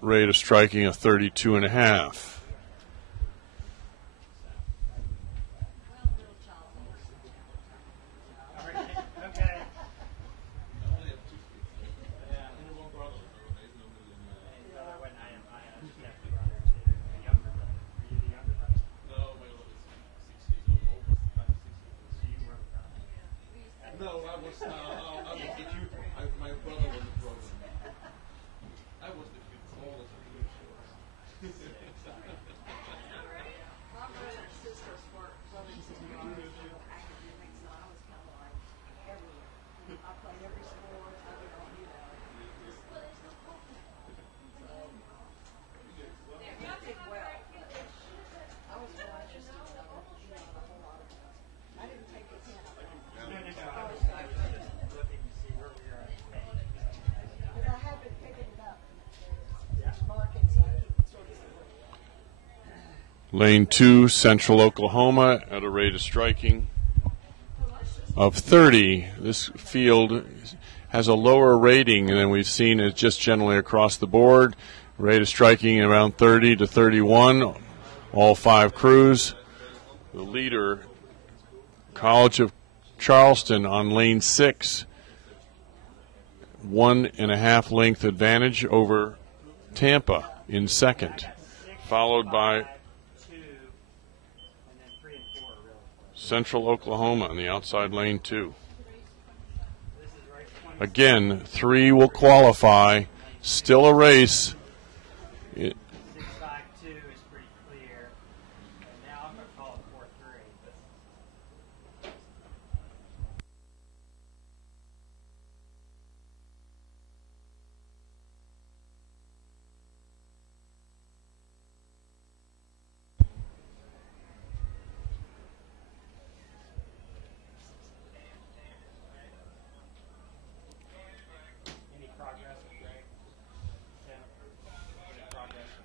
rate of striking of 32.5. Lane 2, Central Oklahoma at a rate of striking of 30. This field has a lower rating than we've seen it just generally across the board. Rate of striking around 30 to 31, all 5 crews. The leader, College of Charleston on lane 6, 1.5 length advantage over Tampa in second, followed by Central Oklahoma on the outside lane 2. Again, 3 will qualify. Still a race. 6.52 is pretty clear. And now I'm going to call it 4.3.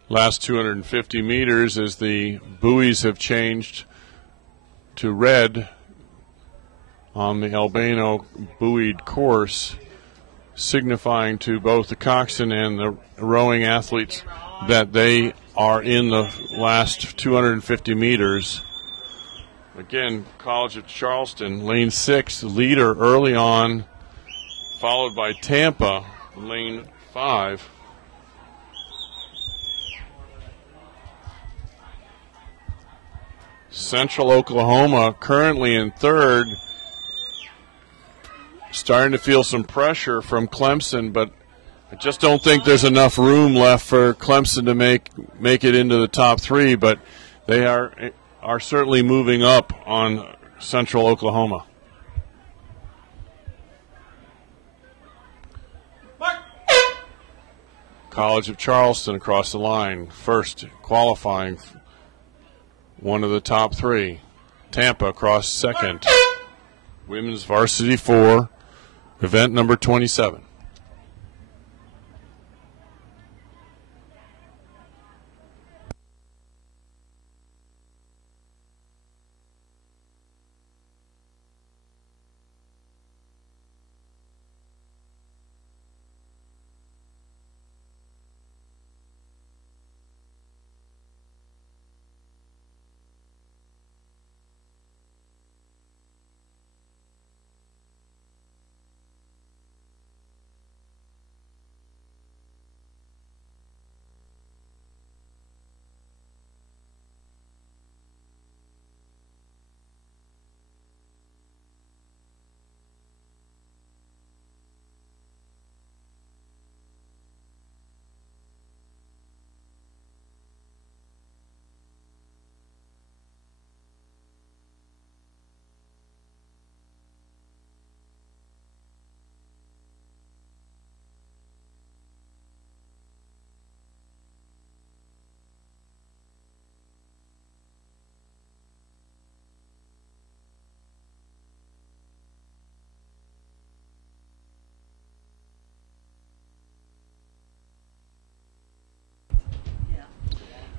Last 250 meters as the buoys have changed to red on the Albano buoyed course, signifying to both the coxswain and the rowing athletes that they are in the last 250 meters. Again, College of Charleston, lane 6, leader early on, followed by Tampa, lane 5. Central Oklahoma currently in third, starting to feel some pressure from Clemson, but I just don't think there's enough room left for Clemson to make it into the top 3, but they are certainly moving up on Central Oklahoma. College of Charleston across the line, first qualifying one of the top 3. Tampa across second. Women's Varsity 4, event number 27.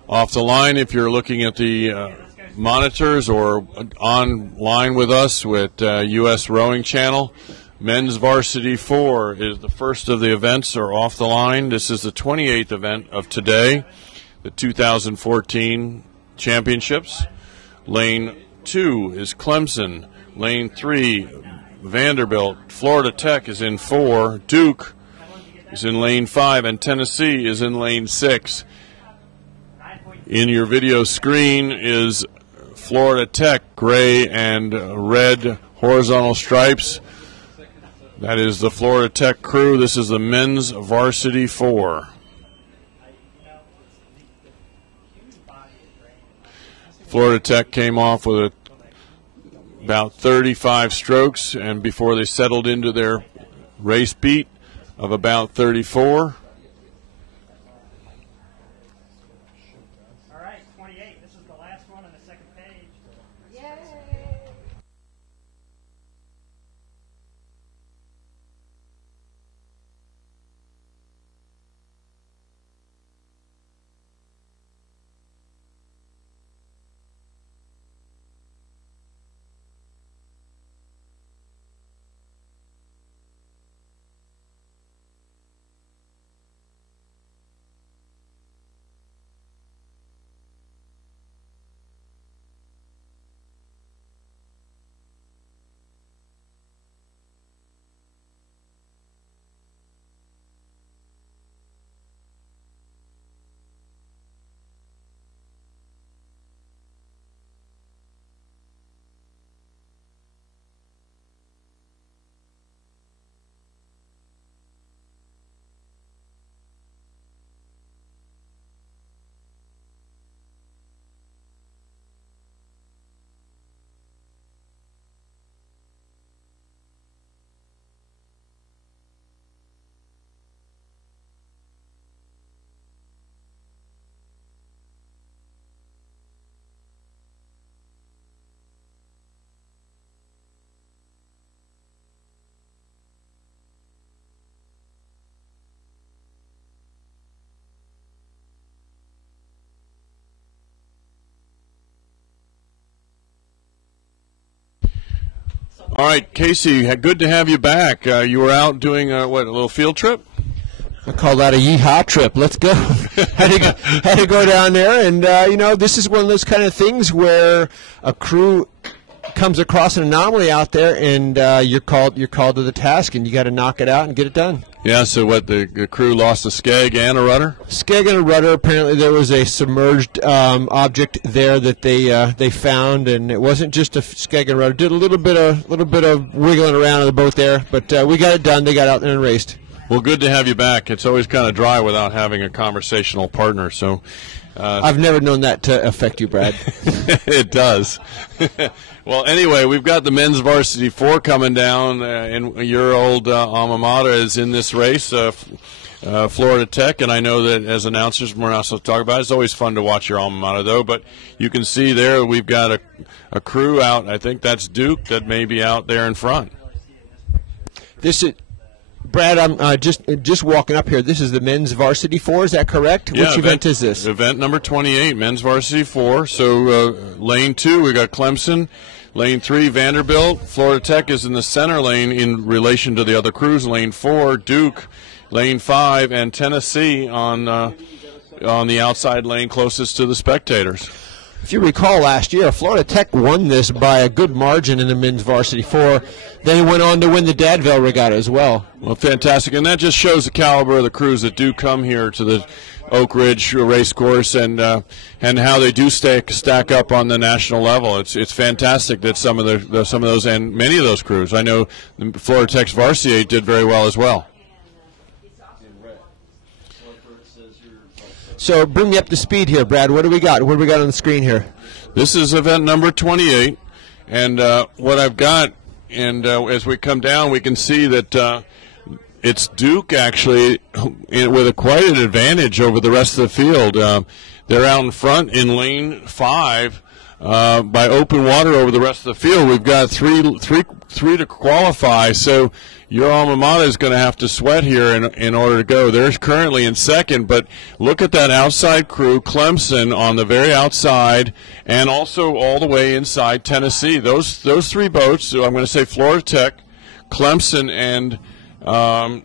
Off the line, if you're looking at the monitors or online with us with U.S. Rowing Channel, Men's Varsity 4 is the first of the events are off the line. This is the 28th event of today, the 2014 Championships. Lane 2 is Clemson. Lane 3, Vanderbilt. Florida Tech is in 4. Duke is in lane 5, and Tennessee is in lane 6. In your video screen is Florida Tech, gray and red horizontal stripes. That is the Florida Tech crew. This is the Men's Varsity 4. Florida Tech came off with about 35 strokes, and before they settled into their race beat of about 34. All right, 28. This is the last one on the second page. Yay! All right, Casey, good to have you back. You were out doing, a little field trip? I call that a yeehaw trip. Let's go. had to go down there, and this is one of those kind of things where a crew comes across an anomaly out there, and you're called to the task, and you got to knock it out and get it done. Yeah. So what? The crew lost a skeg and a rudder. Skeg and a rudder. Apparently, there was a submerged object there that they found, and it wasn't just a skeg and rudder. Did a little bit of wiggling around in the boat there, but we got it done. They got out there and raced. Well, good to have you back. It's always kind of dry without having a conversational partner. So I've never known that to affect you, Brad. It does. Well, anyway, we've got the Men's Varsity 4 coming down, and your old alma mater is in this race, Florida Tech, and I know that as announcers we're not supposed to talk about it. It's always fun to watch your alma mater, though, but you can see there we've got a crew out. I think that's Duke that may be out there in front. This is... Brad, I'm just walking up here. This is the Men's Varsity 4, is that correct? Yeah, which event is this? Event number 28, Men's Varsity 4. So lane 2, we got Clemson. Lane 3, Vanderbilt. Florida Tech is in the center lane in relation to the other crews. Lane 4, Duke. Lane 5, and Tennessee on the outside lane closest to the spectators. If you recall last year, Florida Tech won this by a good margin in the Men's Varsity 4. They went on to win the Dadville Regatta as well. Well, fantastic. And that just shows the caliber of the crews that do come here to the Oak Ridge race course and how they do stack up on the national level. It's fantastic that some of those and many of those crews. I know Florida Tech's Varsity 8 did very well as well. So bring me up to speed here, Brad. What do we got? What do we got on the screen here? This is event number 28, and what I've got, and as we come down, we can see that it's Duke actually with quite an advantage over the rest of the field. They're out in front in lane 5 by open water over the rest of the field. We've got three to qualify. So your alma mater is going to have to sweat here in order to go. They're currently in second, but look at that outside crew, Clemson on the very outside, and also all the way inside Tennessee. Those three boats, so I'm going to say Florida Tech, Clemson, and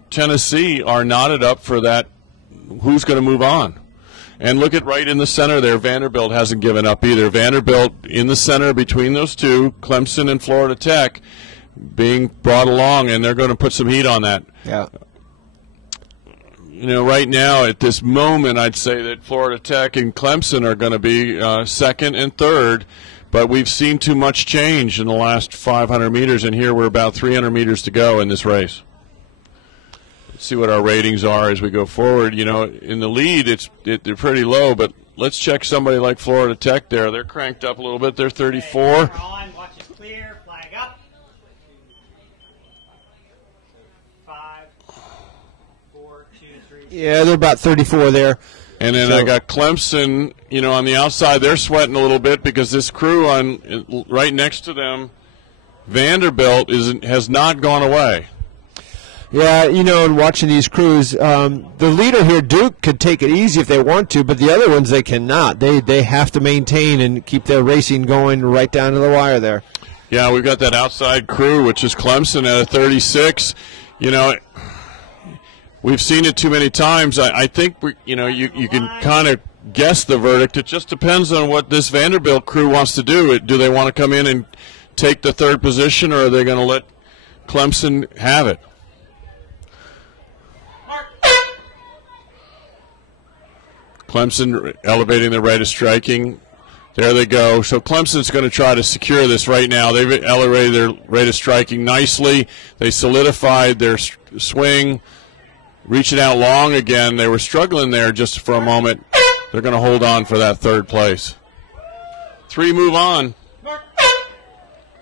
Tennessee are knotted up for that. Who's going to move on? And look at right in the center there, Vanderbilt hasn't given up either. Vanderbilt in the center between those two, Clemson and Florida Tech, being brought along, and they're going to put some heat on that. Yeah. You know, right now at this moment, I'd say that Florida Tech and Clemson are going to be second and third, but we've seen too much change in the last 500 meters, and here we're about 300 meters to go in this race. Let's see what our ratings are as we go forward. You know, in the lead, they're pretty low, but let's check somebody like Florida Tech there. They're cranked up a little bit. They're 34. On, watch it clear, flag up. 5, 4, 2, 3. Yeah, they're about 34 there. And then I got Clemson, you know, on the outside. They're sweating a little bit because this crew on right next to them, Vanderbilt, has not gone away. Yeah, you know, and watching these crews, the leader here, Duke, could take it easy if they want to, but the other ones they cannot. They have to maintain and keep their racing going right down to the wire there. Yeah, we've got that outside crew, which is Clemson at a 36. You know, we've seen it too many times. I think you can kind of guess the verdict. It just depends on what this Vanderbilt crew wants to do. Do they want to come in and take the third position, or are they going to let Clemson have it? Clemson elevating the rate of striking. There they go. So Clemson's going to try to secure this right now. They've elevated their rate of striking nicely. They solidified their swing, reaching out long again. They were struggling there just for a moment. They're going to hold on for that third place. 3 move on.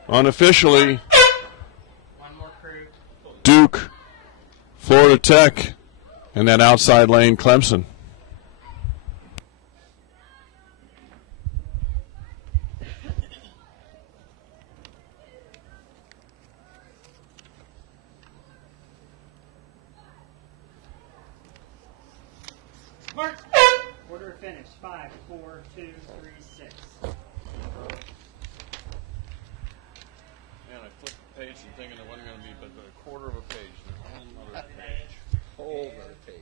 Unofficially, One more crew. Duke, Florida Tech, and that outside lane, Clemson. Order finish. 5, 4, 2, 3, 6. Man, I flipped the page and thinking it wasn't going to be but a quarter of a page. There's a whole other page. Whole other page.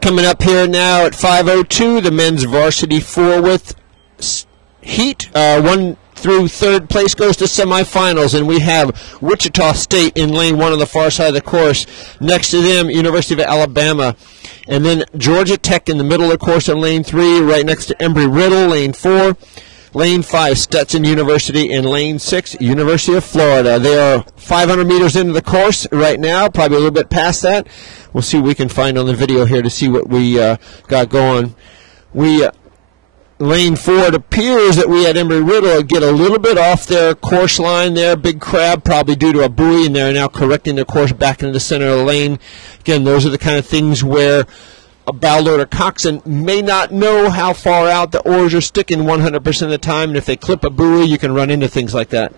Coming up here now at 5:02, the men's varsity 4-width heat. 1 through 3rd place goes to semifinals, and we have Wichita State in lane 1 on the far side of the course. Next to them, University of Alabama. And then Georgia Tech in the middle of the course in lane 3, right next to Embry-Riddle, lane 4. Lane 5, Stetson University, and lane 6, University of Florida. They are 500 meters into the course right now, probably a little bit past that. We'll see what we can find on the video here to see what we got going. Lane 4, it appears that we had Embry-Riddle get a little bit off their course line there. Big crab, probably due to a buoy, and they're now correcting their course back into the center of the lane. Again, those are the kind of things where a bow loader coxswain may not know how far out the oars are sticking 100% of the time, and if they clip a buoy, you can run into things like that.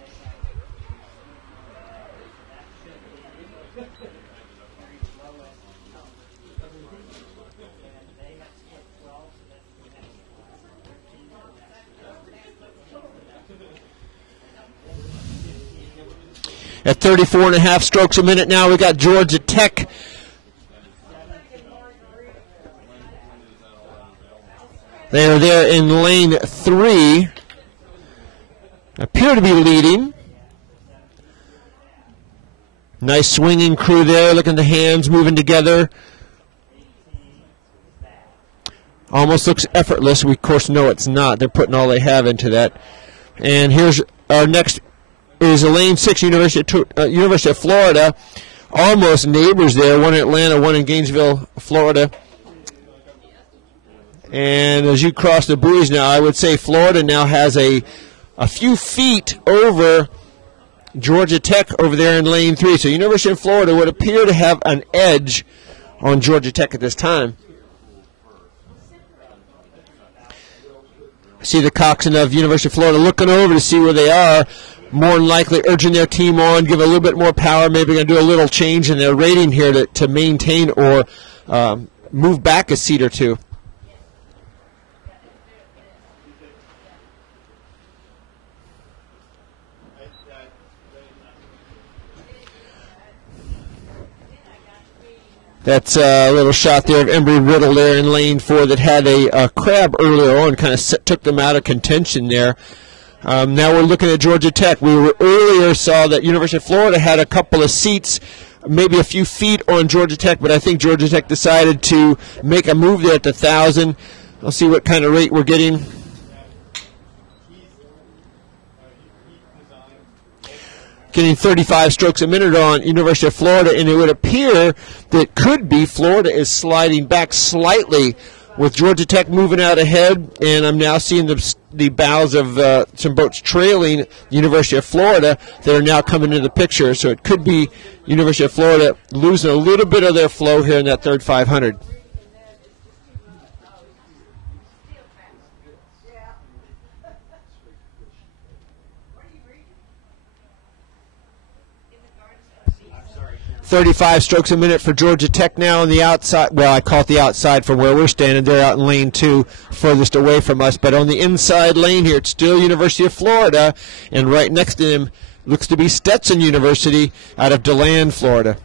At 34.5 strokes a minute now, we got Georgia Tech. They are there in lane 3. Appear to be leading. Nice swinging crew there. Look at the hands moving together. Almost looks effortless. We, of course, know it's not. They're putting all they have into that. And here's our next is a lane 6, University of Florida. Almost neighbors there, one in Atlanta, one in Gainesville, Florida. And as you cross the buoys now, I would say Florida now has a few feet over Georgia Tech over there in lane 3. So University of Florida would appear to have an edge on Georgia Tech at this time. I see the coxswain of University of Florida looking over to see where they are. More than likely urging their team on, give a little bit more power, maybe going to do a little change in their rating here to maintain or move back a seat or two. That's a little shot there of Embry-Riddle there in lane 4 that had a crab earlier on, kind of took them out of contention there. Now we're looking at Georgia Tech. We were earlier saw that University of Florida had a couple of seats, maybe a few feet on Georgia Tech, but I think Georgia Tech decided to make a move there at the 1,000. I'll see what kind of rate we're getting. Getting 35 strokes a minute on University of Florida, and it would appear that could be Florida is sliding back slightly with Georgia Tech moving out ahead, and I'm now seeing the bows of some boats trailing the University of Florida that are now coming into the picture. So it could be University of Florida losing a little bit of their flow here in that third 500. .35 strokes a minute for Georgia Tech now on the outside. Well, I call it the outside from where we're standing. They're out in lane 2, furthest away from us. But on the inside lane here, it's still University of Florida. And right next to them looks to be Stetson University out of DeLand, Florida.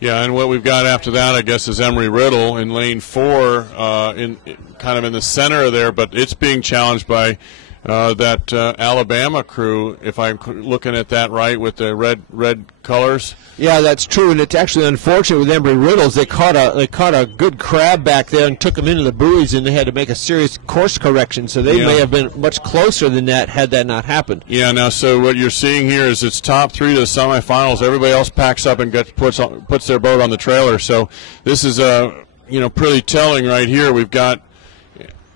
Yeah, and what we've got after that, I guess, is Embry-Riddle in lane 4, kind of in the center there. But it's being challenged by that Alabama crew, if I'm looking at that right, with the red colors. Yeah, that's true, and it's actually unfortunate with Embry-Riddle's. They caught a good crab back there and took them into the buoys, and they had to make a serious course correction. So they may have been much closer than that had that not happened. Yeah. Now, so what you're seeing here is it's top 3 to the semifinals. Everybody else packs up and puts their boat on the trailer. So this is pretty telling right here. We've got.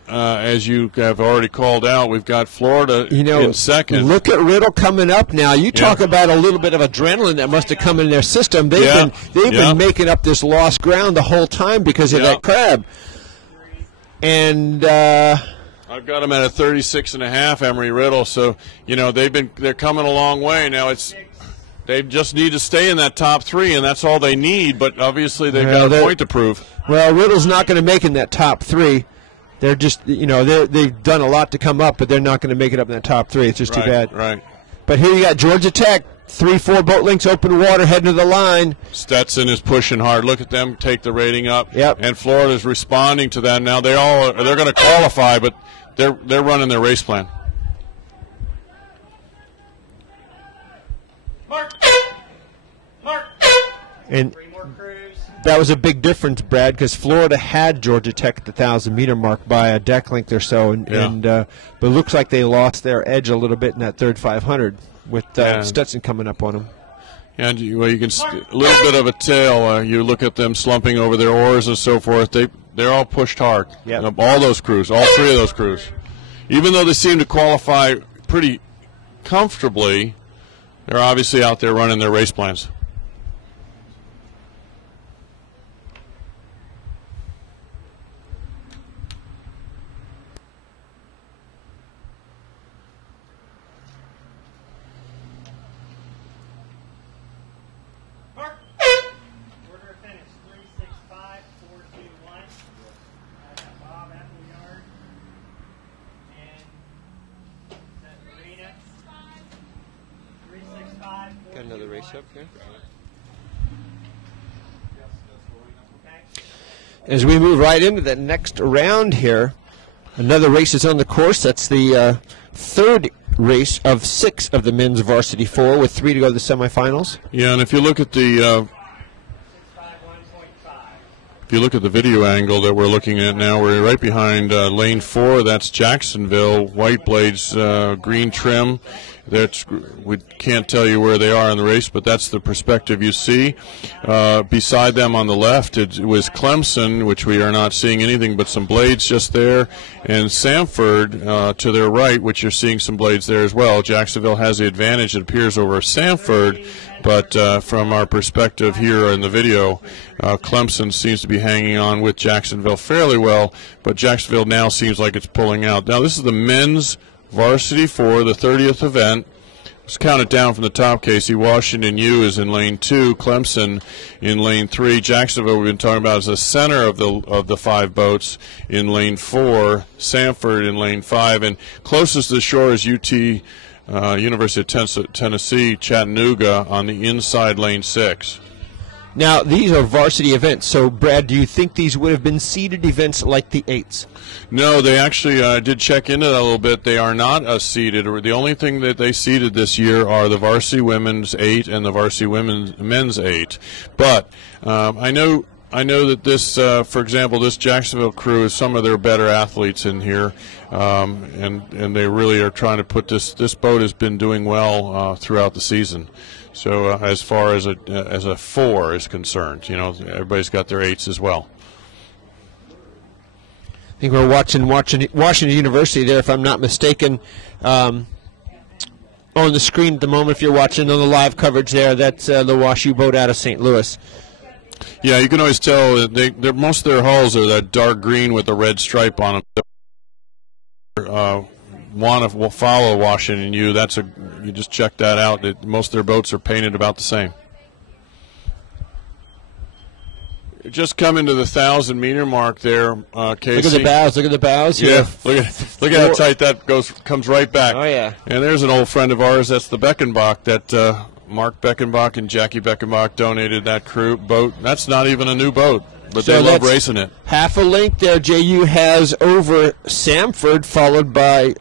As you have already called out, we've got Florida in second. Look at Riddle coming up now. You talk about a little bit of adrenaline that must have come in their system. They've been making up this lost ground the whole time because of that crab. And I've got them at a 36.5, Embry-Riddle. So they're coming a long way now. They just need to stay in that top 3, and that's all they need. But obviously they've got a point to prove. Well, Riddle's not going to make in that top 3. They're just, they've done a lot to come up, but they're not going to make it up in that top 3. It's just too bad. Right. But here you got Georgia Tech, 3-4 boat links, open water, heading to the line. Stetson is pushing hard. Look at them take the rating up. Yep. And Florida's responding to that. Now they're going to qualify, but they're running their race plan. Mark. And 3 more crews. that was a big difference, Brad, because Florida had Georgia Tech at the 1,000-meter mark by a deck length or so, but it looks like they lost their edge a little bit in that third 500 with Stetson coming up on them. And you can a little bit of a tail. You look at them slumping over their oars and so forth. They're all pushed hard. Yep. All those crews, all 3 of those crews, even though they seem to qualify pretty comfortably, they're obviously out there running their race plans. Got another race up here. As we move right into the next round here, another race is on the course. That's the third race of 6 of the men's varsity 4, with 3 to go to the semifinals. Yeah, and if you look at the if you look at the video angle that we're looking at now, we're right behind lane 4. That's Jacksonville, white blades, green trim. We can't tell you where they are in the race, but that's the perspective you see. Beside them on the left, it was Clemson, which we are not seeing anything but some blades just there, and Samford to their right, which you're seeing some blades there as well. Jacksonville has the advantage, it appears, over Samford, but from our perspective here in the video, Clemson seems to be hanging on with Jacksonville fairly well, but Jacksonville now seems like it's pulling out. Now, this is the men's varsity for the 30th event. Let's count it down from the top, Casey. Washington U is in lane 2, Clemson in lane 3. Jacksonville, we've been talking about, is the center of the 5 boats in lane 4. Samford in lane 5, and closest to the shore is UT, University of Tennessee, Chattanooga, on the inside lane 6. Now, these are varsity events, so Brad, do you think these would have been seeded events like the 8s? No, they actually did check into that a little bit. They are not seeded. The only thing that they seeded this year are the varsity women's 8 and the varsity men's 8. But I know that this, for example, this Jacksonville crew is some of their better athletes in here, and they really are trying to put this. This boat has been doing well throughout the season. So as far as a 4 is concerned, everybody's got their 8s as well. I think we're watching Washington University there, if I'm not mistaken, on the screen at the moment. If you're watching on the live coverage there, that's the WashU boat out of St. Louis. Yeah, you can always tell that most of their hulls are that dark green with a red stripe on them. Want to follow Washington U, you just check that out. Most of their boats are painted about the same. Just coming to the 1,000-meter mark there, Casey. Look at the bows. Look at the bows. Yeah, look at how tight that comes right back. Oh yeah. And there's an old friend of ours. That's the Beckenbach that Mark Beckenbach and Jackie Beckenbach donated that boat. That's not even a new boat, but So they love that's racing it. Half a length there, JU has over Samford, followed by,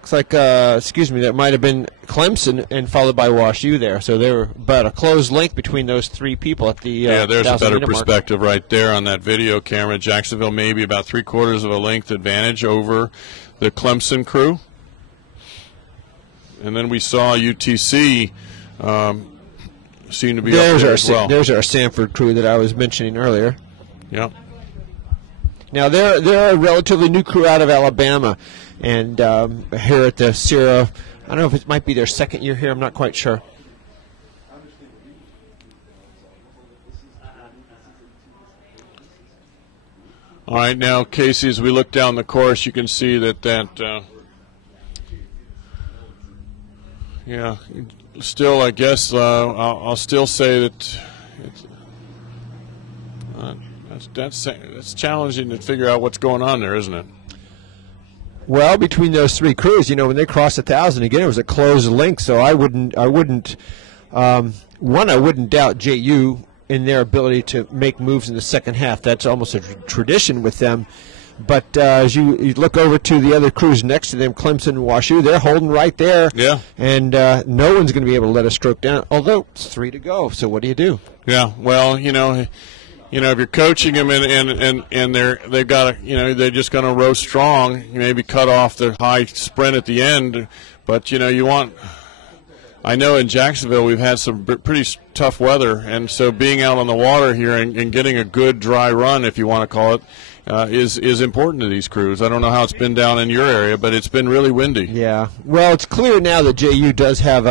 looks like, that might have been Clemson, and followed by WashU there. So they were about a close length between those 3 people at the Yeah, there's a better 1,000-meter mark. perspective right there on that video camera. Jacksonville maybe about 3/4 of a length advantage over the Clemson crew. And then we saw UTC seem to be up there as well. There's our Samford crew that I was mentioning earlier. Yeah. Now they're a relatively new crew out of Alabama, and here at the SIRA, I don't know if it might be their second year here. I'm not quite sure. All right, now Casey, as we look down the course, you can see that. Yeah, still, I guess I'll still say that that's challenging to figure out what's going on there, isn't it? Well, between those 3 crews, when they crossed 1,000 again, it was a closed link. So I wouldn't doubt JU in their ability to make moves in the second half. That's almost a tradition with them. But as you look over to the other crews next to them, Clemson and WashU, they're holding right there. Yeah. And no one's going to be able to let a stroke down, although it's 3 to go. So what do you do? Yeah, well, if you're coaching them and they've got they're just going to row strong, you maybe cut off the high sprint at the end, but you want. I know in Jacksonville we've had some pretty tough weather, and so being out on the water here and getting a good dry run, if you want to call it, is important to these crews. I don't know how it's been down in your area, but it's been really windy. Yeah. Well, it's clear now that JU does have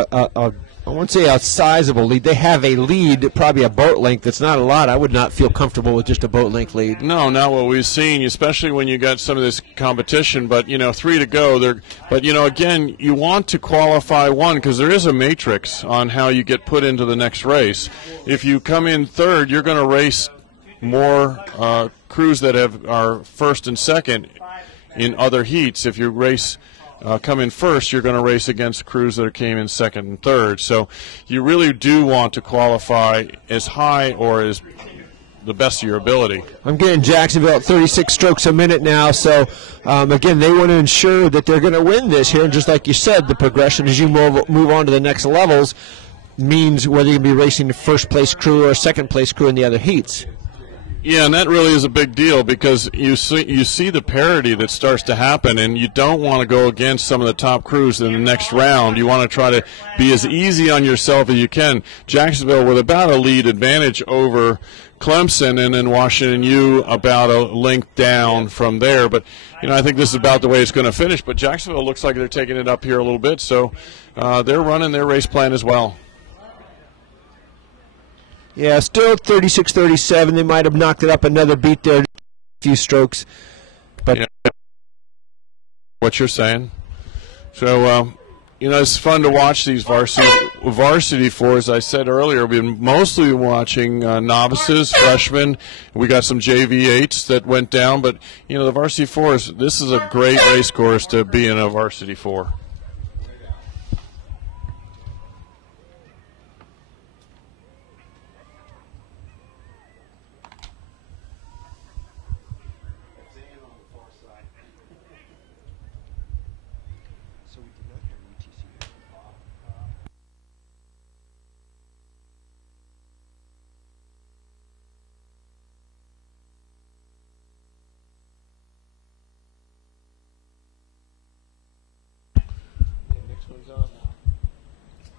I won't say a sizable lead. They have a lead, probably a boat length. That's not a lot. I would not feel comfortable with just a boat length lead. No, not what we've seen, especially when you got some of this competition. But 3 to go. But again, you want to qualify one because there is a matrix on how you get put into the next race. If you come in 3rd, you're going to race more crews that are 1st and 2nd in other heats. If you race come in 1st, you're going to race against crews that came in 2nd and 3rd. So you really do want to qualify as high or as the best of your ability. I'm getting Jacksonville at 36 strokes a minute now. So, again, they want to ensure that they're going to win this here. And just like you said, the progression as you move on to the next levels, means whether you're going to be racing the first place crew or second place crew in the other heats. Yeah, and that really is a big deal because you see the parity that starts to happen, and you don't want to go against some of the top crews in the next round. You want to try to be as easy on yourself as you can. Jacksonville with about a lead advantage over Clemson, and then Washington U about a length down from there. But, I think this is about the way it's going to finish. But Jacksonville looks like they're taking it up here a little bit, so they're running their race plan as well. Yeah, still 36-37. They might have knocked it up another beat there, a few strokes. But yeah. What you're saying. So, it's fun to watch these varsity fours. I said earlier, we've been mostly watching novices, freshmen. We got some JV8s that went down, but, the varsity fours, this is a great race course to be in a varsity four.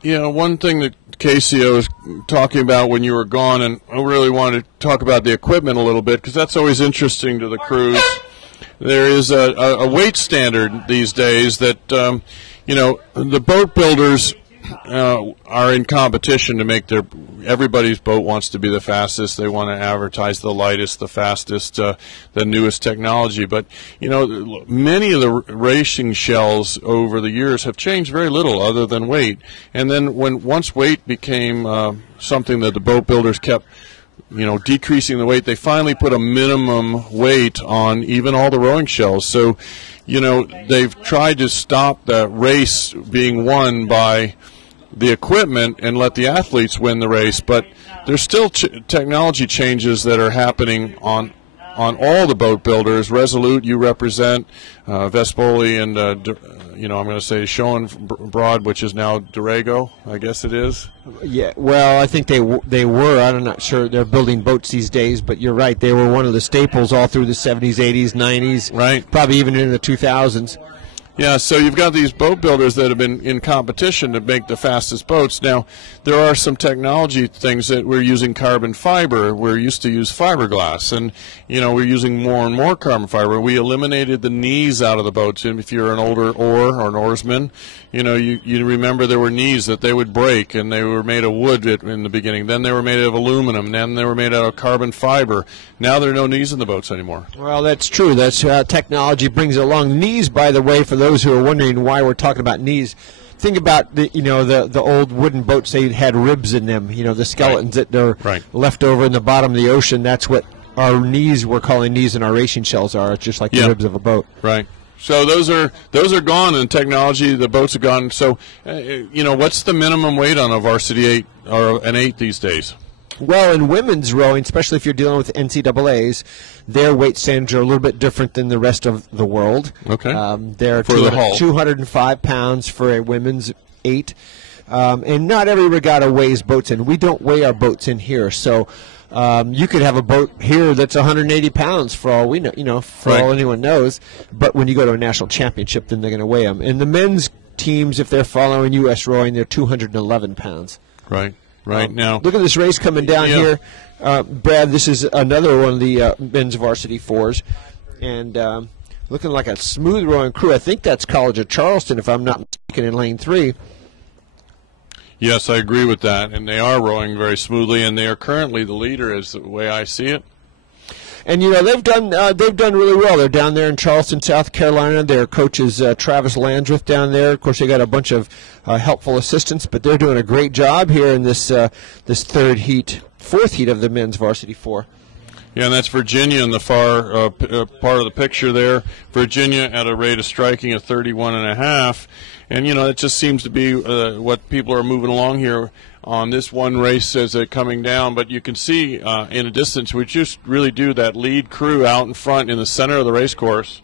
Yeah, one thing that Casey was talking about when you were gone, and I really wanted to talk about the equipment a little bit because that's always interesting to the crews. There is a weight standard these days that, the boat builders are in competition to make everybody's boat wants to be the fastest. They want to advertise the lightest, the fastest, the newest technology. But, many of the racing shells over the years have changed very little other than weight. And then once weight became something that the boat builders kept, decreasing the weight, they finally put a minimum weight on even all the rowing shells. So, they've tried to stop the race being won by the equipment and let the athletes win the race, but there's still technology changes that are happening on all the boat builders. Resolute, you represent, Vespoli, and I'm going to say Schoen Broad, which is now Durago, I guess it is. Yeah, well, I think they were. I'm not sure they're building boats these days, but you're right. They were one of the staples all through the 70s, 80s, 90s, right? Probably even in the 2000s. Yeah, so you've got these boat builders that have been in competition to make the fastest boats. Now, there are some technology things that we're using carbon fiber. We're used to use fiberglass, and, we're using more and more carbon fiber. We eliminated the knees out of the boats. And if you're an older oar or an oarsman, you remember there were knees that they would break, and they were made of wood in the beginning. Then they were made of aluminum. Then they were made out of carbon fiber. Now there are no knees in the boats anymore. Well, that's true. That's technology brings it along. Knees, by the way, for those who are wondering why we're talking about knees, think about the old wooden boats. They had ribs in them. The skeletons that are left over in the bottom of the ocean. That's what our knees, we're calling knees, in our racing shells are. It's just like the ribs of a boat. Right. So those are gone in technology. The boats are gone. So what's the minimum weight on a varsity 8 or an 8 these days? Well, in women's rowing, especially if you're dealing with NCAAs, their weight standards are a little bit different than the rest of the world. Okay. They're 205 pounds for a women's 8. And not every regatta weighs boats in. We don't weigh our boats in here. So you could have a boat here that's 180 pounds for all we know, for all anyone knows. But when you go to a national championship, then they're going to weigh them. And the men's teams, if they're following U.S. rowing, they're 211 pounds. Right. Right now, look at this race coming down here, Brad. This is another one of the men's varsity fours, and looking like a smooth rowing crew. I think that's College of Charleston, if I'm not mistaken, in lane 3. Yes, I agree with that, and they are rowing very smoothly, and they are currently the leader, is the way I see it. And they've done really well. They're down there in Charleston, South Carolina. Their coach is Travis Landreth down there. Of course, they got a bunch of helpful assistants, but they're doing a great job here in this fourth heat of the men's varsity 4. Yeah, and that's Virginia in the far part of the picture there. Virginia at a rate of striking of 31.5, and it just seems to be what people are moving along here on this one race as they're coming down. But you can see in a distance, we just really do that lead crew out in front in the center of the race course.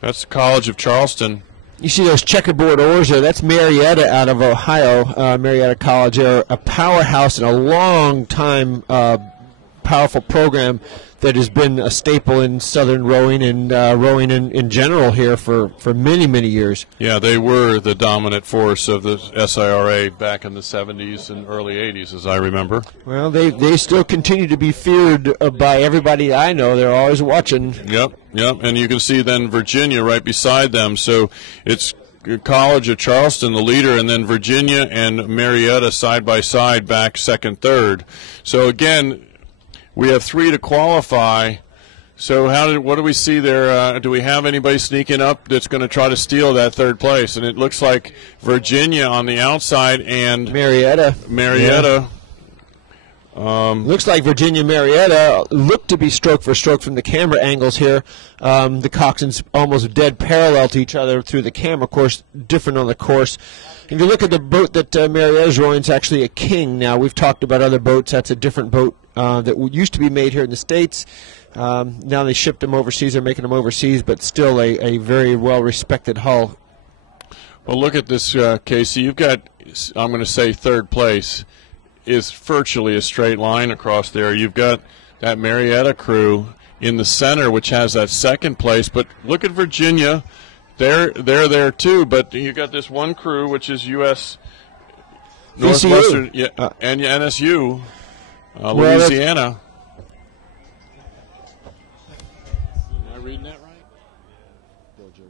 That's the College of Charleston. You see those checkerboard oars there? That's Marietta out of Ohio, Marietta College. They're a powerhouse and a long-time powerful program that has been a staple in Southern rowing and rowing in general here for many, many years. Yeah, they were the dominant force of the SIRA back in the 70s and early 80s, as I remember. Well, they still continue to be feared by everybody I know. They're always watching. Yep, and you can see then Virginia right beside them. So it's College of Charleston, the leader, and then Virginia and Marietta side by side back second, third. So again, we have 3 to qualify. So what do we see there? Do we have anybody sneaking up that's going to try to steal that third place? And it looks like Virginia on the outside and Marietta. Yeah. Looks like Virginia Marietta look to be stroke for stroke from the camera angles here. The coxswains almost dead parallel to each other through the camera, of course, different on the course. If you look at the boat that Marietta's rowing, it's actually a King now. We've talked about other boats. That's a different boat that used to be made here in the States. Now they shipped them overseas. They're making them overseas, but still a very well-respected hull. Well, look at this, Casey. You've got, I'm going to say, third place is virtually a straight line across there. You've got that Marietta crew in the center, which has that second place. But look at Virginia. They're there too. But you got this one crew, which is U.S. Northwestern, and NSU, Louisiana. Am I reading that right? Bill Jurgens.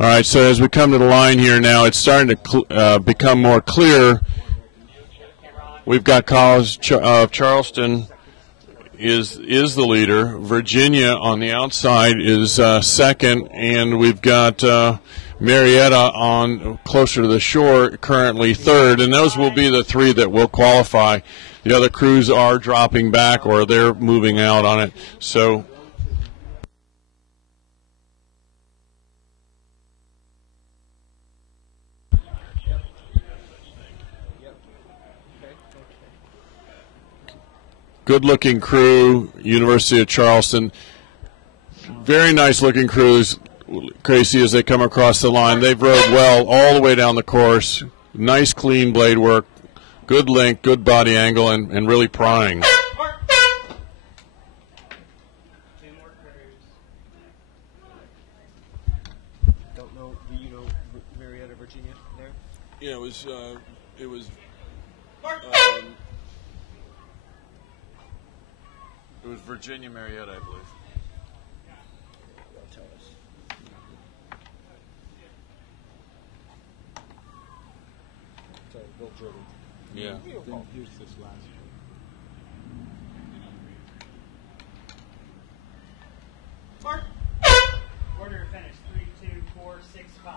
All right, so as we come to the line here now, it's starting to become more clear. We've got College of Charleston is the leader. Virginia on the outside is second, and we've got Marietta on closer to the shore currently third, and those will be the 3 that will qualify. The other crews are dropping back or they're moving out on it. So good-looking crew, University of Charleston. Very nice-looking crews, Casey, as they come across the line. They've rowed well all the way down the course. Nice, clean blade work, good length, good body angle, and really prying. Don't know. Do you know Marietta, Virginia? There. Yeah, it was Virginia Marietta, I believe. They'll tell us. Sorry, Bill Jordan. Yeah. Didn't use this last Mark. Order finished 3, 2, 4, 6, 5.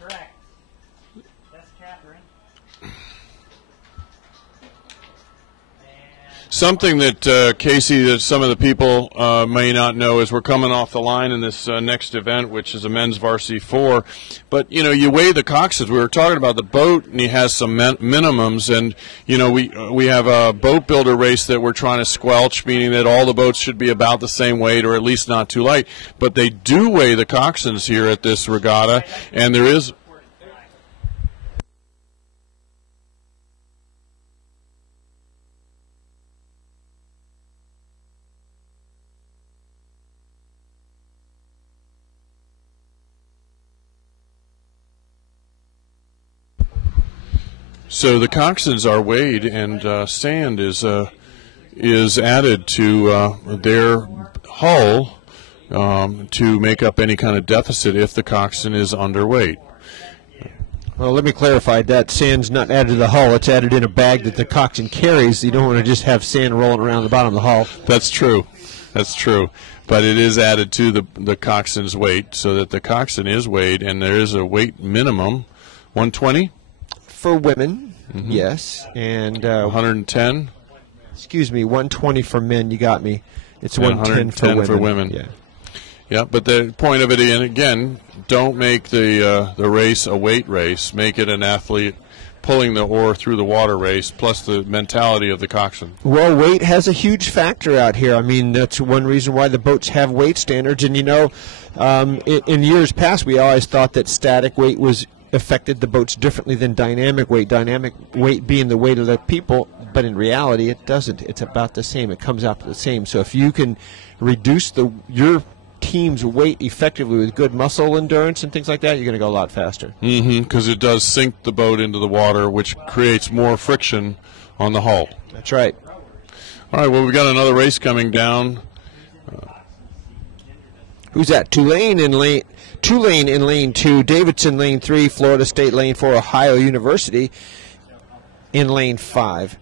Correct. That's Catherine. Something that, Casey, that some of the people may not know is we're coming off the line in this next event, which is a men's varsity 4. But, you know, you weigh the coxes. We were talking about the boat, and he has some minimums. And, you know, we have a boat builder race that we're trying to squelch, meaning that all the boats should be about the same weight or at least not too light. But they do weigh the coxswains here at this regatta, and there is... So the coxswains are weighed, and sand is added to their hull to make up any kind of deficit if the coxswain is underweight. Well, let me clarify that sand's not added to the hull. It's added in a bag that the coxswain carries. You don't want to just have sand rolling around the bottom of the hull. That's true. That's true. But it is added to the coxswain's weight so that the coxswain is weighed, and there is a weight minimum, 120? for women, yes, and 110. Excuse me, 120 for men. You got me. It's And 110 for women. Yeah. Yeah, but the point of it, and again, don't make the race a weight race. Make it an athlete pulling the oar through the water race, plus the mentality of the coxswain. Well, weight has a huge factor out here. I mean, that's one reason why the boats have weight standards. And, you know, in years past, we always thought that static weight affected the boats differently than dynamic weight. Dynamic weight being the weight of the people, but in reality, it doesn't. It's about the same. It comes out to the same. So if you can reduce your team's weight effectively with good muscle endurance and things like that, you're going to go a lot faster. Because it does sink the boat into the water, which creates more friction on the hull. That's right. All right, well, we've got another race coming down. Who's that? Tulane in lane 2, Davidson lane 3, Florida State lane 4, Ohio University in lane 5.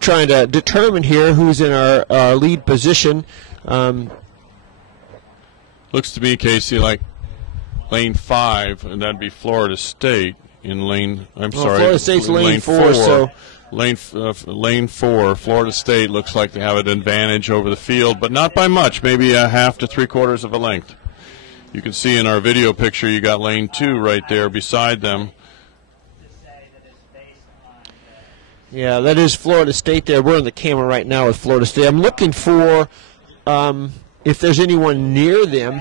Trying to determine here who's in our lead position. Looks to me, Casey, like lane 5, and that'd be Florida State in lane. Florida State's lane 4. So lane 4, Florida State looks like they have an advantage over the field, but not by much. Maybe a half to 3/4 of a length. You can see in our video picture, you got lane 2 right there beside them. Yeah, that is Florida State there. We're on the camera right now with Florida State. I'm looking for if there's anyone near them.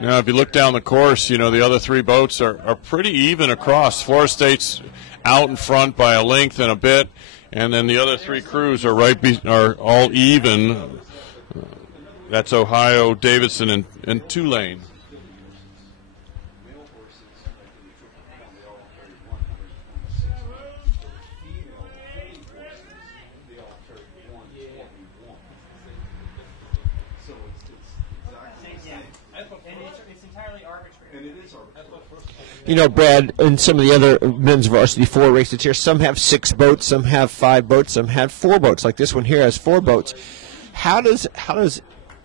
Now, if you look down the course, you know, the other 3 boats are pretty even across. Florida State's out in front by a length and a bit, and then the other 3 crews are all even. That's Ohio, Davidson, and Tulane. You know, Brad, in some of the other men's varsity 4 races here, some have 6 boats, some have 5 boats, some have 4 boats. Like this one here has 4 boats. How does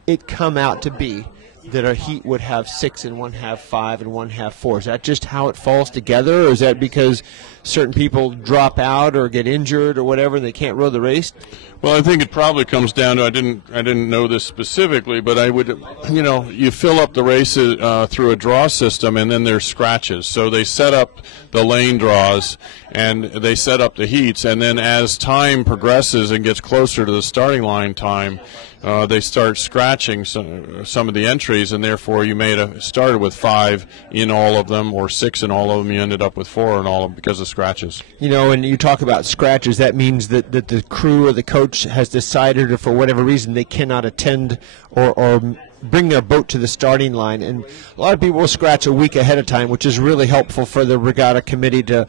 it come out to be that a heat would have 6 and one have 5 and one have 4? Is that just how it falls together, or is that because certain people drop out or get injured or whatever and they can't row the race? Well, I think it probably comes down to I didn't know this specifically, but I would, you know, you fill up the races through a draw system, and then there's scratches. So they set up the lane draws and they set up the heats, and then as time progresses and gets closer to the starting line time, they start scratching some of the entries, and therefore you may have started with 5 in all of them or 6 in all of them. You ended up with 4 in all of them because of scratches. You know, when you talk about scratches, that means that the crew or the coach has decided, or for whatever reason, they cannot attend or bring their boat to the starting line. And a lot of people will scratch a week ahead of time, which is really helpful for the regatta committee to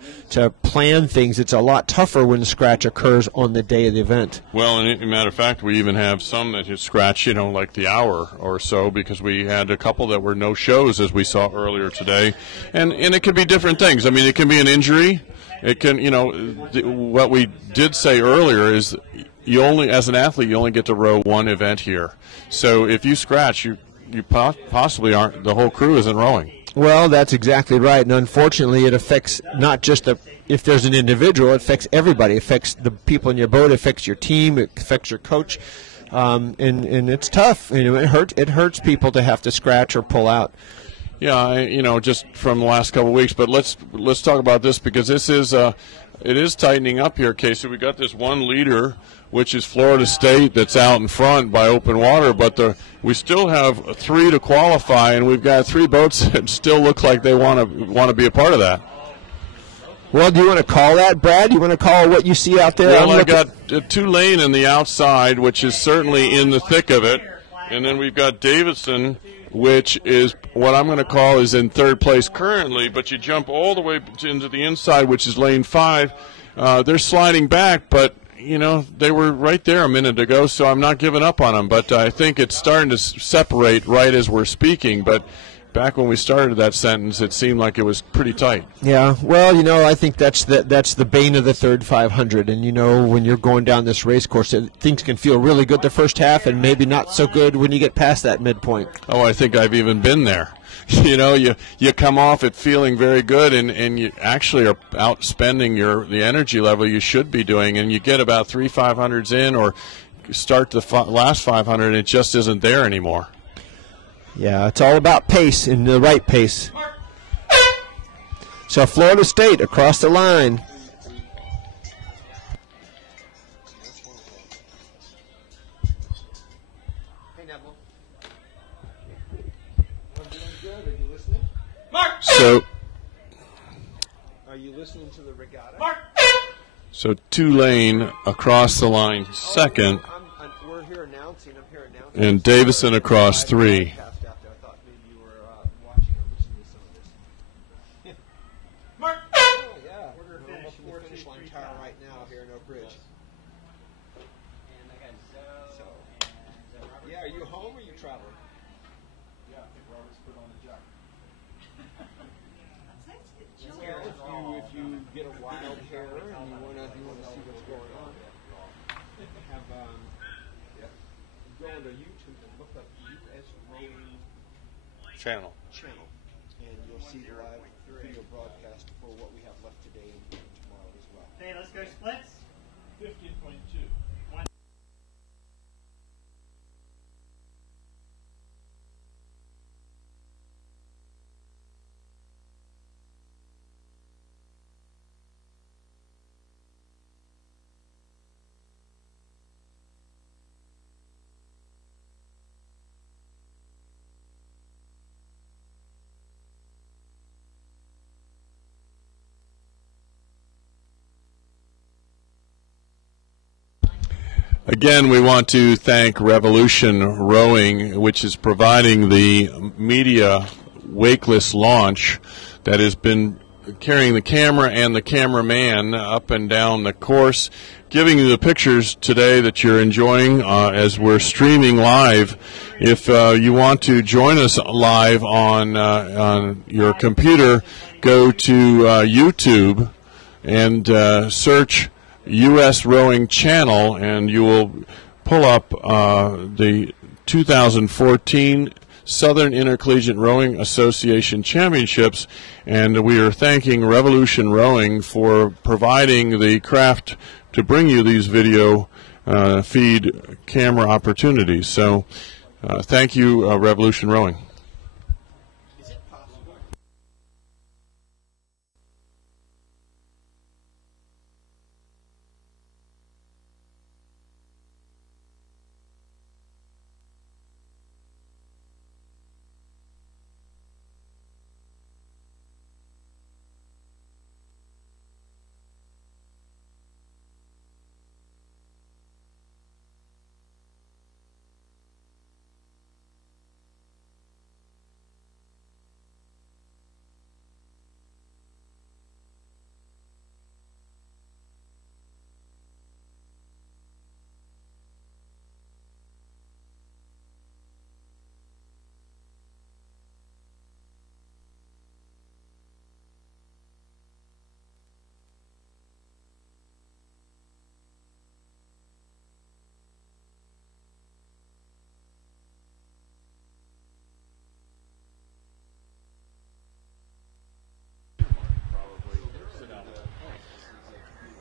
plan things. It's a lot tougher when the scratch occurs on the day of the event. Well, and as a matter of fact, we even have some that hit scratch, you know, like the hour or so, because we had a couple that were no shows, as we saw earlier today. And it could be different things. I mean, it can be an injury. It can, you know, what we did say earlier is you only, as an athlete, you only get to row one event here. So if you scratch, you possibly aren't, the whole crew isn't rowing. Well, that's exactly right. And unfortunately, it affects not just if there's an individual, it affects everybody. It affects the people in your boat, it affects your team, it affects your coach. And it's tough. You know, it hurts people to have to scratch or pull out. Yeah, you know, just from the last couple of weeks. But let's talk about this, because this is it is tightening up here, Casey. We got this one leader, which is Florida State, that's out in front by open water, but we still have 3 to qualify, and we've got 3 boats that still look like they want to be a part of that. Well, do you want to call that, Brad? You want to call what you see out there? Well, I got Tulane in the outside, which is certainly in the thick of it, and then we've got Davidson, which is what I'm going to call is in 3rd place currently, but you jump all the way into the inside, which is lane 5. They're sliding back, but you know, they were right there a minute ago, so I'm not giving up on them. But I think it's starting to separate right as we're speaking. But back when we started that sentence, it seemed like it was pretty tight. Yeah, well, you know, I think that's the bane of the third 500. And, you know, when you're going down this race course, things can feel really good the first half and maybe not so good when you get past that midpoint. Oh, I think I've even been there. You know, you come off it feeling very good, and you actually are outspending the energy level you should be doing, and you get about 3 500s in or start the last 500, and it just isn't there anymore. Yeah, it's all about pace and the right pace. So Florida State across the line. So, Are you listening to the regatta? so Tulane across the line second, We're here announcing. I'm here announcing. and Davison across 3. I thought maybe you were watching or listening to some of this. Mark! Oh, yeah. We're almost in the finish line tower right now here in Oak Ridge. So, yeah, are you home or are you traveling? Yeah, I think Robert's put on the jacket. If you get a wild hair and you wanna see what's going on, have go onto YouTube and look up US Rowing Channel. Channel, and you'll see the live video broadcast for what we have left today and tomorrow as well. Okay, let's go splits. 15.2. Again, we want to thank Revolution Rowing, which is providing the media wakeless launch that has been carrying the camera and the cameraman up and down the course, giving you the pictures today that you're enjoying as we're streaming live. If you want to join us live on your computer, go to YouTube and search U.S. Rowing Channel, and you will pull up the 2014 Southern Intercollegiate Rowing Association Championships, and we are thanking Revolution Rowing for providing the craft to bring you these video feed camera opportunities. So thank you, Revolution Rowing.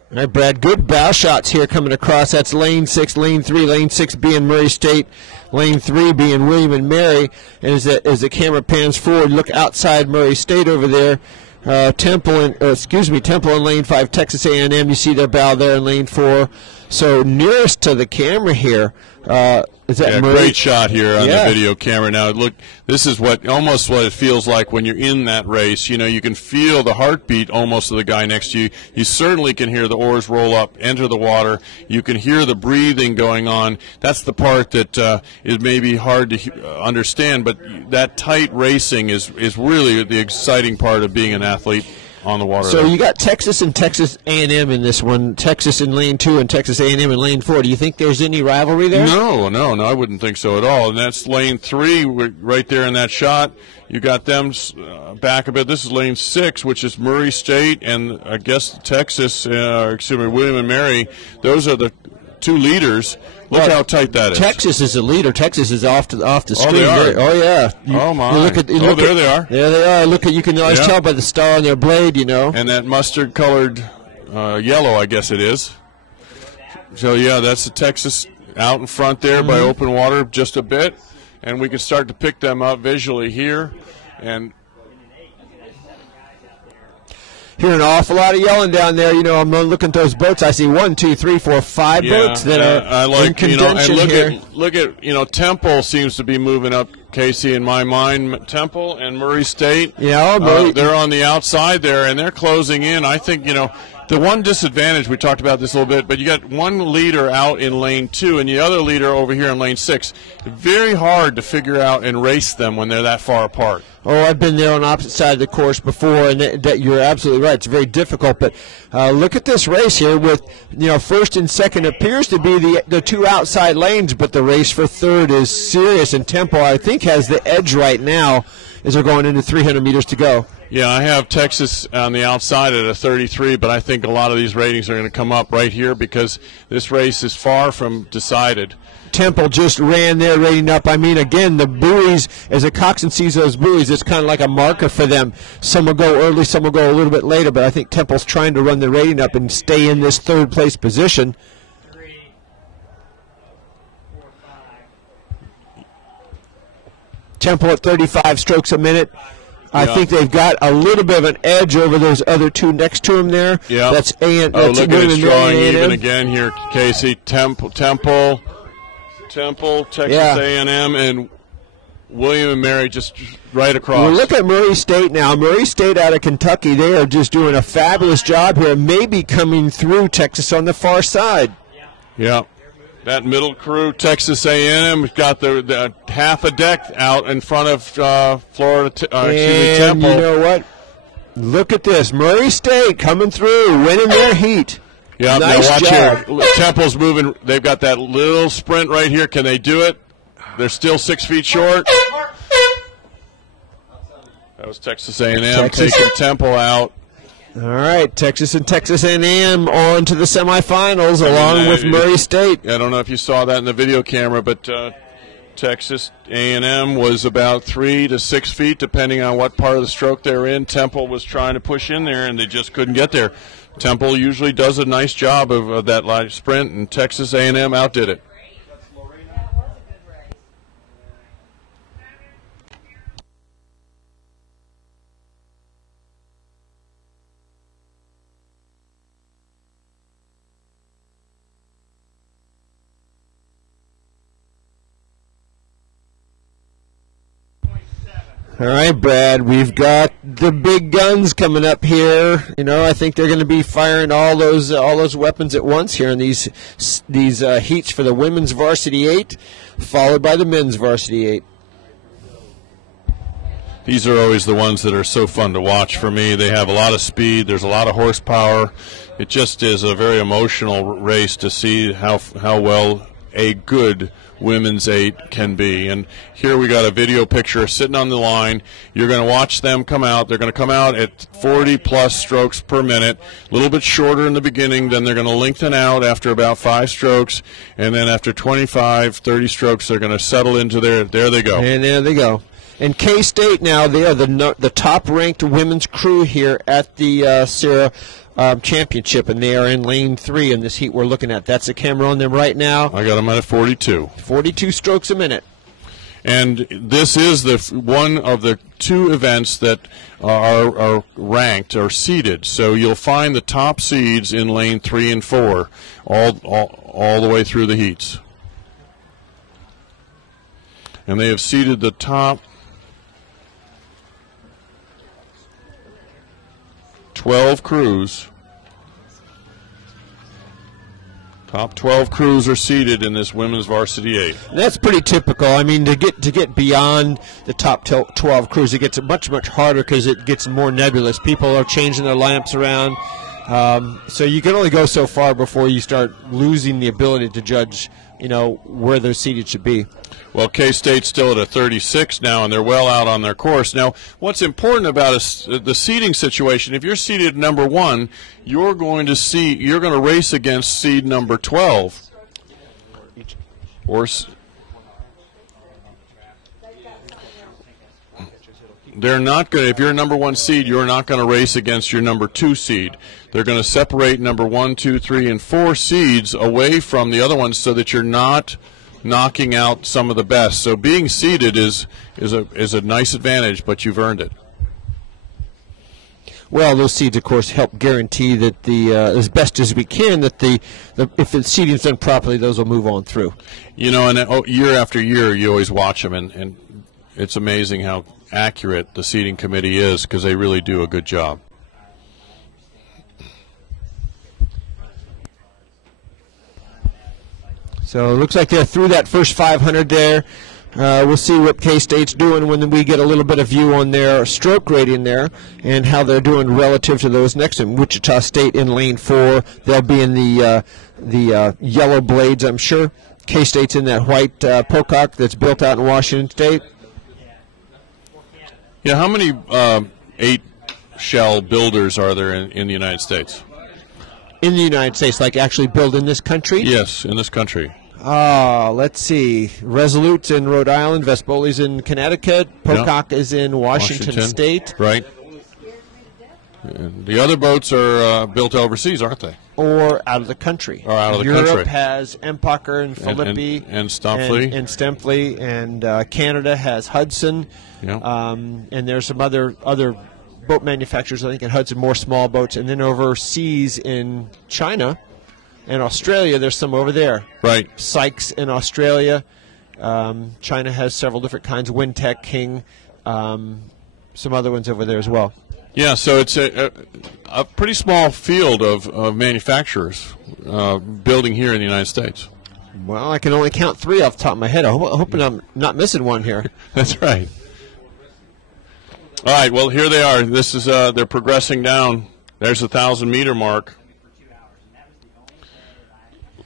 All right, Brad, good bow shots here coming across. That's lane 6, lane 3, lane 6 being Murray State, lane 3 being William and Mary. And as the camera pans forward, look outside Murray State over there. Temple in lane 5, Texas A&M. You see their bow there in lane 4. So nearest to the camera here, is that Murray? Great shot here on the video camera. Now, look, this is almost what it feels like when you're in that race. You know, you can feel the heartbeat almost of the guy next to you. You certainly can hear the oars roll up, enter the water. You can hear the breathing going on. That's the part that is maybe hard to understand, but that tight racing is really the exciting part of being an athlete. on the water. So there. you got Texas and Texas A&M in this one. Texas in lane 2 and Texas A&M in lane 4. Do you think there's any rivalry there? No, I wouldn't think so at all. And that's lane 3, right there in that shot. You got them back a bit. This is lane 6, which is Murray State, and I guess Texas, William and Mary. Those are the 2 leaders. Look how tight that is. Texas is the leader. Texas is off the screen. they are. There. Oh yeah. Oh my. There they are. There they are. Look at, you can always tell by the star on their blade, And that mustard-colored yellow, I guess it is. So yeah, that's the Texas out in front there by open water just a bit, and we can start to pick them up visually here, and. Hear an awful lot of yelling down there. I'm looking at those boats. I see 1, 2, 3, 4, 5 boats that are in contention and look at Temple seems to be moving up, Casey, in my mind. Temple and Murray State. Yeah, they're on the outside there, and they're closing in. I think the one disadvantage, we talked about this a little bit, but you got one leader out in lane 2 and the other leader over here in lane 6. Very hard to figure out and race them when they're that far apart. Oh, I've been there on the opposite side of the course before, and that you're absolutely right. It's very difficult. But look at this race here with, first and second appears to be the 2 outside lanes, but the race for third is serious. And Temple, I think, has the edge right now as they're going into 300 meters to go. Yeah, I have Texas on the outside at a 33, but I think a lot of these ratings are going to come up right here because this race is far from decided. Temple just ran their rating up. I mean, again, the buoys, as a coxswain sees those buoys, it's kind of like a marker for them. Some will go early, some will go a little bit later, but I think Temple's trying to run the rating up and stay in this third place position. 3, 4, 5. Temple at 35 strokes a minute. I think they've got a little bit of an edge over those other 2 next to them there. Yeah. That's look at it drawing even again here, Casey. Temple, Texas A&M, and William and Mary just right across. Well, look at Murray State now. Murray State out of Kentucky, they are just doing a fabulous job here, maybe coming through Texas on the far side. Yeah. That middle crew, Texas A&M, got the half a deck out in front of Temple. You know what? Look at this. Murray State coming through, winning their heat. Yeah, nice now watch job. here. Temple's moving. They've got that little sprint right here. Can they do it? They're still 6 feet short. That was Texas A&M taking Temple out. All right, Texas and Texas A&M on to the semifinals along with Murray State. I don't know if you saw that in the video camera, but Texas A&M was about 3 to 6 feet, depending on what part of the stroke they're in. Temple was trying to push in there, and they just couldn't get there. Temple usually does a nice job of that light sprint, and Texas A&M outdid it. All right, Brad, we've got the big guns coming up here. I think they're going to be firing all those weapons at once here in these heats for the women's varsity 8, followed by the men's varsity 8. These are always the ones that are so fun to watch for me. They have a lot of speed. There's a lot of horsepower. It just is a very emotional race to see how well a good women's 8 can be. And here we got a video picture sitting on the line. You're going to watch them come out. They're going to come out at 40 plus strokes per minute, a little bit shorter in the beginning, then they're going to lengthen out after about 5 strokes, and then after 25, 30 strokes, they're going to settle into there they go. And there they go. And K-State now, they are the top-ranked women's crew here at the SIRA Championship, and they are in lane 3 in this heat we're looking at. That's the camera on them right now. I got them at 42. 42 strokes a minute. And this is one of the 2 events that are ranked or seeded. So you'll find the top seeds in lane 3 and 4 all the way through the heats. And they have seeded the top 12 crews Top 12 crews are seated in this women's varsity 8. That's pretty typical. I mean, to get beyond the top 12 crews, it gets much harder because it gets more nebulous. People are changing their lineups around, so you can only go so far before you start losing the ability to judge, where they're seated should be. Well, K-State's still at a 36 now, and they're well out on their course. Now, what's important about the seeding situation, if you're seeded number 1, you're going to race against seed number 12. They're not going to, if you're a number 1 seed, you're not going to race against your number 2 seed. They're going to separate number 1, 2, 3, and 4 seeds away from the other ones so that you're not knocking out some of the best. So being seeded is a nice advantage, but you've earned it. Well, those seeds, of course, help guarantee that as best as we can, that if the seeding's done properly, those will move on through. And year after year, you always watch them, and it's amazing how accurate the seeding committee is, because they really do a good job. So it looks like they're through that first 500 there. We'll see what K-State's doing when we get a little bit of view on their stroke rating there and how they're doing relative to those next to them. Wichita State in lane 4. They'll be in the yellow blades, I'm sure. K-State's in that white pocock that's built out in Washington State. Yeah, how many 8-shell builders are there in the United States? In the United States, like actually built in this country? Yes, in this country. Let's see. Resolute's in Rhode Island. Vespoli's in Connecticut. Pocock is in Washington State. Right. And the other boats are built overseas, aren't they? Or out of the country. Or out of the Europe country. Has Empacher and Philippi. And Stumpley. And Stempley. And Canada has Hudson. Yeah. And there's some other boat manufacturers, I think, in Hudson, more small boats. And then overseas in China and Australia, there's some over there. Right. Sykes in Australia. China has several different kinds. Wintech, King, some other ones over there as well. Yeah, so it's a pretty small field of manufacturers building here in the United States. Well, I can only count 3 off the top of my head. I'm hoping I'm not missing one here. That's right. All right, well, here they are. This is they're progressing down. There's the 1,000-meter mark.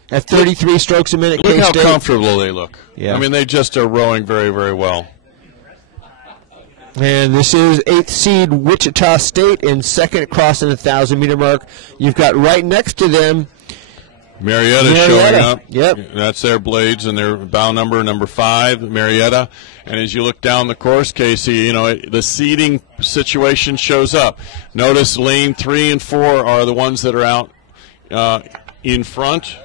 At 33 strokes a minute, Look how K-State. comfortable they look. Yeah. I mean, they just are rowing very, very well. And this is 8th seed Wichita State in second, crossing the 1,000-meter mark. You've got right next to them Marietta showing up. Yep. That's their blades and their bow number 5, Marietta. And as you look down the course, Casey, the seeding situation shows up. Notice lane 3 and 4 are the ones that are out in front.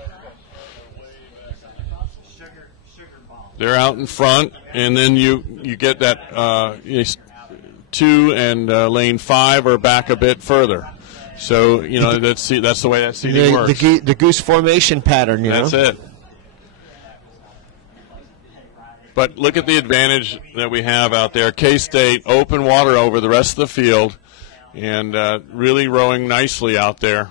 They're out in front, and then you get that 2 and lane 5 are back a bit further. So that's the way that seating works. The goose formation pattern, That's it. But look at the advantage that we have out there. K-State, open water over the rest of the field, and really rowing nicely out there.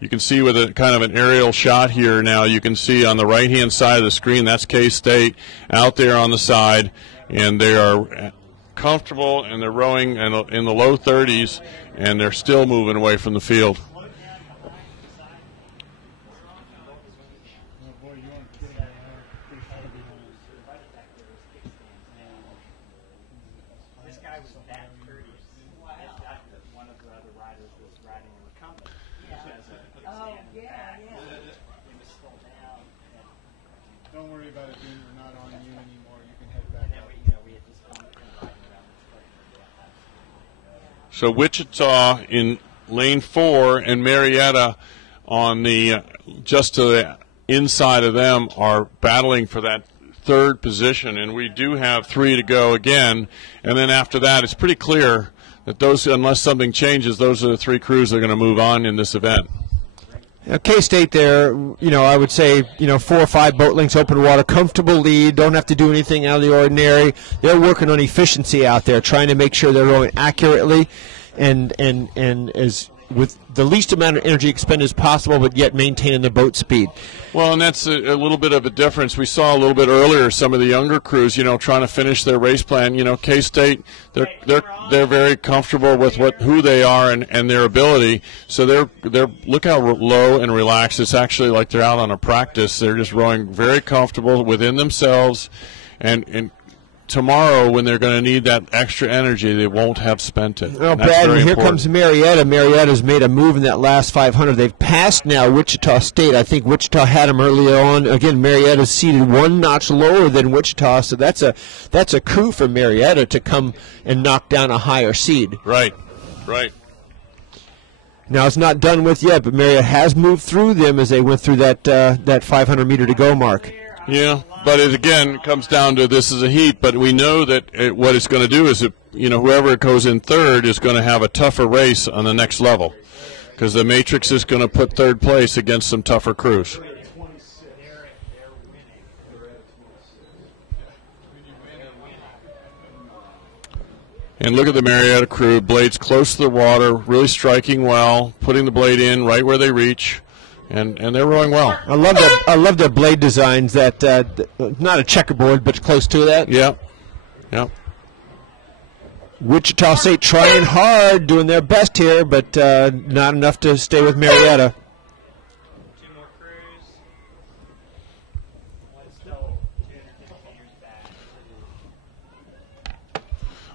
You can see with a kind of an aerial shot here now, you can see on the right-hand side of the screen, that's K-State out there on the side, and they are comfortable, and they're rowing in the low 30s, and they're still moving away from the field. This guy was that courteous. One of the other riders was riding in the company. He was still down. Don't worry about it being not on you anymore. You can head back up. We had just come riding around the So Wichita in lane 4 and Marietta on the just to the inside of them are battling for that 3rd position, and we do have 3 to go again. And then after that, it's pretty clear that those, unless something changes, those are the 3 crews that are going to move on in this event. K-State there, I would say, 4 or 5 boat lengths open water, comfortable lead, don't have to do anything out of the ordinary. They're working on efficiency out there, trying to make sure they're rowing accurately and as with the least amount of energy expended as possible, but yet maintaining the boat speed. Well, and that's a little bit of a difference. We saw a little bit earlier some of the younger crews, trying to finish their race plan. K-State, they're very comfortable with who they are and their ability. So they're look how low and relaxed. It's actually like they're out on a practice. They're just rowing very comfortable within themselves, and tomorrow, when they're going to need that extra energy, they won't have spent it. Well, Brad, and here comes Marietta. Marietta's made a move in that last 500. They've passed now Wichita State. I think Wichita had them earlier on. Again, Marietta's seated one notch lower than Wichita, so that's a coup for Marietta to come and knock down a higher seed. Right. Now, it's not done with yet, but Marietta has moved through them as they went through that 500-meter to go mark. Yeah, but it again comes down to this is a heat, but we know that what it's going to do is whoever goes in third is going to have a tougher race on the next level, because the matrix is going to put third place against some tougher crews. And look at the Marietta crew, blades close to the water, really striking well, putting the blade in right where they reach. And they're rowing well. I love their blade designs. That not a checkerboard, but close to that. Yep. Wichita State trying hard, doing their best here, but not enough to stay with Marietta. Two more crews. One's still 250 meters back.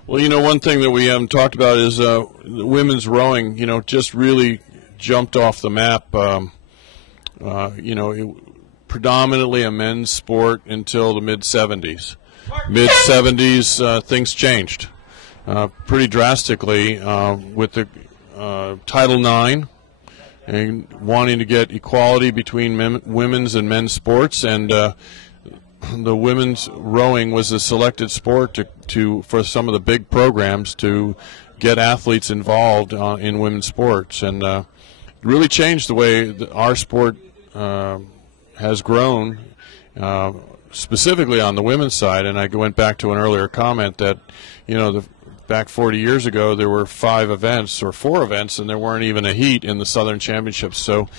Well, one thing that we haven't talked about is women's rowing. Just really jumped off the map. Predominantly a men's sport until the mid-'70s. Mid-'70s, things changed pretty drastically with the Title IX and wanting to get equality between women's and men's sports, and the women's rowing was a selected sport for some of the big programs to get athletes involved in women's sports, and really changed the way our sport has grown, specifically on the women's side. And I went back to an earlier comment that, back 40 years ago, there were 4 events, and there weren't even a heat in the Southern Championships. So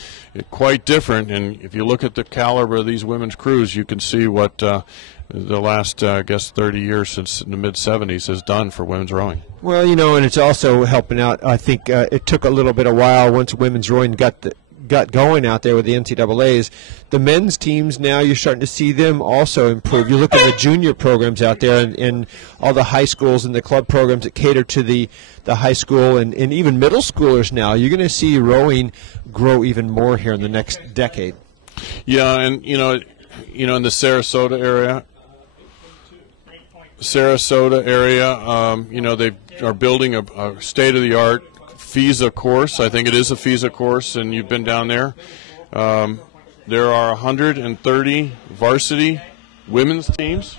quite different. And if you look at the caliber of these women's crews, you can see what the last, 30 years since the mid-'70s has done for women's rowing. Well, and it's also helping out. I think it took a little bit of while once women's rowing got going out there with the NCAAs. The men's teams now, you're starting to see them also improve. You look at the junior programs out there and all the high schools and the club programs that cater to the high school and even middle schoolers now. You're going to see rowing grow even more here in the next decade. Yeah, and in the Sarasota area, they are building a state-of-the-art FISA course. I think it is a FISA course, and you've been down there. There are 130 varsity women's teams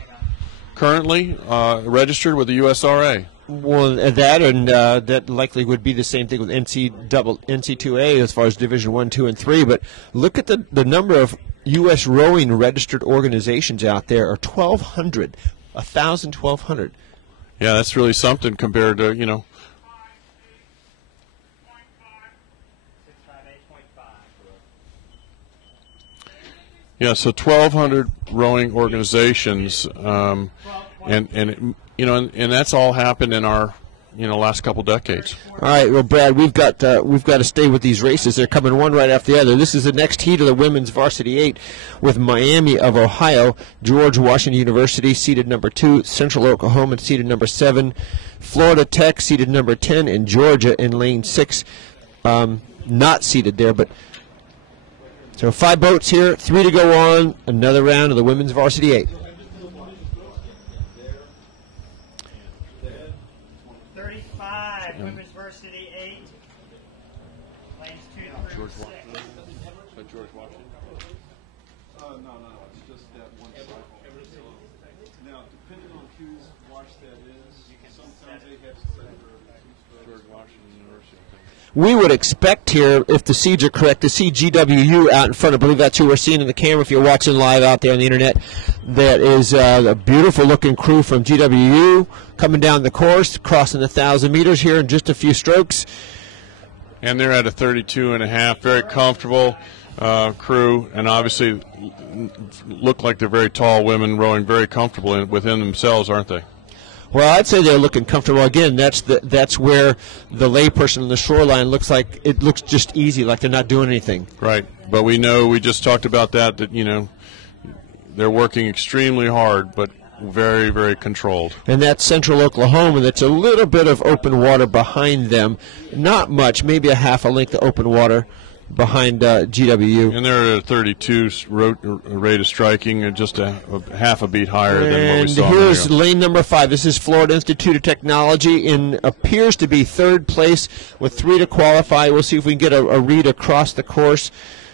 currently registered with the USRA. Well, that likely would be the same thing with NC2A as far as Division 1, 2, and 3. But look at the number of U.S. rowing registered organizations out there are 1,200, 1,000, 1,200. Yeah, that's really something compared to, Yeah, so 1,200 rowing organizations, and that's all happened in our last couple decades. All right, well, Brad, we've got to stay with these races. They're coming one right after the other. This is the next heat of the women's varsity 8 with Miami of Ohio, George Washington University seeded number 2, Central Oklahoma seeded number 7, Florida Tech seeded number 10, and Georgia in lane 6, not seeded there, but. So 5 boats here, 3 to go on, another round of the women's varsity 8. 35, women's varsity 8. Lanes 2 through 6. George Washington? No, it's just that one cycle. Now, depending on whose wash that is, sometimes they have to say George Washington University. We would expect here, if the seeds are correct, to see GWU out in front. I believe that's who we're seeing in the camera if you're watching live out there on the internet. That is a beautiful-looking crew from GWU coming down the course, crossing 1,000 meters here in just a few strokes. And they're at a 32.5, very comfortable crew, and obviously look like they're very tall women rowing very comfortable within themselves, aren't they? Well, I'd say they're looking comfortable. Again, that's where the layperson on the shoreline looks like it looks just easy, like they're not doing anything. Right, but we know, we just talked about that you know, they're working extremely hard, but very, very controlled. And that's Central Oklahoma. That's a little bit of open water behind them. Not much, maybe a half a length of open water behind GWU. And they're at a 32 rate of striking, just a half a beat higher than what we saw. And here's lane number 5. This is Florida Institute of Technology in appears to be third place with 3 to qualify. We'll see if we can get a read across the course.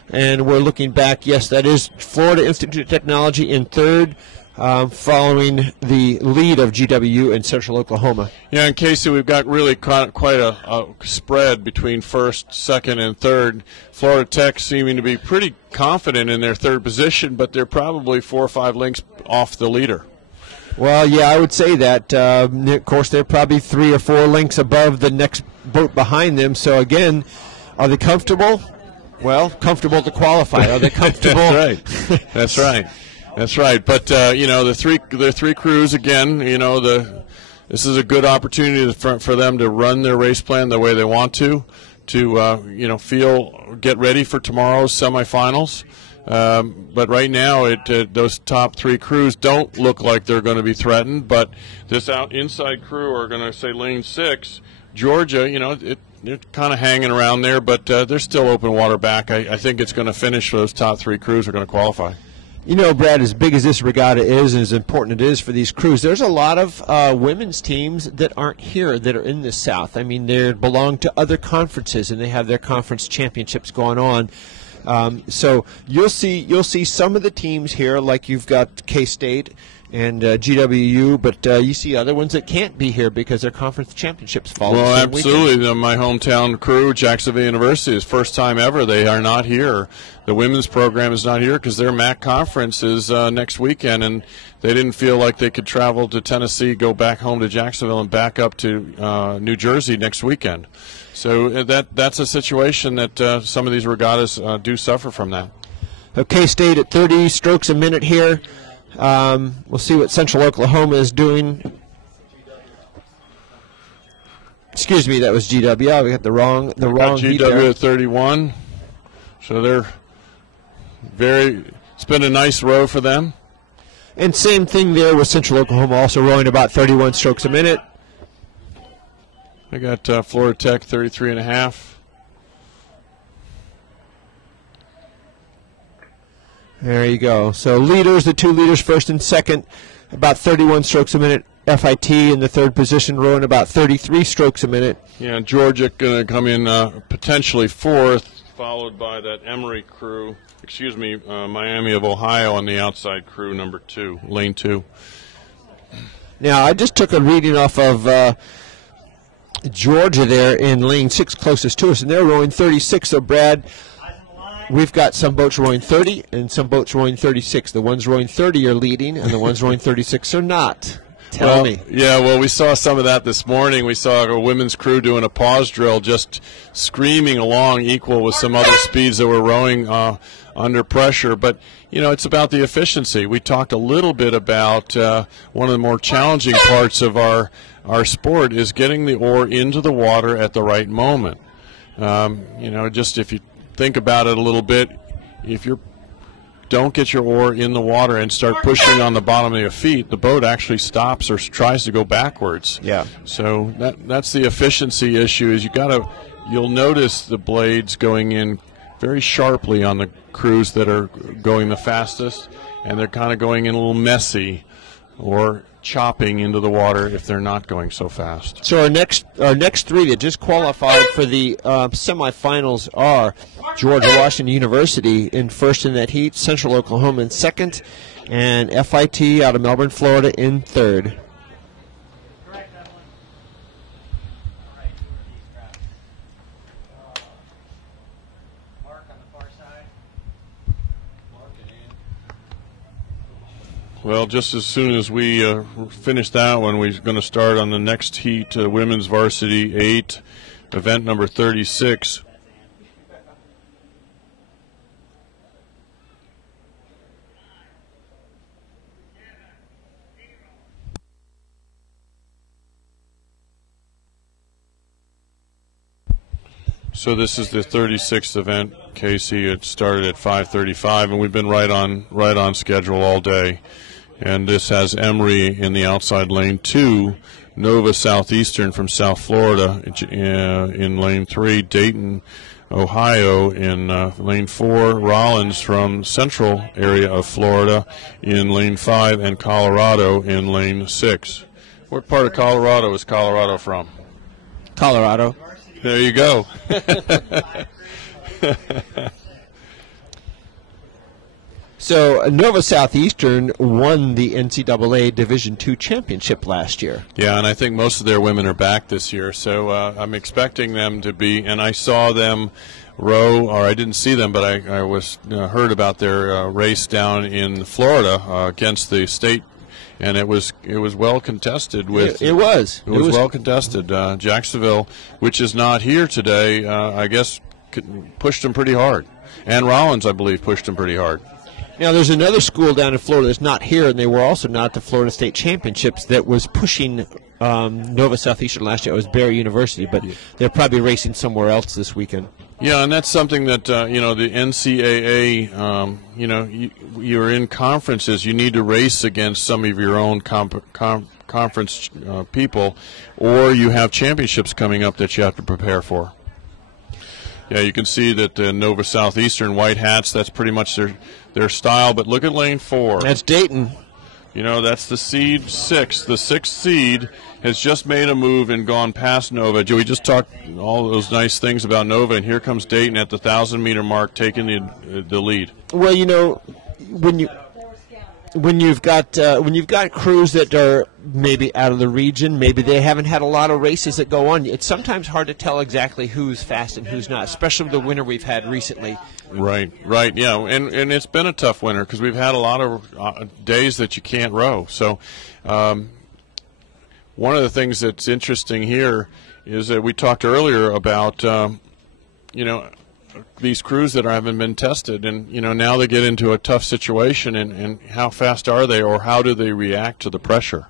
And we're looking back. Yes, that is Florida Institute of Technology in third, following the lead of GWU in Central Oklahoma. Yeah, and Casey, we've got really quite a spread between first, second, and third. Florida Tech seeming to be pretty confident in their third position, but they're probably 4 or 5 lengths off the leader. Well, yeah, I would say that. Of course, they're probably 3 or 4 lengths above the next boat behind them. So, again, are they comfortable? Well, comfortable to qualify. Are they comfortable? That's right. That's right. That's right. But you know, the three crews again. You know, this is a good opportunity for them to run their race plan the way they want to you know, get ready for tomorrow's semifinals. But right now, those top 3 crews don't look like they're going to be threatened. But this inside crew are going to say lane 6, Georgia. You know, they're kind of hanging around there, but they're still open water back. I think it's going to finish. Those top 3 crews are going to qualify. You know, Brad, as big as this regatta is and as important it is for these crews, there's a lot of women's teams that aren't here that are in the South. I mean, they belong to other conferences, and they have their conference championships going on. So you'll see some of the teams here, like you've got K-State and GWU, but you see other ones that can't be here because their conference championships fall. Well, absolutely. My hometown crew, Jacksonville University, is first time ever they are not here. The women's program is not here because their MAC conference is next weekend, and they didn't feel like they could travel to Tennessee, go back home to Jacksonville, and back up to New Jersey next weekend. So that's a situation that some of these regattas do suffer from that. Okay, State at 30 strokes a minute here. We'll see what Central Oklahoma is doing. Excuse me, that was GW. We got the wrong heat there. GW at 31. So they're it's been a nice row for them. And same thing there with Central Oklahoma, also rowing about 31 strokes a minute. I got Florida Tech 33.5. There you go. So leaders, the 2 leaders, first and second, about 31 strokes a minute. FIT in the third position, rowing about 33 strokes a minute. Yeah, Georgia going to come in potentially 4th, followed by that Emory crew. Miami of Ohio on the outside crew, number 2, lane 2. Now, I just took a reading off of Georgia there in lane 6 closest to us, and they're rowing 36. So, Brad, we've got some boats rowing 30 and some boats rowing 36. The ones rowing 30 are leading, and the ones rowing 36 are not. Tell me. Yeah, well, we saw some of that this morning. We saw a women's crew doing a pause drill, just screaming along equal with some other speeds that were rowing under pressure. But, you know, it's about the efficiency. We talked a little bit about one of the more challenging parts of our sport is getting the oar into the water at the right moment. You know, just if you think about it a little bit, if you don't get your oar in the water and start pushing on the bottom of your feet, the boat actually stops or tries to go backwards. Yeah. So that's the efficiency issue. Is you'll notice the blades going in very sharply on the crews that are going the fastest, and they're kind of going in a little messy or chopping into the water if they're not going so fast. So our next 3 that just qualified for the semifinals are George Washington University in first in that heat, Central Oklahoma in second, and FIT out of Melbourne, Florida in third. Correct, Evelyn. All right, who are these crowds? Mark on the far side. Well, just as soon as we finish that one, we're going to start on the next heat, women's varsity 8. event number 36. So this is the 36th event, Casey. It started at 5:35, and we've been right on schedule all day. And this has Emory in the outside lane 2, Nova Southeastern from South Florida in lane 3, Dayton, Ohio in lane 4, Rollins from central area of Florida in lane 5, and Colorado in lane 6. What part of Colorado is Colorado from? Colorado. There you go. So Nova Southeastern won the NCAA Division II championship last year. Yeah, and I think most of their women are back this year, so I'm expecting them to be. And I saw them row, or I didn't see them, but I was heard about their race down in Florida against the state. And it was well contested. It was well contested. Jacksonville, which is not here today, I guess pushed them pretty hard. And Rollins, I believe, pushed them pretty hard. Now, there's another school down in Florida that's not here, and they were also not at the Florida State Championships, that was pushing Nova Southeastern last year. It was Barry University, but they're probably racing somewhere else this weekend. Yeah, and that's something that, the NCAA, you're in conferences, you need to race against some of your own conference people, or you have championships coming up that you have to prepare for. Yeah, you can see that the Nova Southeastern white hats, that's pretty much their style, but look at lane 4. That's Dayton. That's the seed 6. The 6th seed has just made a move and gone past Nova. We just talked all those nice things about Nova, and here comes Dayton at the 1,000-meter mark taking the lead. Well, when you've got crews that are maybe out of the region, maybe they haven't had a lot of races that go on, it's sometimes hard to tell exactly who's fast and who's not, especially with the winter we've had recently. Right, yeah, and it's been a tough winter because we've had a lot of days that you can't row. So one of the things that's interesting here is that we talked earlier about, these crews that haven't been tested, and now they get into a tough situation, and how fast are they, or how do they react to the pressure?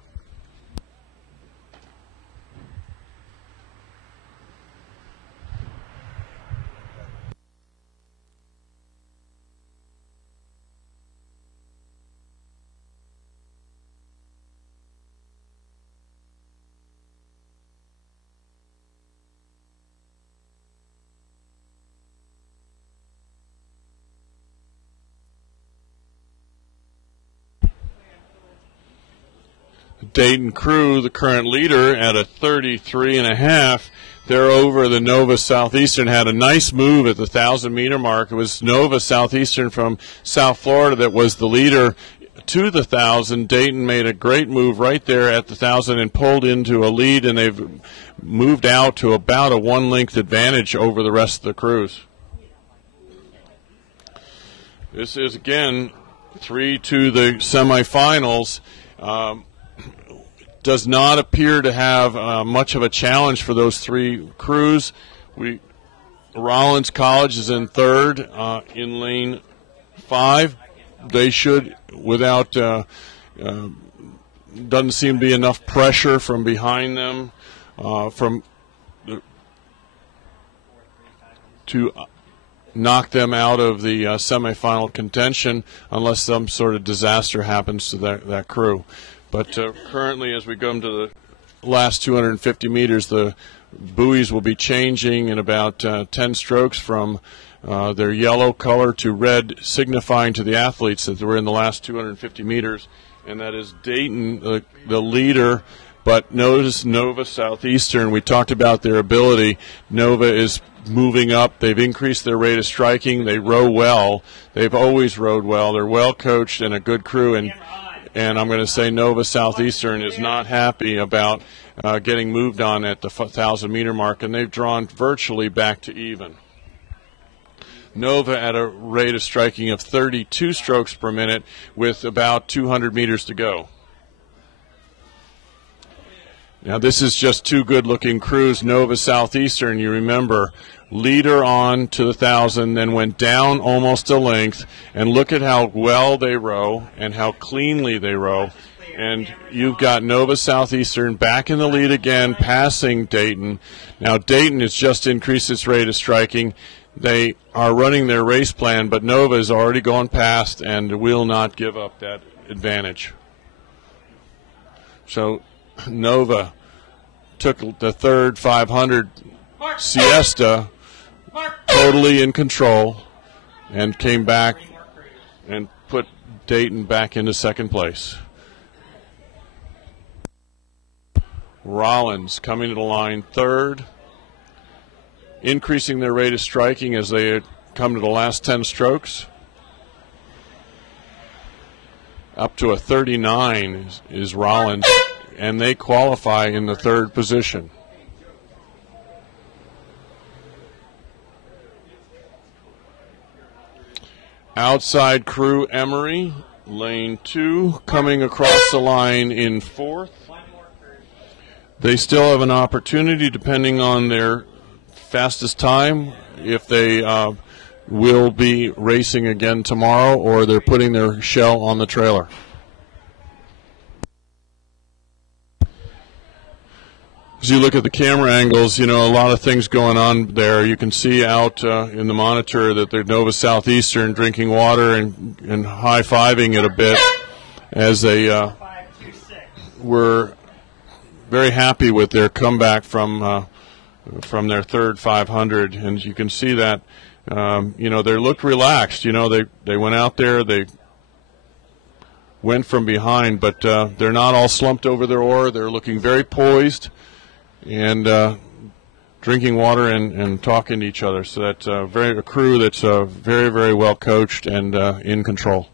Dayton crew, the current leader, at a 33.5. They're over the Nova Southeastern. Had a nice move at the 1,000-meter mark. It was Nova Southeastern from South Florida that was the leader to the 1,000. Dayton made a great move right there at the 1,000 and pulled into a lead, and they've moved out to about a 1-length advantage over the rest of the crews. This is, again, 3 to the semifinals. Does not appear to have much of a challenge for those 3 crews. Rollins College is in 3rd in lane 5. They should, without, doesn't seem to be enough pressure from behind them to knock them out of the semifinal contention unless some sort of disaster happens to that crew. But currently, as we go into the last 250 meters, the buoys will be changing in about 10 strokes from their yellow color to red, signifying to the athletes that they were in the last 250 meters. And that is Dayton, the leader. But notice Nova Southeastern, we talked about their ability. Nova is moving up. They've increased their rate of striking. They row well. They've always rowed well. They're well coached and a good crew. And I'm going to say Nova Southeastern is not happy about getting moved on at the 1,000-meter mark, and they've drawn virtually back to even. Nova at a rate of striking of 32 strokes per minute with about 200 meters to go. Now this is just two good-looking crews. Nova Southeastern, you remember, leader on to the 1,000, then went down almost a length. And look at how well they row and how cleanly they row. And you've got Nova Southeastern back in the lead again, passing Dayton. Now Dayton has just increased its rate of striking. They are running their race plan, but Nova has already gone past and will not give up that advantage. So Nova took the third 500 siesta totally in control and came back and put Dayton back into second place. Rollins coming to the line third, increasing their rate of striking as they come to the last 10 strokes. Up to a 39 is Rollins, and they qualify in the third position. Outside crew Emery, lane 2, coming across the line in fourth. They still have an opportunity, depending on their fastest time, if they will be racing again tomorrow or they're putting their shell on the trailer. As you look at the camera angles, you know, a lot of things going on there. You can see out in the monitor that they're Nova Southeastern drinking water and high-fiving it a bit as they were very happy with their comeback from their third 500, and you can see that you know, they looked relaxed. You know, they went out there, they went from behind, but they're not all slumped over their oar. They're looking very poised and drinking water and talking to each other. So that's a crew that's very, very well coached and in control.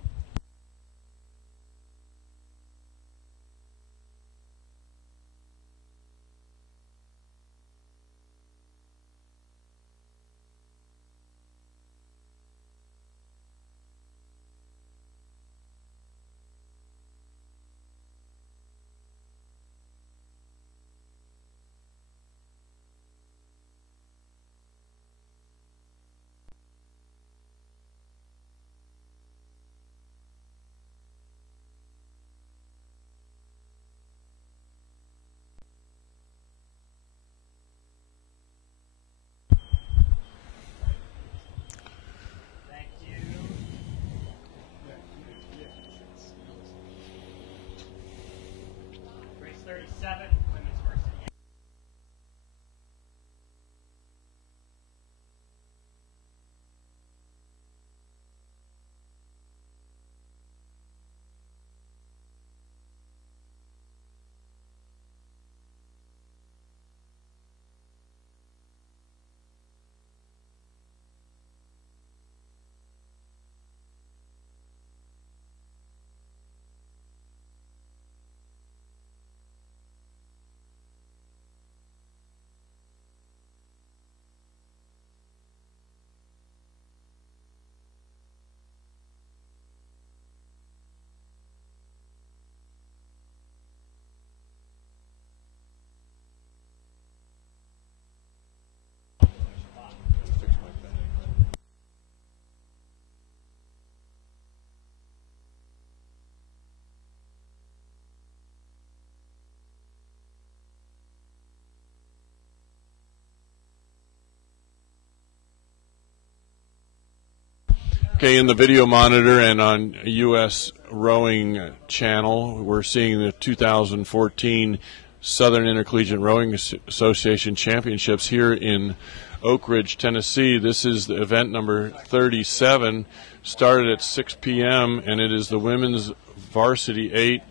Okay, in the video monitor and on U.S. Rowing Channel, we're seeing the 2014 Southern Intercollegiate Rowing Association Championships here in Oak Ridge, Tennessee. This is the event number 37, started at 6 p.m., and it is the women's varsity 8,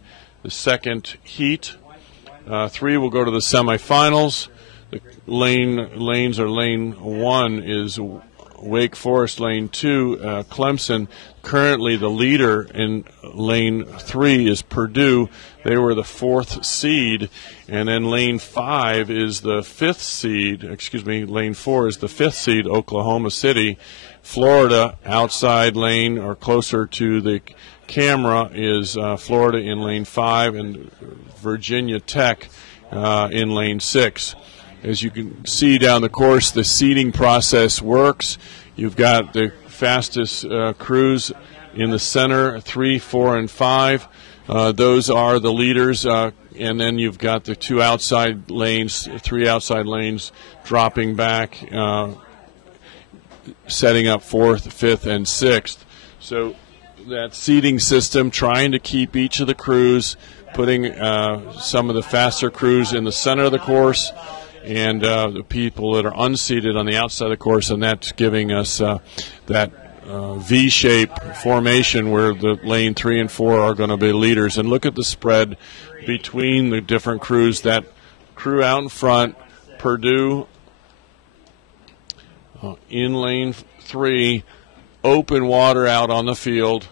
the second heat. 3 will go to the semifinals. The lanes are lane 1 is Wake Forest, lane 2, Clemson. Currently the leader in lane 3 is Purdue. They were the 4th seed. And then lane 5 is the 5th seed, lane 4 is the 5th seed, Oklahoma City. Florida, outside lane or closer to the camera, is Florida in lane 5, and Virginia Tech in lane 6. As you can see down the course, the seeding process works. You've got the fastest crews in the center, 3, 4, and 5. Those are the leaders, and then you've got the 2 outside lanes, 3 outside lanes dropping back, setting up 4th, 5th, and 6th. So that seeding system, trying to keep each of the crews, putting some of the faster crews in the center of the course, and the people that are unseated on the outside of the course, and that's giving us that V-shape formation where the lane 3 and 4 are going to be leaders. And look at the spread between the different crews. That crew out in front, Purdue in lane 3, open water out on the field.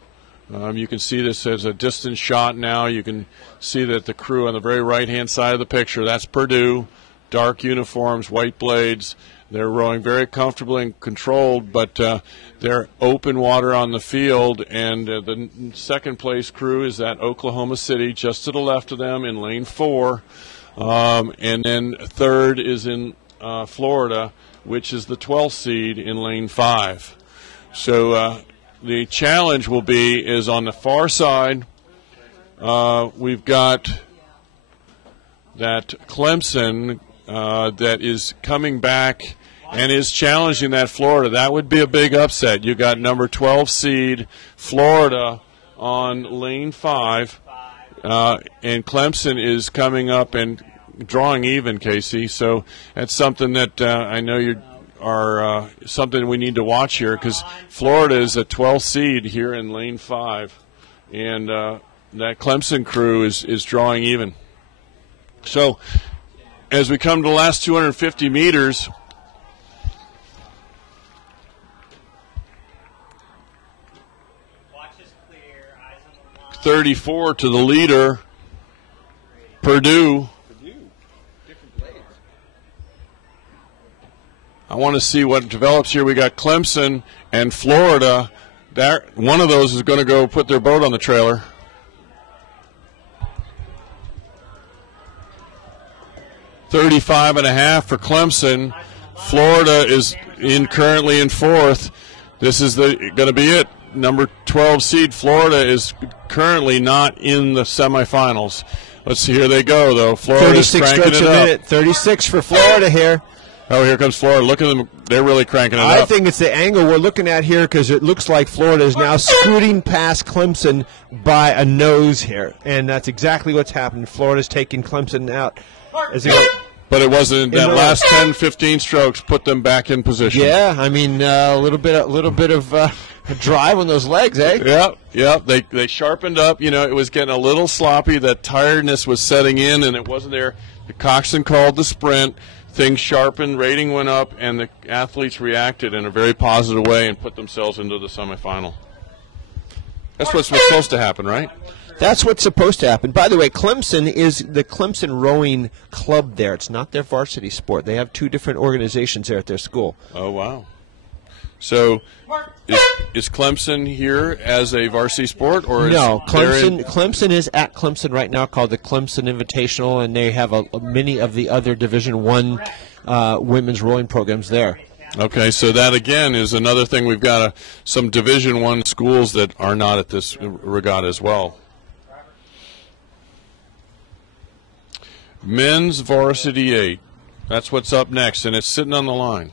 You can see this as a distance shot now. You can see that the crew on the very right-hand side of the picture, that's Purdue. Dark uniforms, white blades. They're rowing very comfortably and controlled, but they're open water on the field. And the second place crew is at Oklahoma City, just to the left of them in lane 4. And then third is in Florida, which is the 12th seed in lane 5. So the challenge will be is on the far side, we've got that Clemson that is coming back and is challenging that Florida. That would be a big upset. You got number 12 seed Florida on lane 5, and Clemson is coming up and drawing even, Casey. So that's something that I know you are something we need to watch here, because Florida is a 12 seed here in lane 5, and that Clemson crew is drawing even. So as we come to the last 250 meters, Watch is clear, eyes on the line. 34 to the leader, Purdue. I want to see what develops here. We got Clemson and Florida. One of those is going to go put their boat on the trailer. $35.5 for Clemson. Florida is currently in 4th. This is going to be it. Number 12 seed Florida is currently not in the semifinals. Let's see. Here they go, though. Florida is cranking it up. Minute, 36 for Florida here. Oh, here comes Florida. Look at them. They're really cranking it up. I think it's the angle we're looking at here, because it looks like Florida is now scooting past Clemson by a nose here. And that's exactly what's happened. Florida's taking Clemson out. But it wasn't that last 10, 15 strokes put them back in position. Yeah, I mean, a little bit of drive on those legs, eh? Yep. They sharpened up. You know, it was getting a little sloppy. That tiredness was setting in, and it wasn't there. The coxswain called the sprint. Things sharpened, rating went up, and the athletes reacted in a very positive way and put themselves into the semifinal. That's what's supposed to happen, right? That's what's supposed to happen. By the way, Clemson is the Clemson rowing club there. It's not their varsity sport. They have 2 different organizations there at their school. Oh, wow. So is Clemson here as a varsity sport? Or no, Clemson is at Clemson right now, called the Clemson Invitational, and they have many of the other Division I women's rowing programs there. Okay, so that again is another thing. We've got some Division I schools that are not at this regatta as well. Men's Varsity 8. That's what's up next, and it's sitting on the line.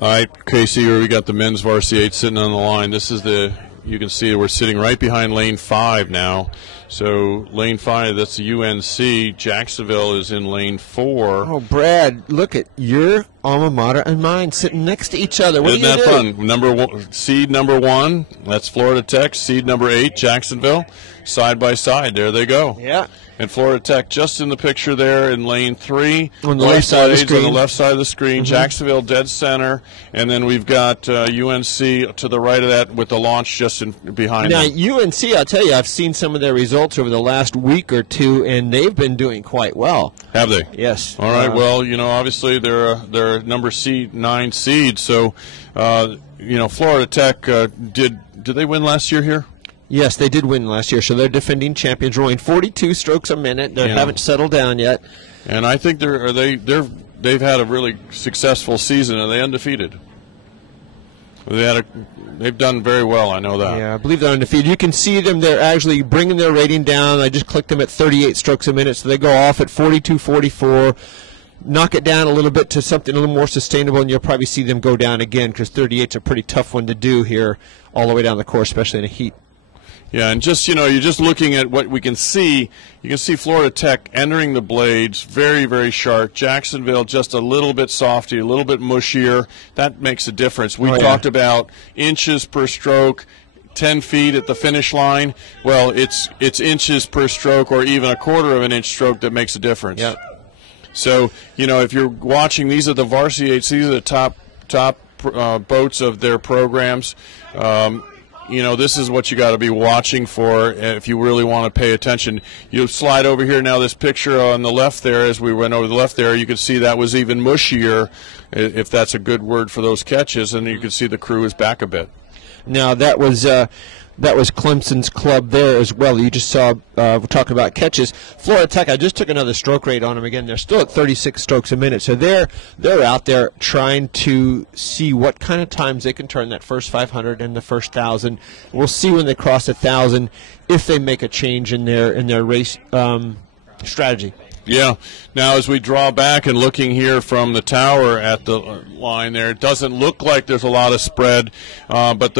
All right, Casey, we got the men's varsity 8 sitting on the line. This is you can see we're sitting right behind lane 5 now. So lane 5, that's the UNC. Jacksonville is in lane 4. Oh, Brad, look at alma mater and mine sitting next to each other. What Isn't do you that do? fun? Seed number 1, that's Florida Tech. Seed number 8, Jacksonville. Side by side, there they go. Yeah. And Florida Tech just in the picture there in lane 3. On the White left side of the blades on the screen. left side of the screen. Jacksonville dead center. And then we've got UNC to the right of that with the launch just behind Now, them. UNC, I'll tell you, I've seen some of their results over the last week or two, and they've been doing quite well. Have they? Yes. All right. Well, obviously they're number 9 seed. So, Florida Tech did they win last year here? Yes, they did win last year, so they're defending champions, rowing 42 strokes a minute. They haven't settled down yet. And I think they've had a really successful season, and they're undefeated. They've done very well. I know that. Yeah, I believe they're undefeated. You can see them. They're actually bringing their rating down. I just clicked them at 38 strokes a minute, so they go off at 42, 44. Knock it down a little bit to something a little more sustainable, and you'll probably see them go down again because 38's a pretty tough one to do here all the way down the course, especially in a heat. Yeah, and just, you're just looking at what we can see. You can see Florida Tech entering the blades very, very sharp. Jacksonville just a little bit softy, a little bit mushier. That makes a difference. We talked about inches per stroke, 10 feet at the finish line. Well, it's inches per stroke or even a quarter of an inch stroke that makes a difference. Yeah. So, if you're watching, these are the varsity 8s. These are the top boats of their programs. This is what you got to be watching for if you really want to pay attention. You slide over here now, this picture on the left there, as we went over the left there, you can see that was even mushier, if that's a good word for those catches, and you can see the crew is back a bit. Now, that was Clemson's club there as well. You just saw, we're talking about catches. Florida Tech, I just took another stroke rate on them again. They're still at 36 strokes a minute. So they're out there trying to see what kind of times they can turn that first 500 and the first 1,000. We'll see when they cross 1,000 if they make a change in their race strategy. Yeah. Now, as we draw back and looking here from the tower at the line there, it doesn't look like there's a lot of spread. But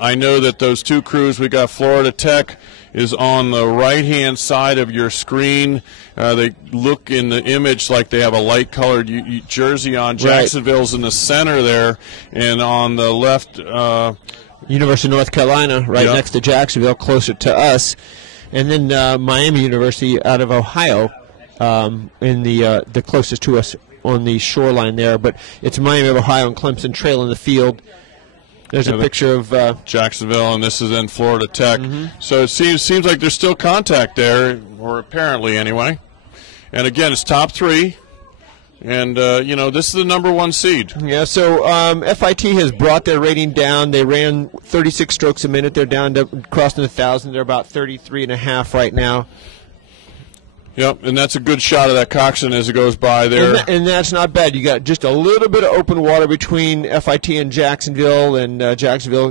I know that those two crews, we got Florida Tech is on the right-hand side of your screen. They look in the image like they have a light-colored jersey on. Jacksonville's in the center there, and on the left, University of North Carolina, right next to Jacksonville, closer to us, and then Miami University out of Ohio. In the closest to us on the shoreline there, but it's Miami of Ohio and Clemson trailing the field. There's a picture of Jacksonville, and this is in Florida Tech. So it seems like there's still contact there, or apparently anyway. And again, it's top 3, and this is the number 1 seed. Yeah. So FIT has brought their rating down. They ran 36 strokes a minute. They're down to crossing 1,000. They're about 33.5 right now. Yep, and that's a good shot of that coxswain as it goes by there. And that's not bad. You got just a little bit of open water between FIT and Jacksonville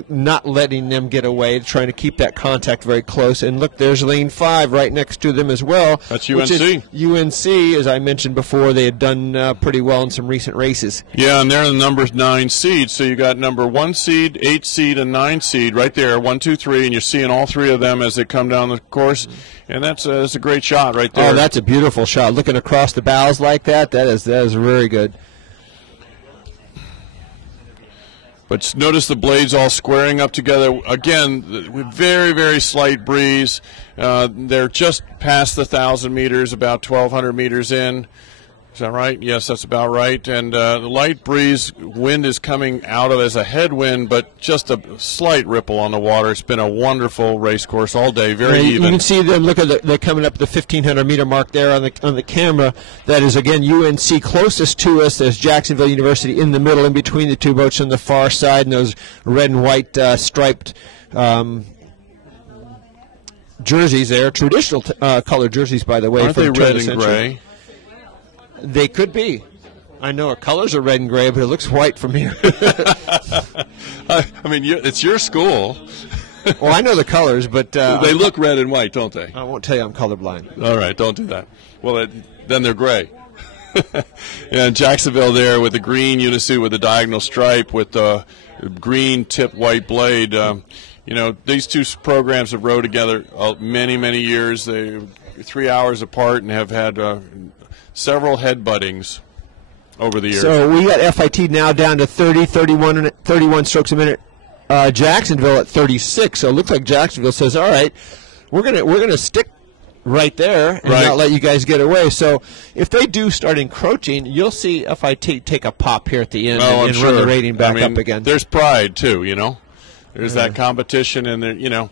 not letting them get away, trying to keep that contact very close. And look, there's lane 5 right next to them as well. That's UNC. UNC, as I mentioned before, they had done pretty well in some recent races. Yeah, and they're the number 9 seed. So you got number 1 seed, 8 seed, and 9 seed right there, 1, 2, 3, and you're seeing all 3 of them as they come down the course. And that's a great shot right there. Oh, that's a beautiful shot. Looking across the bows like that, that is very good. But notice the blades all squaring up together. Again, with very, very slight breeze. They're just past the 1,000 meters, about 1,200 meters in. Is that right? Yes, that's about right. And the light breeze, wind is coming out of as a headwind, but just a slight ripple on the water. It's been a wonderful race course all day, very even. You can see them. Look at they're coming up the 1,500 meter mark there on the camera. That is again UNC closest to us. There's Jacksonville University in the middle, in between the two boats on the far side, and those red and white striped jerseys there, traditional colored jerseys, by the way. Aren't they red and gray? They could be. I know our colors are red and gray, but it looks white from here. I mean, it's your school. Well, I know the colors, but they look red and white, don't they? I won't tell you I'm colorblind. All right, don't do that. Well, then they're gray. And Jacksonville there with the green unisuit with the diagonal stripe with the green tip white blade. These two programs have rowed together many, many years. They're 3 hours apart and have had several headbuttings. over the years. So we got FIT now down to 30, 31 strokes a minute. Jacksonville at 36. So it looks like Jacksonville says, all right, we're gonna stick right there and not let you guys get away. So if they do start encroaching, you'll see FIT take a pop here at the end and run the rating back up again. There's pride too, you know. There's that competition, and there, you know,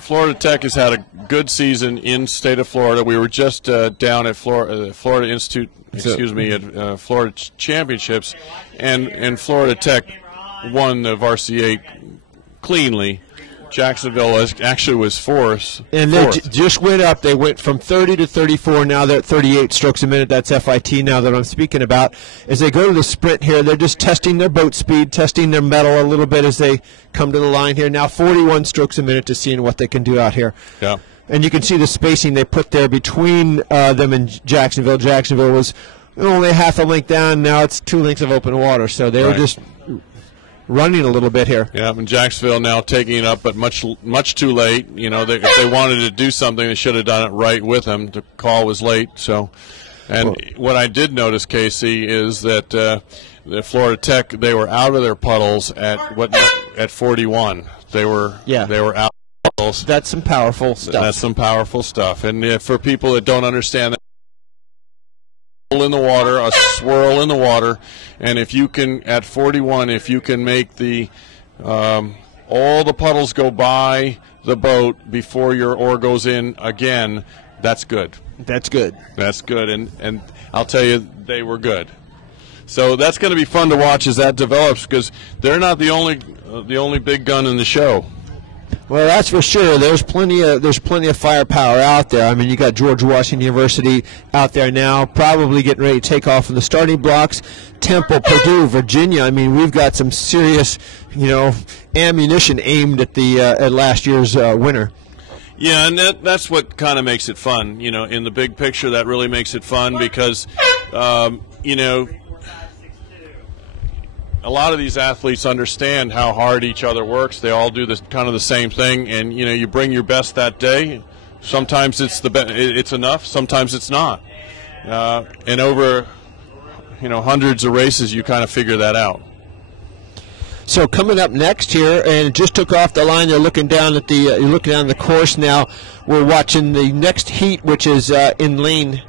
Florida Tech has had a good season in state of Florida. We were just down at Florida Institute, at Florida Championships, and Florida Tech won the varsity 8 cleanly. Jacksonville actually was fourth. And they just went up. They went from 30 to 34. Now they're at 38 strokes a minute. That's FIT now that I'm speaking about. As they go to the sprint here, they're just testing their boat speed, testing their mettle a little bit as they come to the line here. Now 41 strokes a minute to seeing what they can do out here. Yeah. And you can see the spacing they put there between them and Jacksonville. Jacksonville was only half a length down. Now it's 2 lengths of open water. So they were just running a little bit here. Yeah, and Jacksonville now taking it up, but much too late. You know, if they wanted to do something, they should have done it right with them. The call was late. So, and what I did notice, Casey, is that the Florida Tech, they were out of their puddles at 41. They were out of their puddles. That's some powerful stuff. That's some powerful stuff. And for people that don't understand that, in the water, a swirl in the water, and if you can, at 41, if you can make the all the puddles go by the boat before your oar goes in again, that's good. That's good. That's good, and I'll tell you, they were good. So that's going to be fun to watch as that develops, because they're not the only big gun in the show. Well, that's for sure. There's plenty of firepower out there. I mean, you got George Washington University out there now, probably getting ready to take off from the starting blocks. Temple, Purdue, Virginia. I mean, we've got some serious, ammunition aimed at the at last year's winner. Yeah, and that's what kind of makes it fun. You know, in the big picture, that really makes it fun because, a lot of these athletes understand how hard each other works. They all do kind of the same thing, and you bring your best that day. Sometimes it's enough. Sometimes it's not. And over hundreds of races, you kind of figure that out. So coming up next here, and it just took off the line. They're looking down at the course now. We're watching the next heat, which is in lane.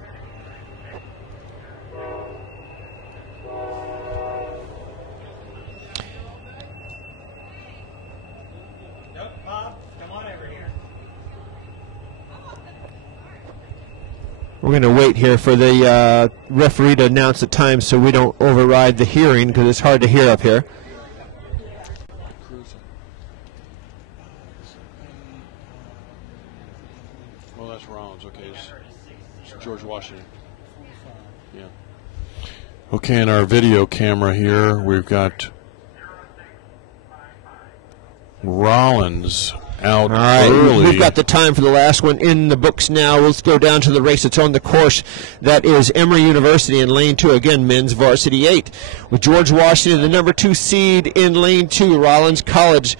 We're going to wait here for the referee to announce the time so we don't override the hearing, because it's hard to hear up here. Well, that's Rollins. Okay, it's George Washington. Yeah. Okay, in our video camera here, we've got Rollins out early. We've got the time for the last one in the books now. Let's go down to the race that's on the course. That is Emory University in lane 2. Again, men's varsity 8. With George Washington, the number 2 seed in lane 2. Rollins College,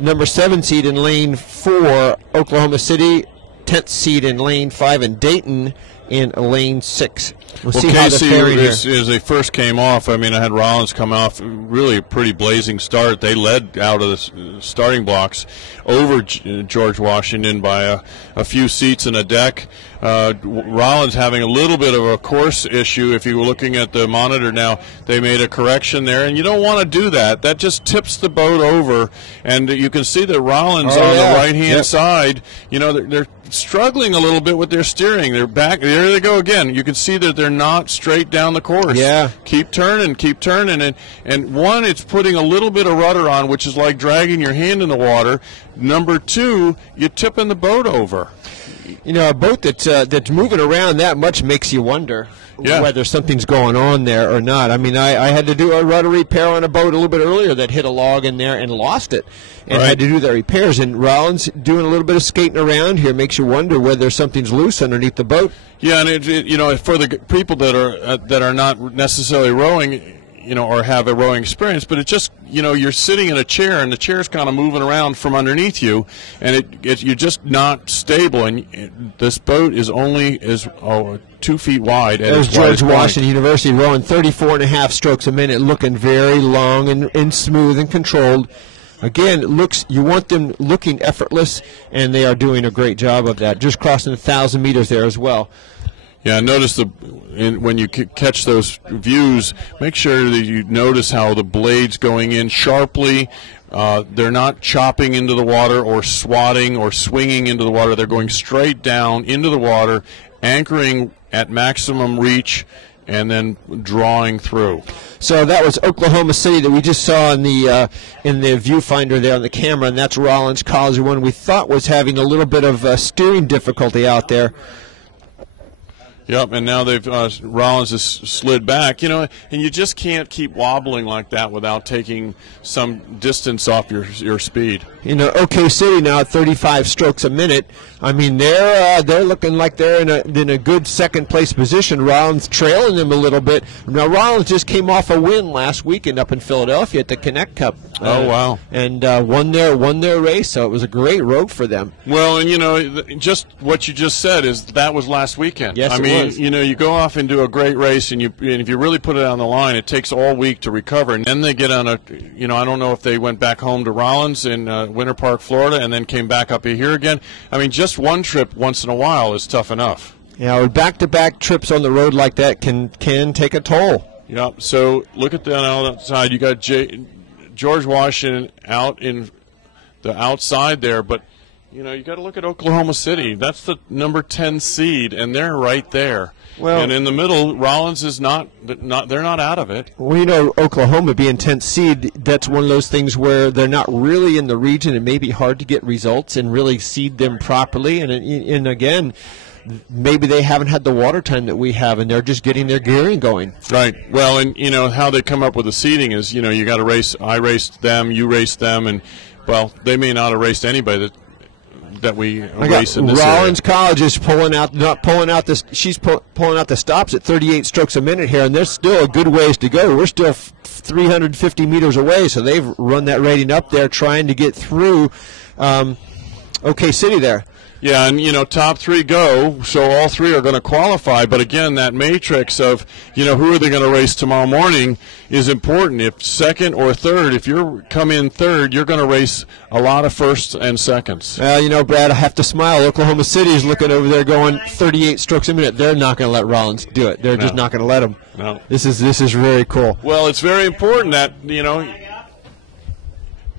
number 7 seed in lane 4. Oklahoma City, 10th seed in lane 5. And Dayton in lane 6. We'll see how the pairing here. As they first came off, I mean, I had Rollins come off really a pretty blazing start. They led out of the starting blocks over George Washington by a few seats and a deck. Rollins having a little bit of a course issue. If you were looking at the monitor now, they made a correction there, and you don't want to do that. That just tips the boat over, and you can see that Rollins on the right-hand side, they're struggling a little bit with their steering. They're back. There they go again. You can see that they're not straight down the course. Yeah. Keep turning. And one, it's putting a little bit of rudder on, which is like dragging your hand in the water. Number 2, you're tipping the boat over. A boat that's moving around that much makes you wonder whether something's going on there or not. I mean, I had to do a rudder repair on a boat a little bit earlier that hit a log in there and lost it, and had to do the repairs. And Rollins doing a little bit of skating around here makes you wonder whether something's loose underneath the boat. Yeah, and for the people that are not necessarily rowing, or have a rowing experience, but it just, you're sitting in a chair and the chair's kind of moving around from underneath you, and you're just not stable. And this boat is only 2 feet wide. There's George Washington University rowing 34.5 strokes a minute, looking very long and smooth and controlled. Again, you want them looking effortless, and they are doing a great job of that. Just crossing 1,000 meters there as well. Yeah, notice when you catch those views, make sure that you notice how the blade's going in sharply. They're not chopping into the water or swatting or swinging into the water. They're going straight down into the water, anchoring at maximum reach, and then drawing through. So that was Oklahoma City that we just saw in the viewfinder there on the camera, and that's Rollins College, one we thought was having a little bit of steering difficulty out there. Yep, and now Rollins has slid back, and you just can't keep wobbling like that without taking some distance off your speed. OK City now at 35 strokes a minute. I mean, they're looking like they're in a good second place position. Rollins trailing them a little bit. Now Rollins just came off a win last weekend up in Philadelphia at the Connect Cup. Oh wow! And won their race, so it was a great road for them. Well, and just what you just said that was last weekend. Yes, I mean, you go off and do a great race, and if you really put it on the line, it takes all week to recover, and then they get on I don't know if they went back home to Rollins in Winter Park, Florida, and then came back up here again. I mean, just one trip once in a while is tough enough. Yeah, back-to-back trips on the road like that can take a toll. Yep. So look at the outside. You got George Washington out in the outside there, but you got to look at Oklahoma City. That's the number 10 seed, and they're right there. Well, and in the middle, Rollins is not. They're not out of it. Well, Oklahoma being 10th seed, that's one of those things where they're not really in the region. It may be hard to get results and really seed them properly. And again, maybe they haven't had the water time that we have, and they're just getting their gearing going. Right. Well, and how they come up with the seeding is, you got to race. I raced them, you raced them, and well, they may not have raced anybody that we race in this Rollins area. College is pulling out the stops at 38 strokes a minute here, and there's still a good ways to go. We're still 350 meters away, so they've run that rating up there trying to get through OK City there. Yeah, and top 3 go, so all 3 are going to qualify. But again, that matrix of who are they going to race tomorrow morning is important. If second or third, if you come in third, you're going to race a lot of firsts and seconds. Brad, I have to smile. Oklahoma City is looking over there going 38 strokes a minute. They're not going to let Rollins do it. They're just not going to let them. No. This is very cool. Well, it's very important that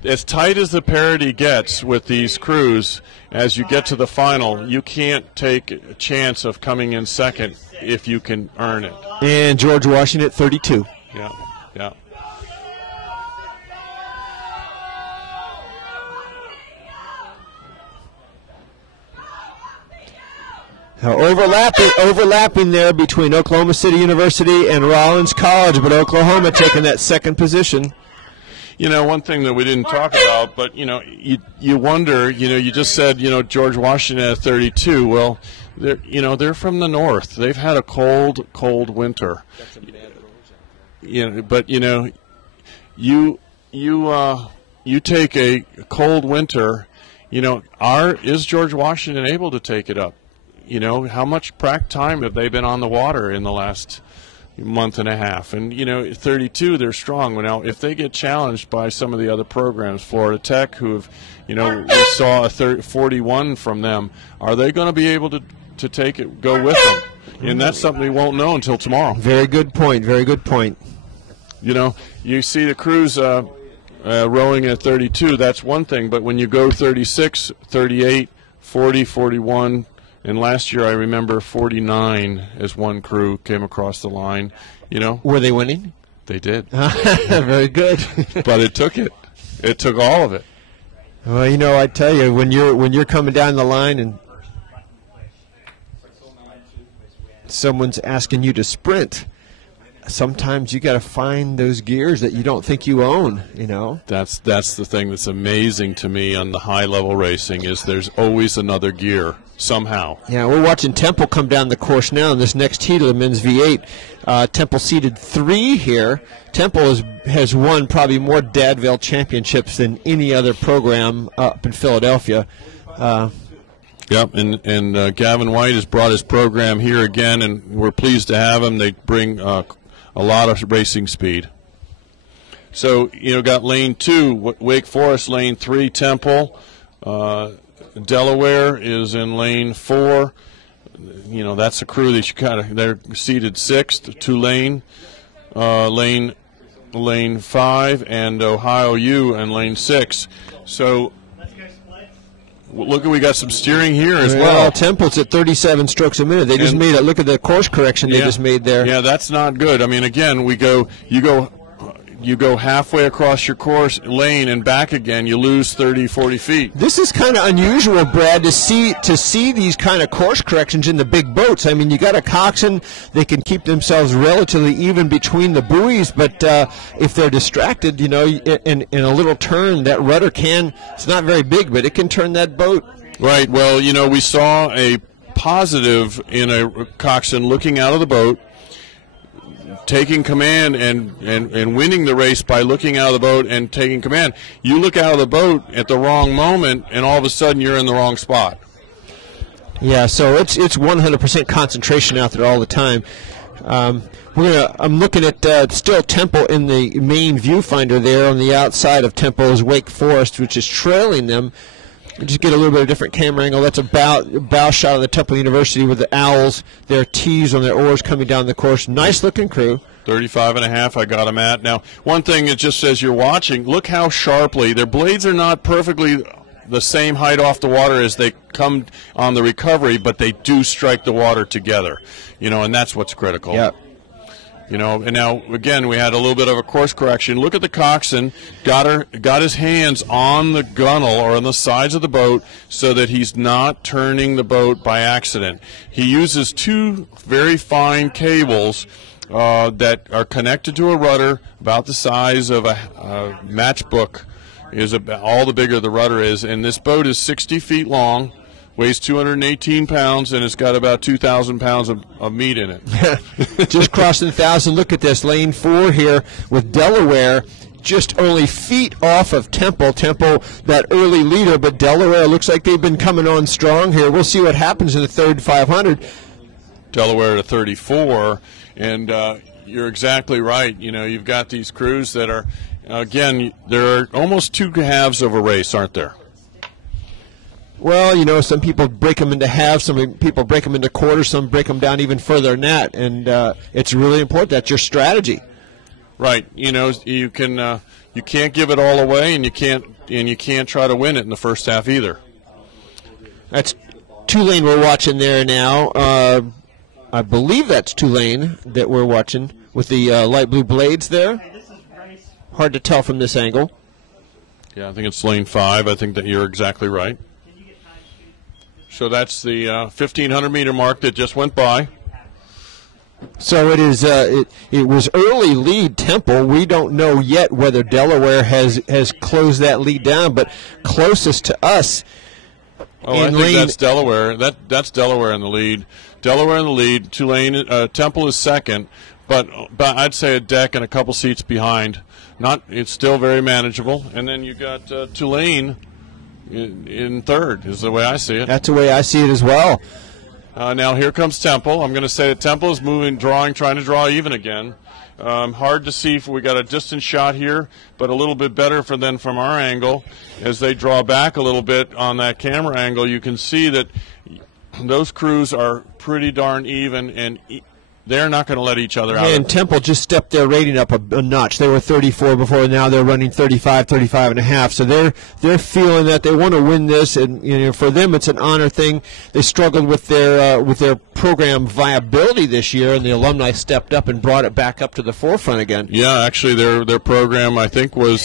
as tight as the parity gets with these crews, as you get to the final, you can't take a chance of coming in second if you can earn it. And George Washington at 32. Yeah. Now, overlapping there between Oklahoma City University and Rollins College, but Oklahoma taking that second position. One thing that we didn't talk about, but, you wonder, you just said, George Washington at 32. Well, they're from the north. They've had a cold winter. But, you take a cold winter, is George Washington able to take it up? How much time have they been on the water in the last month and a half? And 32, they're strong. Now, if they get challenged by some of the other programs, Florida Tech, who have, we saw a 41 from them, are they going to be able to go with them? And that's something we won't know until tomorrow. Very good point. You see the crews rowing at 32, that's one thing, but when you go 36, 38, 40, 41, and last year I remember 49 as one crew came across the line, Were they winning? They did. Very good. But it took it. It took all of it. Well, I tell you, when you're coming down the line and someone's asking you to sprint, sometimes you got to find those gears that you don't think you own, That's the thing that's amazing to me on the high level racing is there's always another gear. somehow. Yeah, we're watching Temple come down the course now in this next heat of the men's V8. Temple seeded 3 here. Temple has won probably more Dadville championships than any other program up in Philadelphia. Yep, and Gavin White has brought his program here again, and we're pleased to have him. They bring a lot of racing speed. So, got lane 2, Wake Forest, lane 3, Temple. Delaware is in lane 4. That's a crew that they're seated 6th. Tulane, lane 5, and Ohio U in lane 6. So look, we got some steering here as well. Temple's at 37 strokes a minute. They just made it. Look at the course correction they just made there. Yeah, that's not good. I mean, again, you go halfway across your course lane and back again, you lose 30, 40 feet. This is kind of unusual, Brad, to see these kind of course corrections in the big boats. I mean, you got a coxswain, they can keep themselves relatively even between the buoys, but if they're distracted, in a little turn, that rudder it's not very big, but it can turn that boat. Right. Well, we saw a positive in a coxswain looking out of the boat, taking command and winning the race by looking out of the boat and taking command. You look out of the boat at the wrong moment, and all of a sudden you're in the wrong spot. Yeah, so it's 100% concentration out there all the time. I'm looking at still Temple in the main viewfinder there. On the outside of Temple is Wake Forest, which is trailing them. Just get a little bit of different camera angle. That's a bow shot of the Temple University with the Owls, their T's on their oars coming down the course. Nice looking crew. 35.5 I got them at. Now, one thing it just says you're watching, look how sharply, their blades are not perfectly the same height off the water as they come on the recovery, but they do strike the water together, and that's what's critical. Yep. And now, again, we had a little bit of a course correction. Look at the coxswain, got his hands on the gunnel or on the sides of the boat so that he's not turning the boat by accident. He uses 2 very fine cables that are connected to a rudder about the size of a matchbook. All the bigger the rudder is. And this boat is 60 feet long, weighs 218 pounds, and it's got about 2,000 pounds of meat in it. Just crossing 1,000. Look at this, lane 4 here with Delaware just only feet off of Temple. Temple, that early leader, but Delaware looks like they've been coming on strong here. We'll see what happens in the third 500. Delaware at 34, and you're exactly right. You've got these crews that are, again, there are almost 2 halves of a race, aren't there? Well, some people break them into halves, some people break them into quarters, some break them down even further than that, and it's really important. That's your strategy. Right. You can't give it all away, and you can't try to win it in the first half either. That's Tulane we're watching there now. I believe that's Tulane that we're watching with the light blue blades there. Hard to tell from this angle. Yeah, I think it's lane 5. I think that you're exactly right. So that's the 1,500-meter mark that just went by. So it is. It was early lead Temple. We don't know yet whether Delaware has closed that lead down, but closest to us. Oh, I think that's Delaware. That's Delaware in the lead. Delaware in the lead. Tulane, Temple is second, but I'd say a deck and a couple seats behind. It's still very manageable. And then you got Tulane in third, is the way I see it. That's the way I see it as well. Now here comes Temple. I'm going to say that Temple is trying to draw even again. Hard to see if we got a distance shot here, but a little bit better from our angle. As they draw back a little bit on that camera angle, you can see that those crews are pretty darn even, and they're not going to let each other out. And Temple just stepped their rating up a notch. They were 34 before, now they're running 35, 35 and a half. So they're feeling that they want to win this, and for them it's an honor thing. They struggled with their program viability this year, and the alumni stepped up and brought it back up to the forefront again. Yeah, actually their program I think was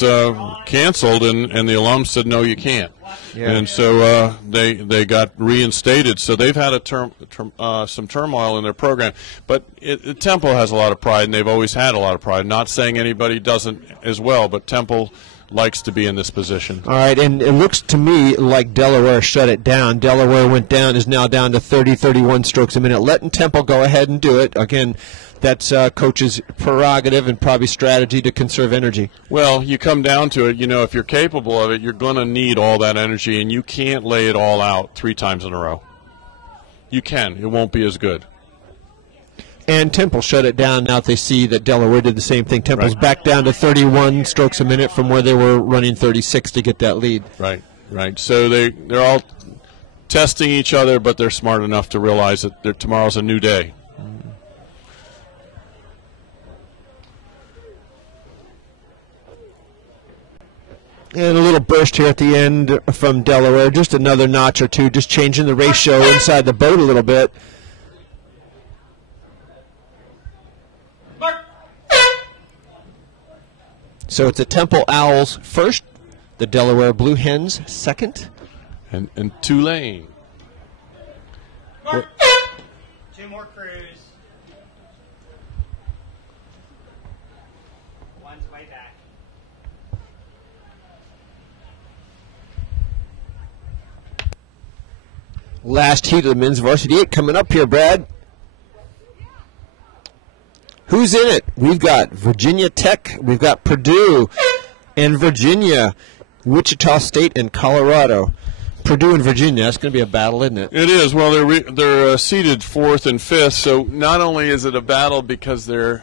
canceled, and the alums said no, you can't. Yeah. And so they got reinstated. So they've had some turmoil in their program. But Temple has a lot of pride, and they've always had a lot of pride. Not saying anybody doesn't as well, but Temple likes to be in this position. All right, and it looks to me like Delaware shut it down. Delaware went down, is now down to 30, 31 strokes a minute. Letting Temple go ahead and do it. Again, that's coach's prerogative and probably strategy to conserve energy. Well, you come down to it, you know, if you're capable of it, you're going to need all that energy, and you can't lay it all out 3 times in a row. You can. It won't be as good. And Temple shut it down now that they see that Delaware did the same thing. Temple's back down to 31 strokes a minute from where they were running 36 to get that lead. Right, right. So they're all testing each other, but they're smart enough to realize that tomorrow's a new day. And a little burst here at the end from Delaware, just another notch or two, just changing the ratio inside the boat a little bit. So it's the Temple Owls first, the Delaware Blue Hens second. And Tulane. 2 more crews. One's way back. Last heat of the men's varsity 8 coming up here, Brad. Who's in it? We've got Virginia Tech, we've got Purdue and Virginia, Wichita State and Colorado. Purdue and Virginia, that's going to be a battle, isn't it? It is. Well, they're seated 4th and 5th, so not only is it a battle because they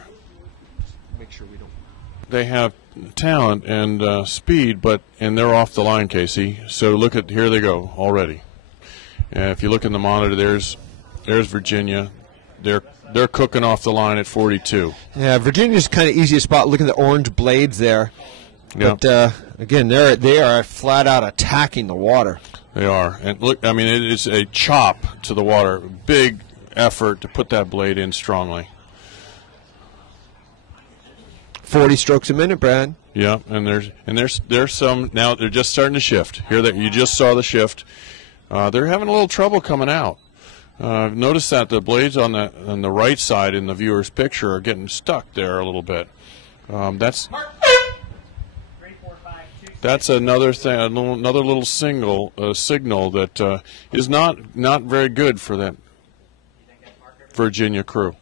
have talent and speed, and they're off the line, Casey. So look at, here they go already. If you look in the monitor, there's Virginia. They're cooking off the line at 42. Yeah, Virginia's kind of easiest spot. Look at the orange blades there. Yeah. But again, they are flat out attacking the water. They are. And look, I mean, it is a chop to the water. Big effort to put that blade in strongly. 40 strokes a minute, Brad. Yeah, and there's some now. They're just starting to shift. Here, that you just saw the shift. They're having a little trouble coming out. Notice that the blades on the right side in the viewer's picture are getting stuck there a little bit. That's another thing, another little signal that is not very good for that Virginia crew.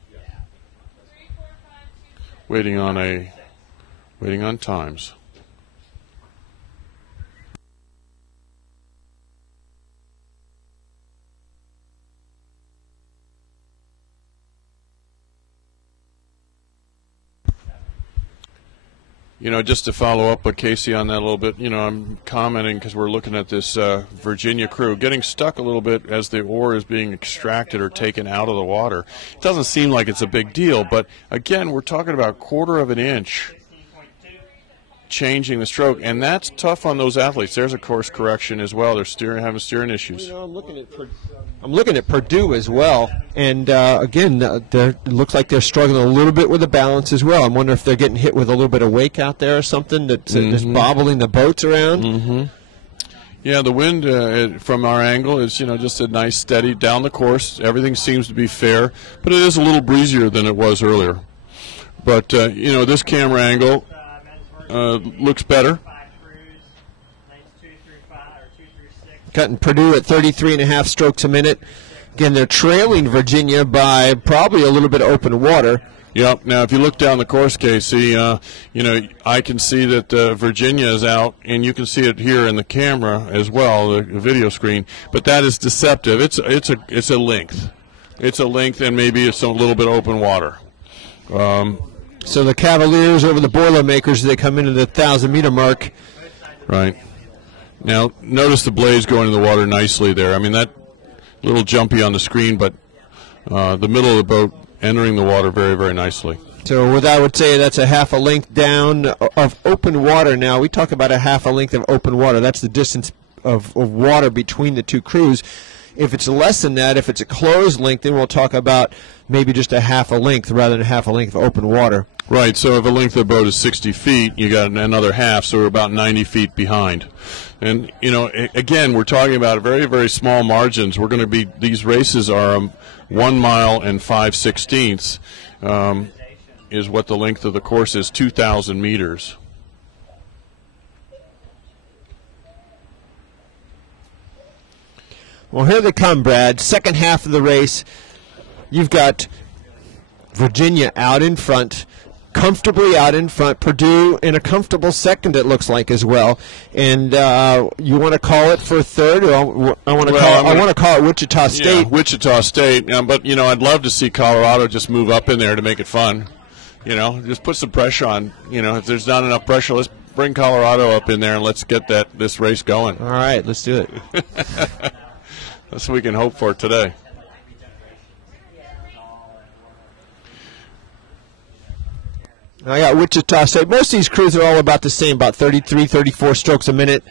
Waiting on times. You know, just to follow up with Casey on that a little bit, you know, I'm commenting because we're looking at this Virginia crew getting stuck a little bit as the ore is being extracted or taken out of the water. It doesn't seem like it's a big deal, but again, we're talking about 1/4 of an inch changing the stroke, and that's tough on those athletes. There's a course correction as well. They're having steering issues. You know, I'm looking at Purdue as well, and again, it looks like they're struggling a little bit with the balance as well. I'm wondering if they're getting hit with a little bit of wake out there or something that's just bobbling the boats around. Mm-hmm. Yeah, the wind from our angle is, you know, just a nice steady down the course. Everything seems to be fair, but it is a little breezier than it was earlier. But you know, this camera angle looks better. Cutting Purdue at 33.5 strokes a minute. Again, they're trailing Virginia by probably a little bit of open water. Yep. Now, if you look down the course, Casey, you know, I can see that Virginia is out, and you can see it here in the camera as well, the video screen. But that is deceptive. It's a length. It's a length, and maybe it's a little bit open water. So the Cavaliers over the Boilermakers, they come into the 1,000-meter mark. Right. Now, notice the blades going in the water nicely there. I mean, that little jumpy on the screen, but the middle of the boat entering the water very, very nicely. So what I would say, that's a half a length down of open water now. We talk about a half a length of open water. That's the distance of water between the two crews. If it's less than that, if it's a closed length, then we'll talk about maybe just a half a length rather than a half a length of open water. Right, so if the length of the boat is 60 feet, you got another half, so we're about 90 feet behind. And, you know, again, we're talking about very, very small margins. We're going to be, these races are 1 mile and 5/16 is what the length of the course is, 2,000 meters. Well, here they come, Brad. Second half of the race. You've got Virginia out in front, comfortably out in front. Purdue in a comfortable second, it looks like, as well. And you want to call it for third? Or I want to call it Wichita State. Yeah, Wichita State. But I'd love to see Colorado just move up in there to make it fun. Just put some pressure on. If there's not enough pressure, let's bring Colorado up in there and let's get this race going. All right, let's do it. That's what we can hope for today. I got Wichita State. Most of these crews are all about the same, about 33, 34 strokes a minute.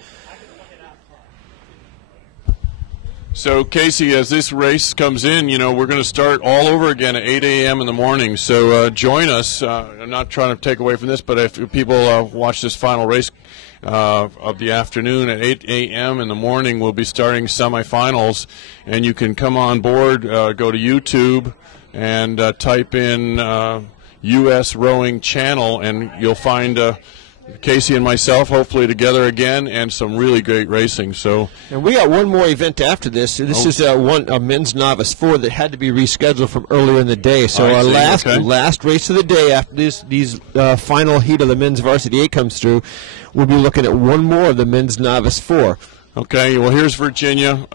So, Casey, as this race comes in, we're going to start all over again at 8 a.m. in the morning. So join us. I'm not trying to take away from this, but if people watch this final race of the afternoon at 8 a.m. in the morning, we'll be starting semifinals. And you can come on board, go to YouTube, and type in U.S. Rowing Channel, and you'll find Casey and myself hopefully together again, and some really great racing. So, and we got one more event after this. This is a men's novice 4 that had to be rescheduled from earlier in the day. So our last race of the day after these final heat of the men's varsity 8 comes through, we'll be looking at one more of the men's novice 4. Okay. Well, here's Virginia.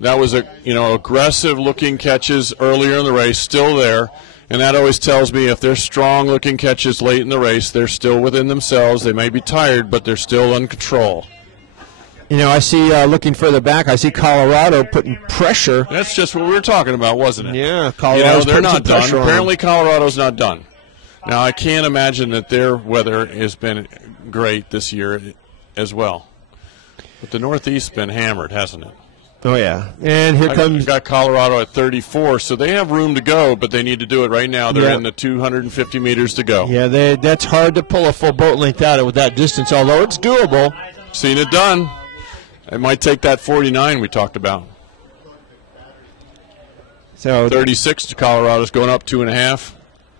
That was aggressive looking catches earlier in the race, still there. And that always tells me if they're strong-looking catches late in the race, they're still within themselves. They may be tired, but they're still in control. I see, looking further back, I see Colorado putting pressure. That's just what we were talking about, wasn't it? Yeah, Colorado's they're not done. On. Apparently Colorado's not done. Now, I can't imagine that their weather has been great this year as well. But the Northeast's been hammered, hasn't it? Oh, yeah. And here comes... got Colorado at 34, so they have room to go, but they need to do it right now. They're in the 250 meters to go. Yeah, that's hard to pull a full boat length out with that distance, although it's doable. Seen it done. It might take that 49 we talked about. So 36 to Colorado's going up 2.5.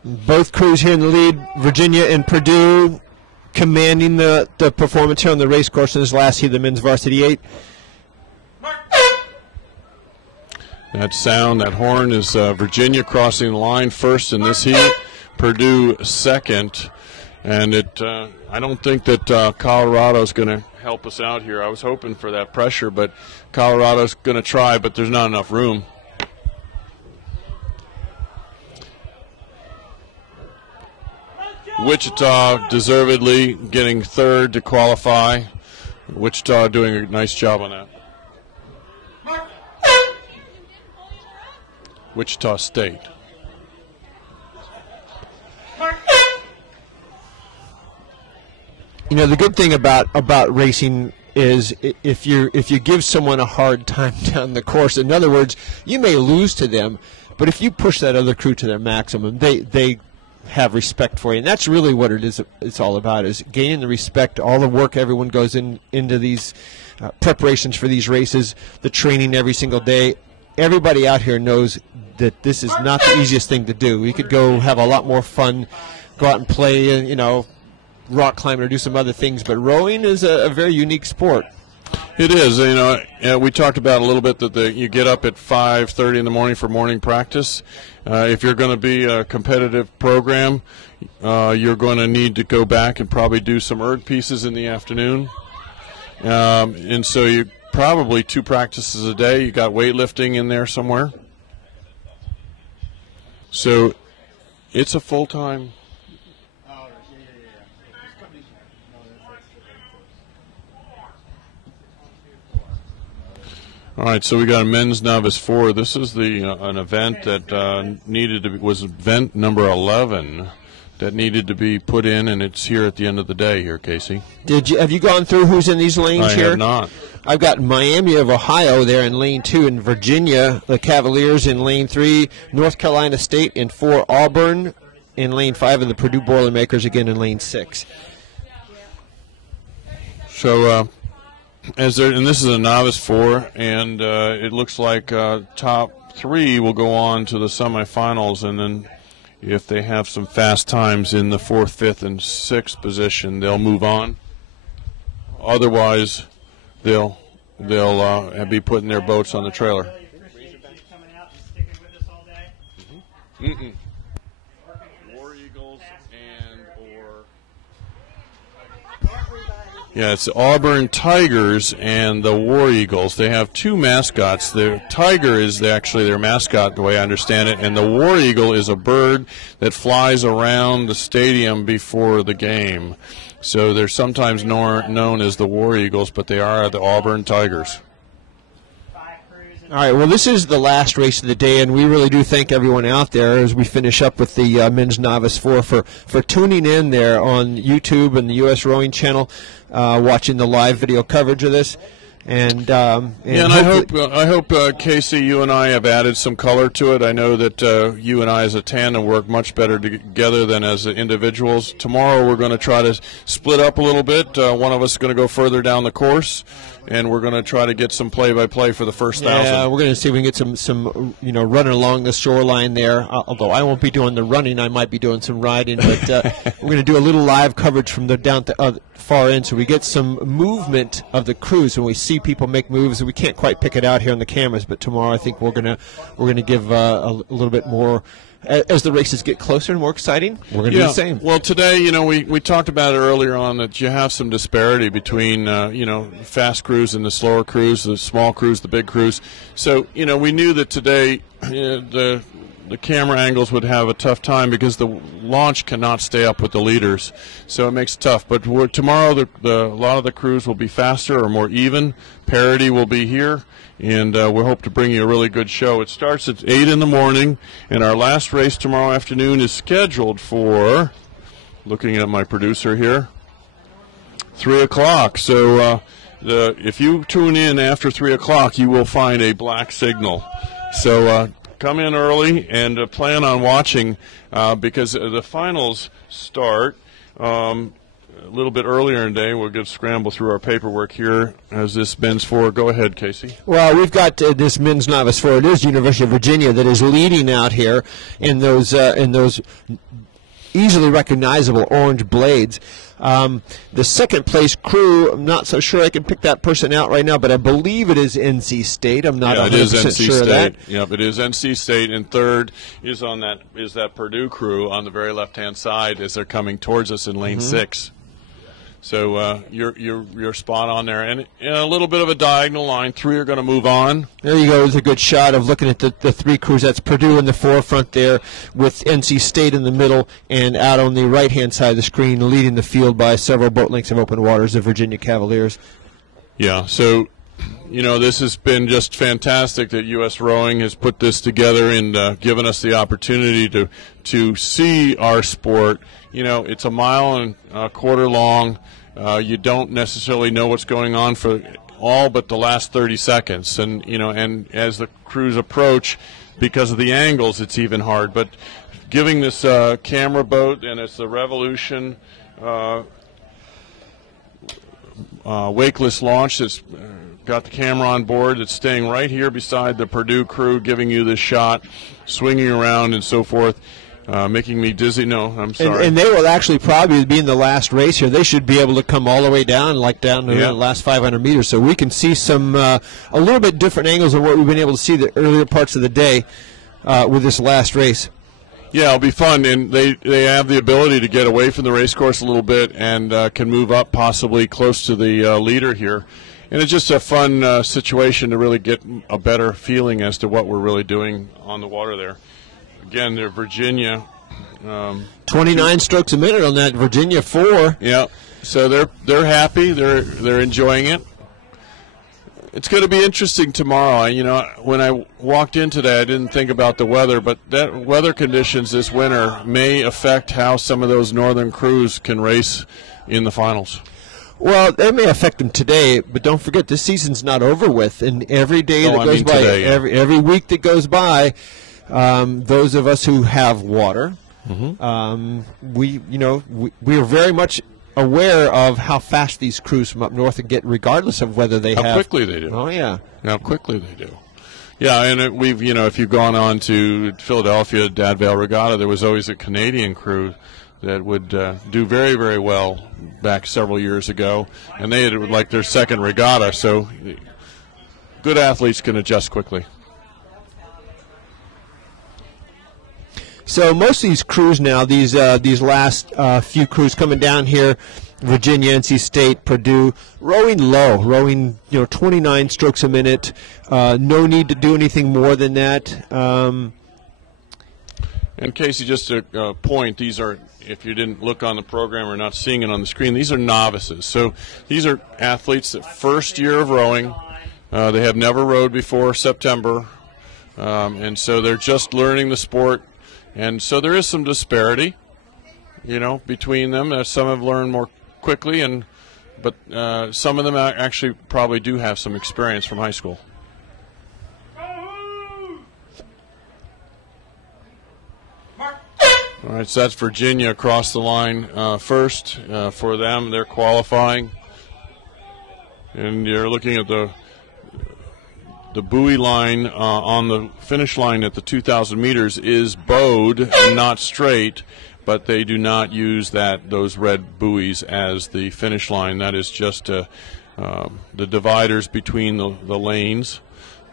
Both crews here in the lead, Virginia and Purdue, commanding the performance here on the race course in this last heat of the men's varsity 8. That sound, that horn is Virginia crossing the line first in this heat, Purdue second. And I don't think that Colorado's going to help us out here. I was hoping for that pressure, but Colorado's going to try, but there's not enough room. Wichita deservedly getting third to qualify. Wichita doing a nice job on that. Wichita State. The good thing about racing is if you give someone a hard time down the course, in other words, you may lose to them, but if you push that other crew to their maximum, they have respect for you, and that's really what it's all about, is gaining the respect, all the work everyone goes into these preparations for these races, the training every single day. Everybody out here knows that this is not the easiest thing to do. We could go have a lot more fun, go out and play, rock climbing or do some other things, but rowing is a very unique sport. It is. We talked about a little bit that you get up at 5:30 in the morning for morning practice. If you're going to be a competitive program, you're going to need to go back and probably do some erg pieces in the afternoon. And so you probably 2 practices a day. You got weightlifting in there somewhere. So it's a full-time. All right, so we got a men's novice 4. This is an event that was event number 11 that needed to be put in, and it's here at the end of the day here, Casey. Have you gone through who's in these lanes here? I have not. I've got Miami of Ohio there in lane 2, and Virginia, the Cavaliers in lane 3, North Carolina State in 4, Auburn in lane 5, and the Purdue Boilermakers again in lane 6. So, and this is a novice 4, and it looks like top 3 will go on to the semifinals, and then if they have some fast times in the 4th, 5th, and 6th position, they'll move on. Otherwise, they'll they'll be putting their boats on the trailer. Really appreciate you coming out and sticking with us all day. Mm-mm. Working for this War Eagles fast and or everybody. yeah, it's Auburn Tigers and the War Eagles. They have two mascots. The tiger is actually their mascot, the way I understand it, and the War Eagle is a bird that flies around the stadium before the game. So they're sometimes known as the War Eagles, but they are the Auburn Tigers. 5 crews and All right, well, this is the last race of the day, and we really do thank everyone out there as we finish up with the Men's Novice 4 for tuning in there on YouTube and the U.S. Rowing Channel, watching the live video coverage of this. And Yeah, and I hope Casey, you and I have added some color to it. I know that you and I as a tandem work much better together than as individuals. Tomorrow we're going to try to split up a little bit. One of us is going to go further down the course, and we're going to try to get some play-by-play for the first 1,000. Yeah, we're going to see if we can get some running along the shoreline there. Although I won't be doing the running, I might be doing some riding. But we're going to do a little live coverage from the down to far end, so we get some movement of the crews when we see people make moves. We can't quite pick it out here on the cameras, but tomorrow I think we're going to give a little bit more. As the races get closer and more exciting, we're going to do the same. Well, today, we talked about it earlier on that you have some disparity between, fast crews and the slower crews, the small crews, the big crews. So, we knew that today the camera angles would have a tough time because the launch cannot stay up with the leaders. So it makes it tough. But tomorrow, a lot of the crews will be faster or more even. Parity will be here. And we hope to bring you a really good show. It starts at 8 in the morning, and our last race tomorrow afternoon is scheduled for, looking at my producer here, 3 o'clock. So if you tune in after 3 o'clock, you will find a black signal. So come in early and plan on watching because the finals start a little bit earlier in the day. We'll get scramble through our paperwork here as this men's 4. Go ahead, Casey. Well, we've got this men's novice 4. It is University of Virginia that is leading out here in those easily recognizable orange blades. The second place crew, I'm not so sure I can pick that person out right now, but I believe it is NC State. I'm not 100% sure of that. Yep, it is NC State, and third is that Purdue crew on the very left-hand side as they're coming towards us in lane 6. So you're spot on there, and a little bit of a diagonal line. 3 are going to move on. There you go. It's a good shot of looking at the 3 crews. That's Purdue in the forefront there, with NC State in the middle, and out on the right-hand side of the screen, leading the field by several boat lengths of open waters, the Virginia Cavaliers. Yeah. So, this has been just fantastic that U.S. Rowing has put this together and given us the opportunity to see our sport. It's a mile and a quarter long. You don't necessarily know what's going on for all but the last 30 seconds. And, and as the crews approach, because of the angles, it's even hard. But giving this camera boat, and it's the Revolution wakeless launch that's got the camera on board. It's staying right here beside the Purdue crew, giving you this shot, swinging around and so forth. Making me dizzy. No, I'm sorry. And they will actually probably be in the last race here. They should be able to come all the way down, down to the last 500 meters. So we can see some a little bit different angles of what we've been able to see the earlier parts of the day with this last race. Yeah, it'll be fun, and they have the ability to get away from the race course a little bit and can move up possibly close to the leader here. And it's just a fun situation to really get a better feeling as to what we're really doing on the water there. Again, they're Virginia. 29 strokes a minute on that Virginia 4. Yeah, so they're happy. They're enjoying it. It's going to be interesting tomorrow. When I walked in today, I didn't think about the weather, but that weather conditions this winter may affect how some of those northern crews can race in the finals. Well, they may affect them today, but don't forget this season's not over with, and every day that goes by, today, yeah. every week that goes by. Those of us who have water, we are very much aware of how fast these crews from up north can get, regardless of whether they have. How quickly they do. Oh yeah. How quickly they do. Yeah, and we've if you've gone on to Philadelphia, Dadvale Regatta, there was always a Canadian crew that would do very, very well back several years ago, and they had like their second regatta. So good athletes can adjust quickly. So most of these crews now, these last few crews coming down here, Virginia, NC State, Purdue, rowing low, rowing 29 strokes a minute. No need to do anything more than that. And Casey, just a point, these are, if you didn't look on the program or not seeing it on the screen, these are novices. So these are athletes that first year of rowing. They have never rowed before September, and so they're just learning the sport. And so there is some disparity, between them. Some have learned more quickly, but some of them actually probably do have some experience from high school. All right, so that's Virginia across the line first. For them, they're qualifying. And you're looking at the buoy line on the finish line at the 2,000 meters is bowed and not straight, but they do not use those red buoys as the finish line. That is just the dividers between the lanes.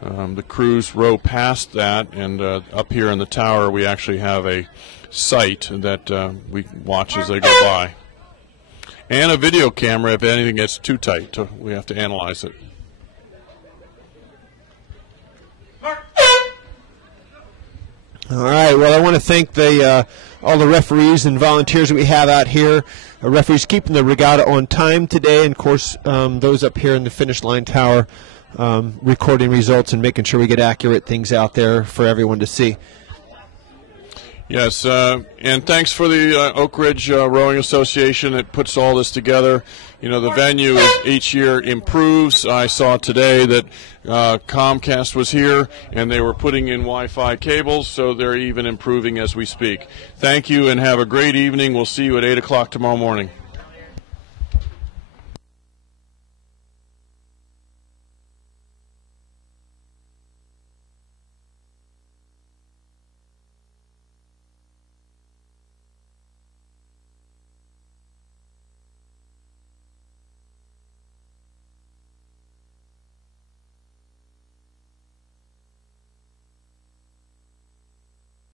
The crews row past that, and up here in the tower we actually have a sight that we watch as they go by. And a video camera if anything gets too tight. We have to analyze it. All right. Well, I want to thank all the referees and volunteers that we have out here. Referees keeping the regatta on time today, and of course those up here in the finish line tower recording results and making sure we get accurate things out there for everyone to see. Yes, and thanks for the Oak Ridge Rowing Association that puts all this together. The venue each year improves. I saw today that Comcast was here, and they were putting in Wi-Fi cables, so they're even improving as we speak. Thank you, and have a great evening. We'll see you at 8 o'clock tomorrow morning.